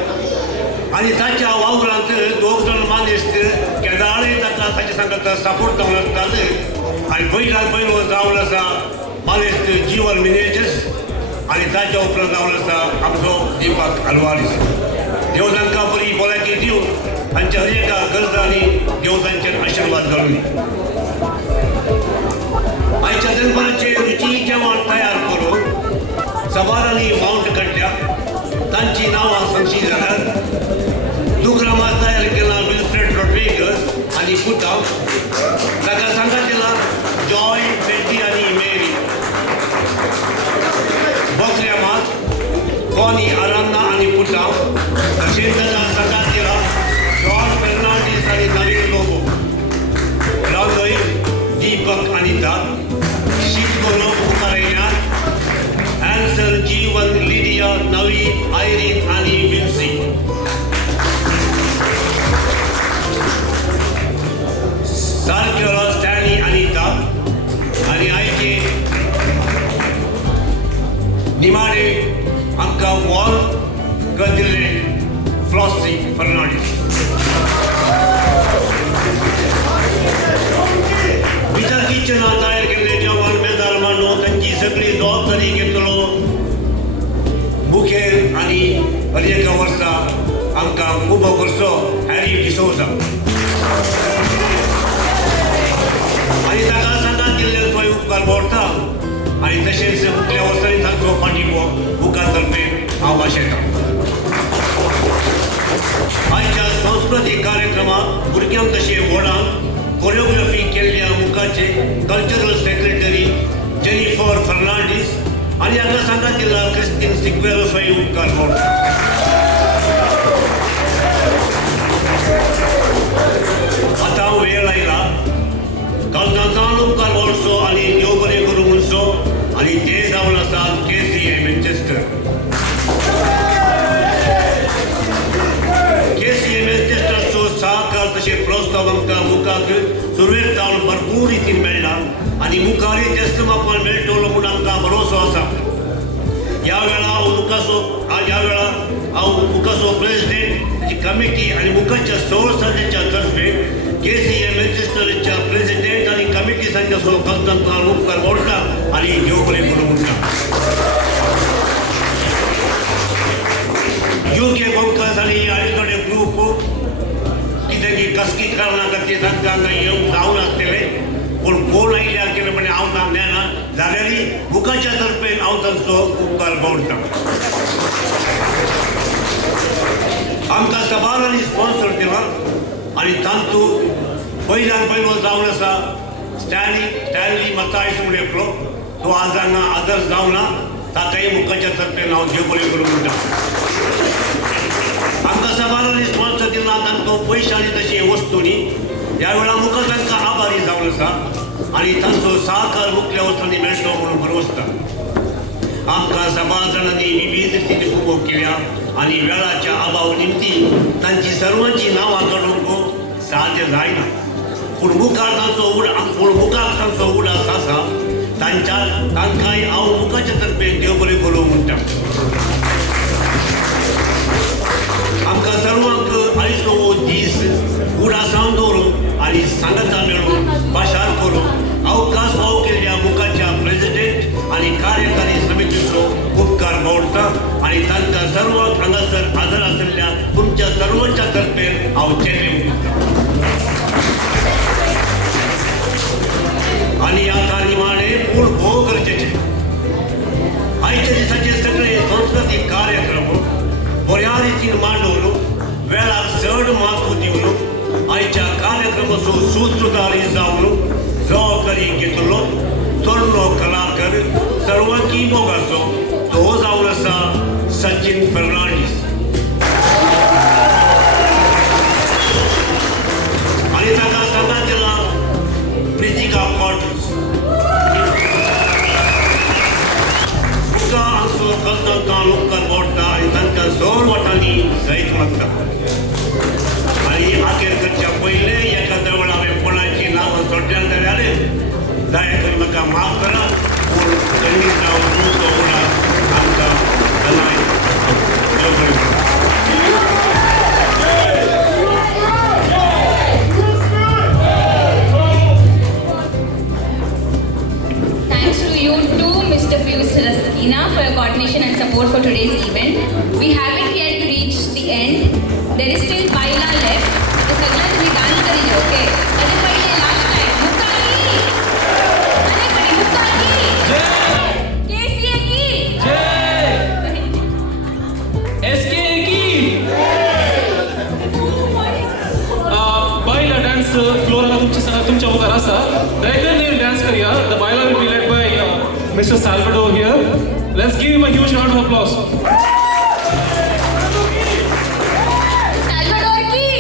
आनी ताच्या वावरांत दोग जाण मानेस्त केदारय ताका ताचे सांगता सपोर्ट जावन आसतात आनी पयल्यान पयलो जावन आसा मानेस्त जीवन मिनेजस आनी ताच्या उपरांत जावन आसा आमचो दीपक अल्वारेस देव तांकां बरी भलायकी दिवं तांच्या हर एका गरजांनी देव तांचेर आशिर्वाद घालूं आयच्या दरबाराचेर रुची जेवण तयार करून सवारांनी माउंट काडल्या तांची नांवां सांगची जाल्यार दुग्रामा तयार केला विल्फ्रेड रॉड्रिगस आनी पुता ताका सांगा केला जॉय बेटी आनी मेरी बकऱ्या मात कॉनी आरान्ना आनी पुता तशेंच ताका सांगा केला जॉन फेर्नांडीस आनी नवीन लोबो रावलोय दीपक आनी तात शिकवलो मुखारयल्यान एन्सर जीवन लिडिया नवी आयरीन आनी विन्सी सारकेलो स्टॅनी आनी तात आनी आयचे निमाडे आमकां वॉल गदिल्ले फ्रॉस्टी फर्नांडीस विचार किचनां तयार केल्ले जेवण मेजार मांडून तांची सगळी जबाबदारी घेतलो मुखेल आनी हर एका वर्सा आमकां खूब वर्सो हॅरी डिसोजा आनी ताका सदांच केल्ले सोय उपकार मोडटा आनी तशेंच मुखल्या वर्सांनी तांचो फाटीबो मुखार तर्फे हांव भाशयता आयच्या सांस्कृतीक कार्यक्रमाक भुरग्यांक तशें व्हडांक कोरियोग्राफी केल्ल्या मुखाचे कल्चरल सेक्रेटरी जेनिफर फर्नांडीस आनी हाका सांगा केला क्रिस्टीन सिक्वेरा सोय उपकार मोडटा आतां वेळ आयला कालतान उपकार मोडचो आनी देव बरें करूं म्हणचो आनी ते जावन आसात केसी मॅन्चेस्टर मॅन्चेस्टरचो सहकार तशें प्रोत्साहन आमकां मुखाक सुरवेर जावन भरपूर रितीन मेळ्ळा आनी मुखारय जास्त मापान मेळटलो म्हूण आमकां भरोसो आसा ह्या वेळा हांव मुखाचो प्रेसिडेंट ताची कमिटी आनी मुखाच्या संस्थांच्या तर्फे केसी मॅन्चेस्टरच्या प्रेसिडेंट आनी कमिटी सांगचो कालतान उपकार मोडटा आनी देव बरें करूं म्हणटा यूके बंकर्स आनी आळीकडे ग्रूप कितें की कसकी कारणां खातीर तांकां येवंक जावं नासलेले पूण कोण आयल्या केले म्हणे हांव नेना जाल्यारय मुखाच्या तर्फे हांव तांचो उपकार मोडटा आमकां सभारांनी स्पॉन्सर दिला आनी तातूंत पयल्यान पयलो जावन आसा स्टॅनली मतायस म्हूण एकलो तो आज हांगा आदर जावना ताकाय मुखाच्या तर्फे हांव देव बरें करूं म्हणटा आमकां सभारांनी स्पॉन्सर दिला तांकां पयशे आनी तशे वस्तूंनी ह्या वेळा मुखार तांकां आभारी जावन आसा आनी तांचो सहकार मुखल्या वस्तूंनी मेळटलो म्हणून भरवसता आमकां सभा जाणांनी विविध रितीन उपभोग केल्या आणि वेळाच्या अभाव निमती तांची सर्वांची नावां काडूंक साध्य जायना पूण मुखार तांचो उडास आसा तांकांय हांव मुखाच्या तर्फे देव बरें करूं म्हणटा. आमकां सर्वांक आयचो हो दीस उडासावन दवरून आनी सांगता मेळून पाशार करून अवकाश फाव केल्ल्या मुखाच्या प्रेसिडेंट आनी कार्यकारी समितीचो उपकार मावडटा आनी तांकां सर्वांक हांगासर हजर आशिल्ल्या तुमच्या सर्वांच्या तर्फे हांव चेले आनी आता निमाणे पूण भोव गरजेचे. आयच्या दिसाचे सगळे सांस्कृतीक कार्यक्रम बऱ्या रितीन मांडून वेळाक चड म्हत्व दिवन आयच्या कार्यक्रमाचो सूत्रधारी जावन जबाबदारी घेतलो तरलो कलाकार सर्वांकी मोगाचो तो जावन आसा सचिन फर्नांडीस. आनी ताका सांगात दिला प्रितिका कॉर्टस. हांगचो कसदांकां उपकार मोडटा आनी तांकां सोर वटांनी जायत मागता. आनी आखेर करच्या पयले एका जवळ हांवें कोणाची नांवां सोडल्यान जाल्यार दया करून म्हाका माफ करा पूण खंडीत जावन तुमचो उडास आमकां जनाय देव बरें करूं. Thanks to you too, Mr. Feroz Fernandes, for your coordination and support for today's event. We haven't yet reached the end. There is still baila left. The सगळ्यांनी तुम्ही डान्स करील, ओके? अरे पहिले लास्ट टाइम मुकाली. अरे पहिले मुकाली. जय. KCA की. जय. SK की. बायला डान्स फ्लोराला तुमच्या मुखार आसा. रेग्युलर नेम डान्स करूया. The baila will be led by Mr. Salvador here. Let's give him a huge round of applause. Salvador की.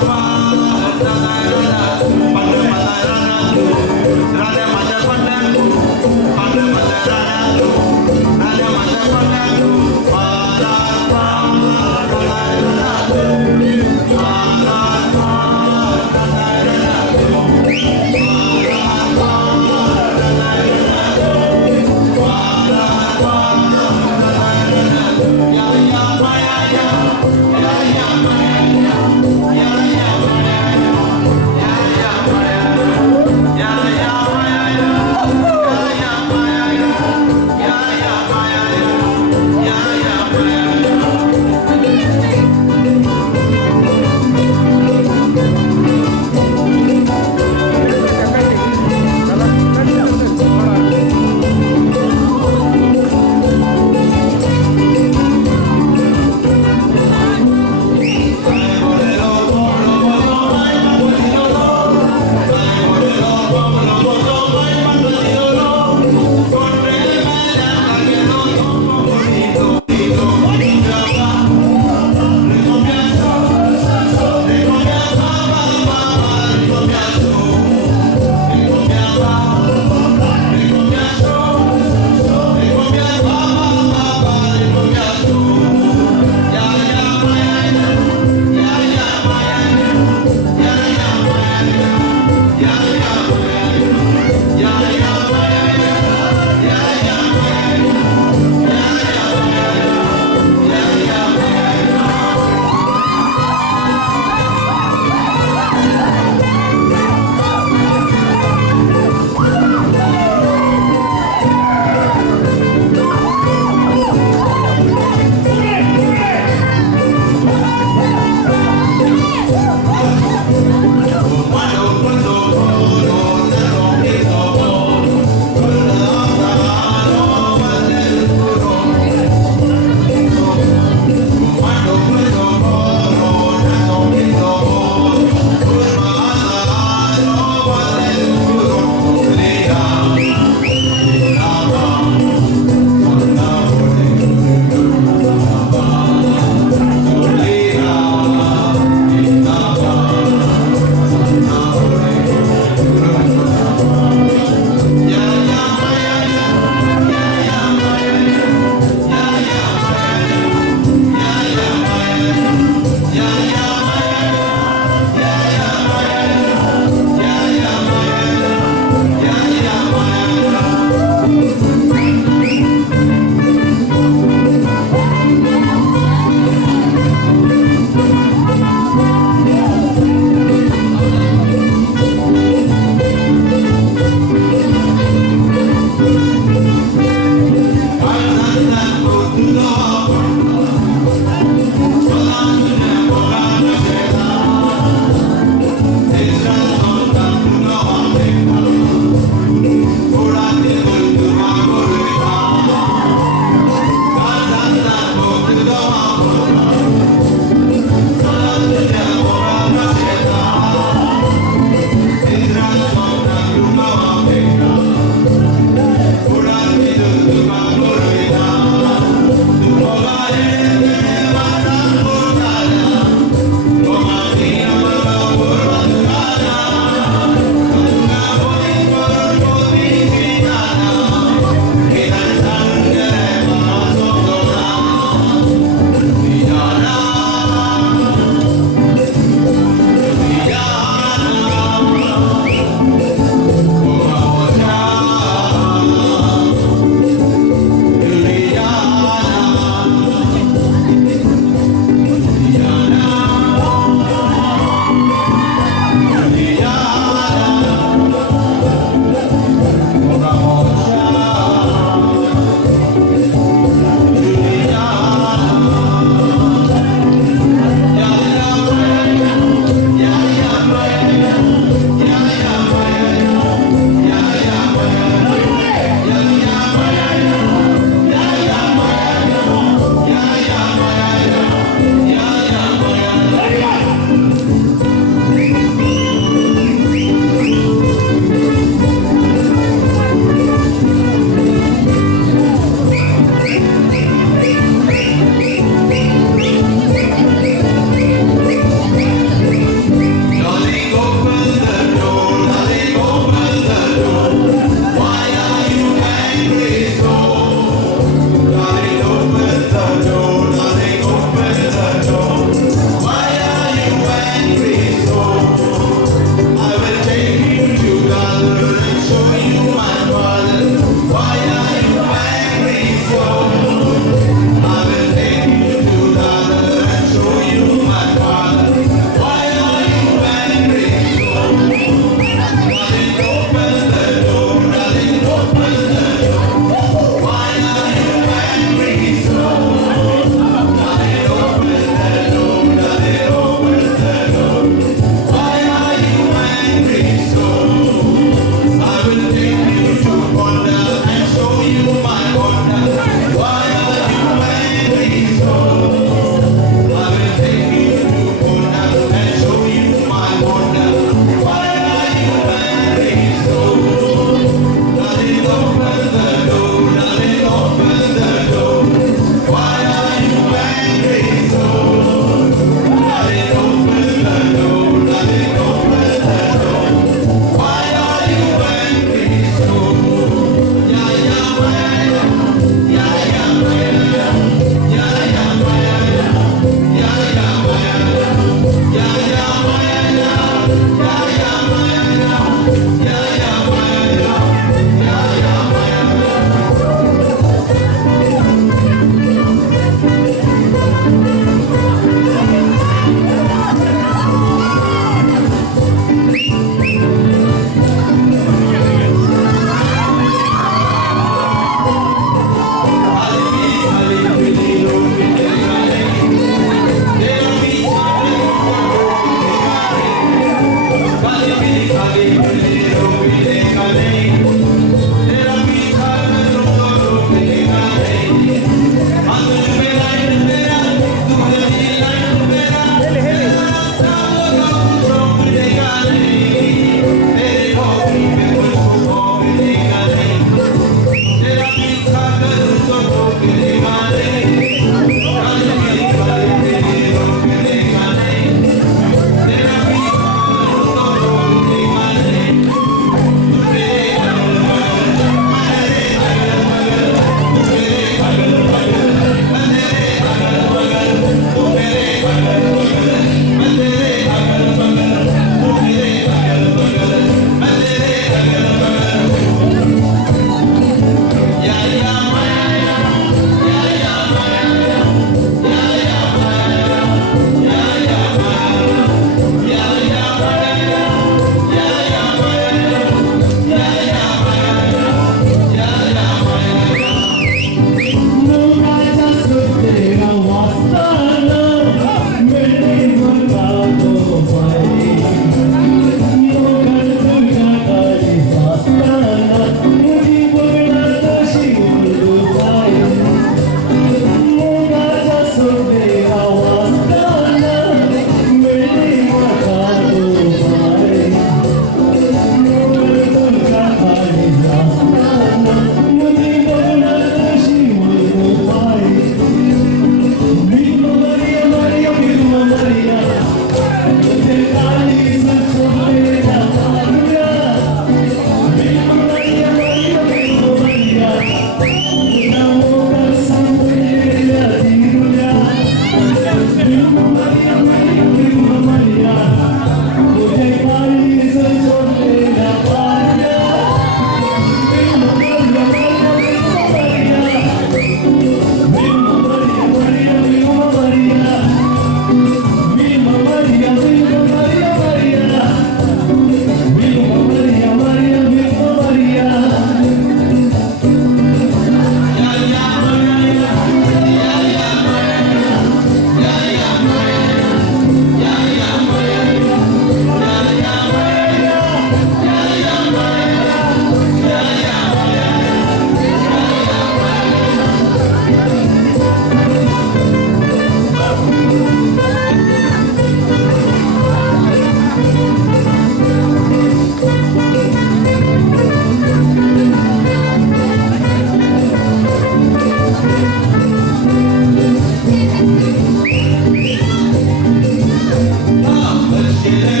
Yeah.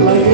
like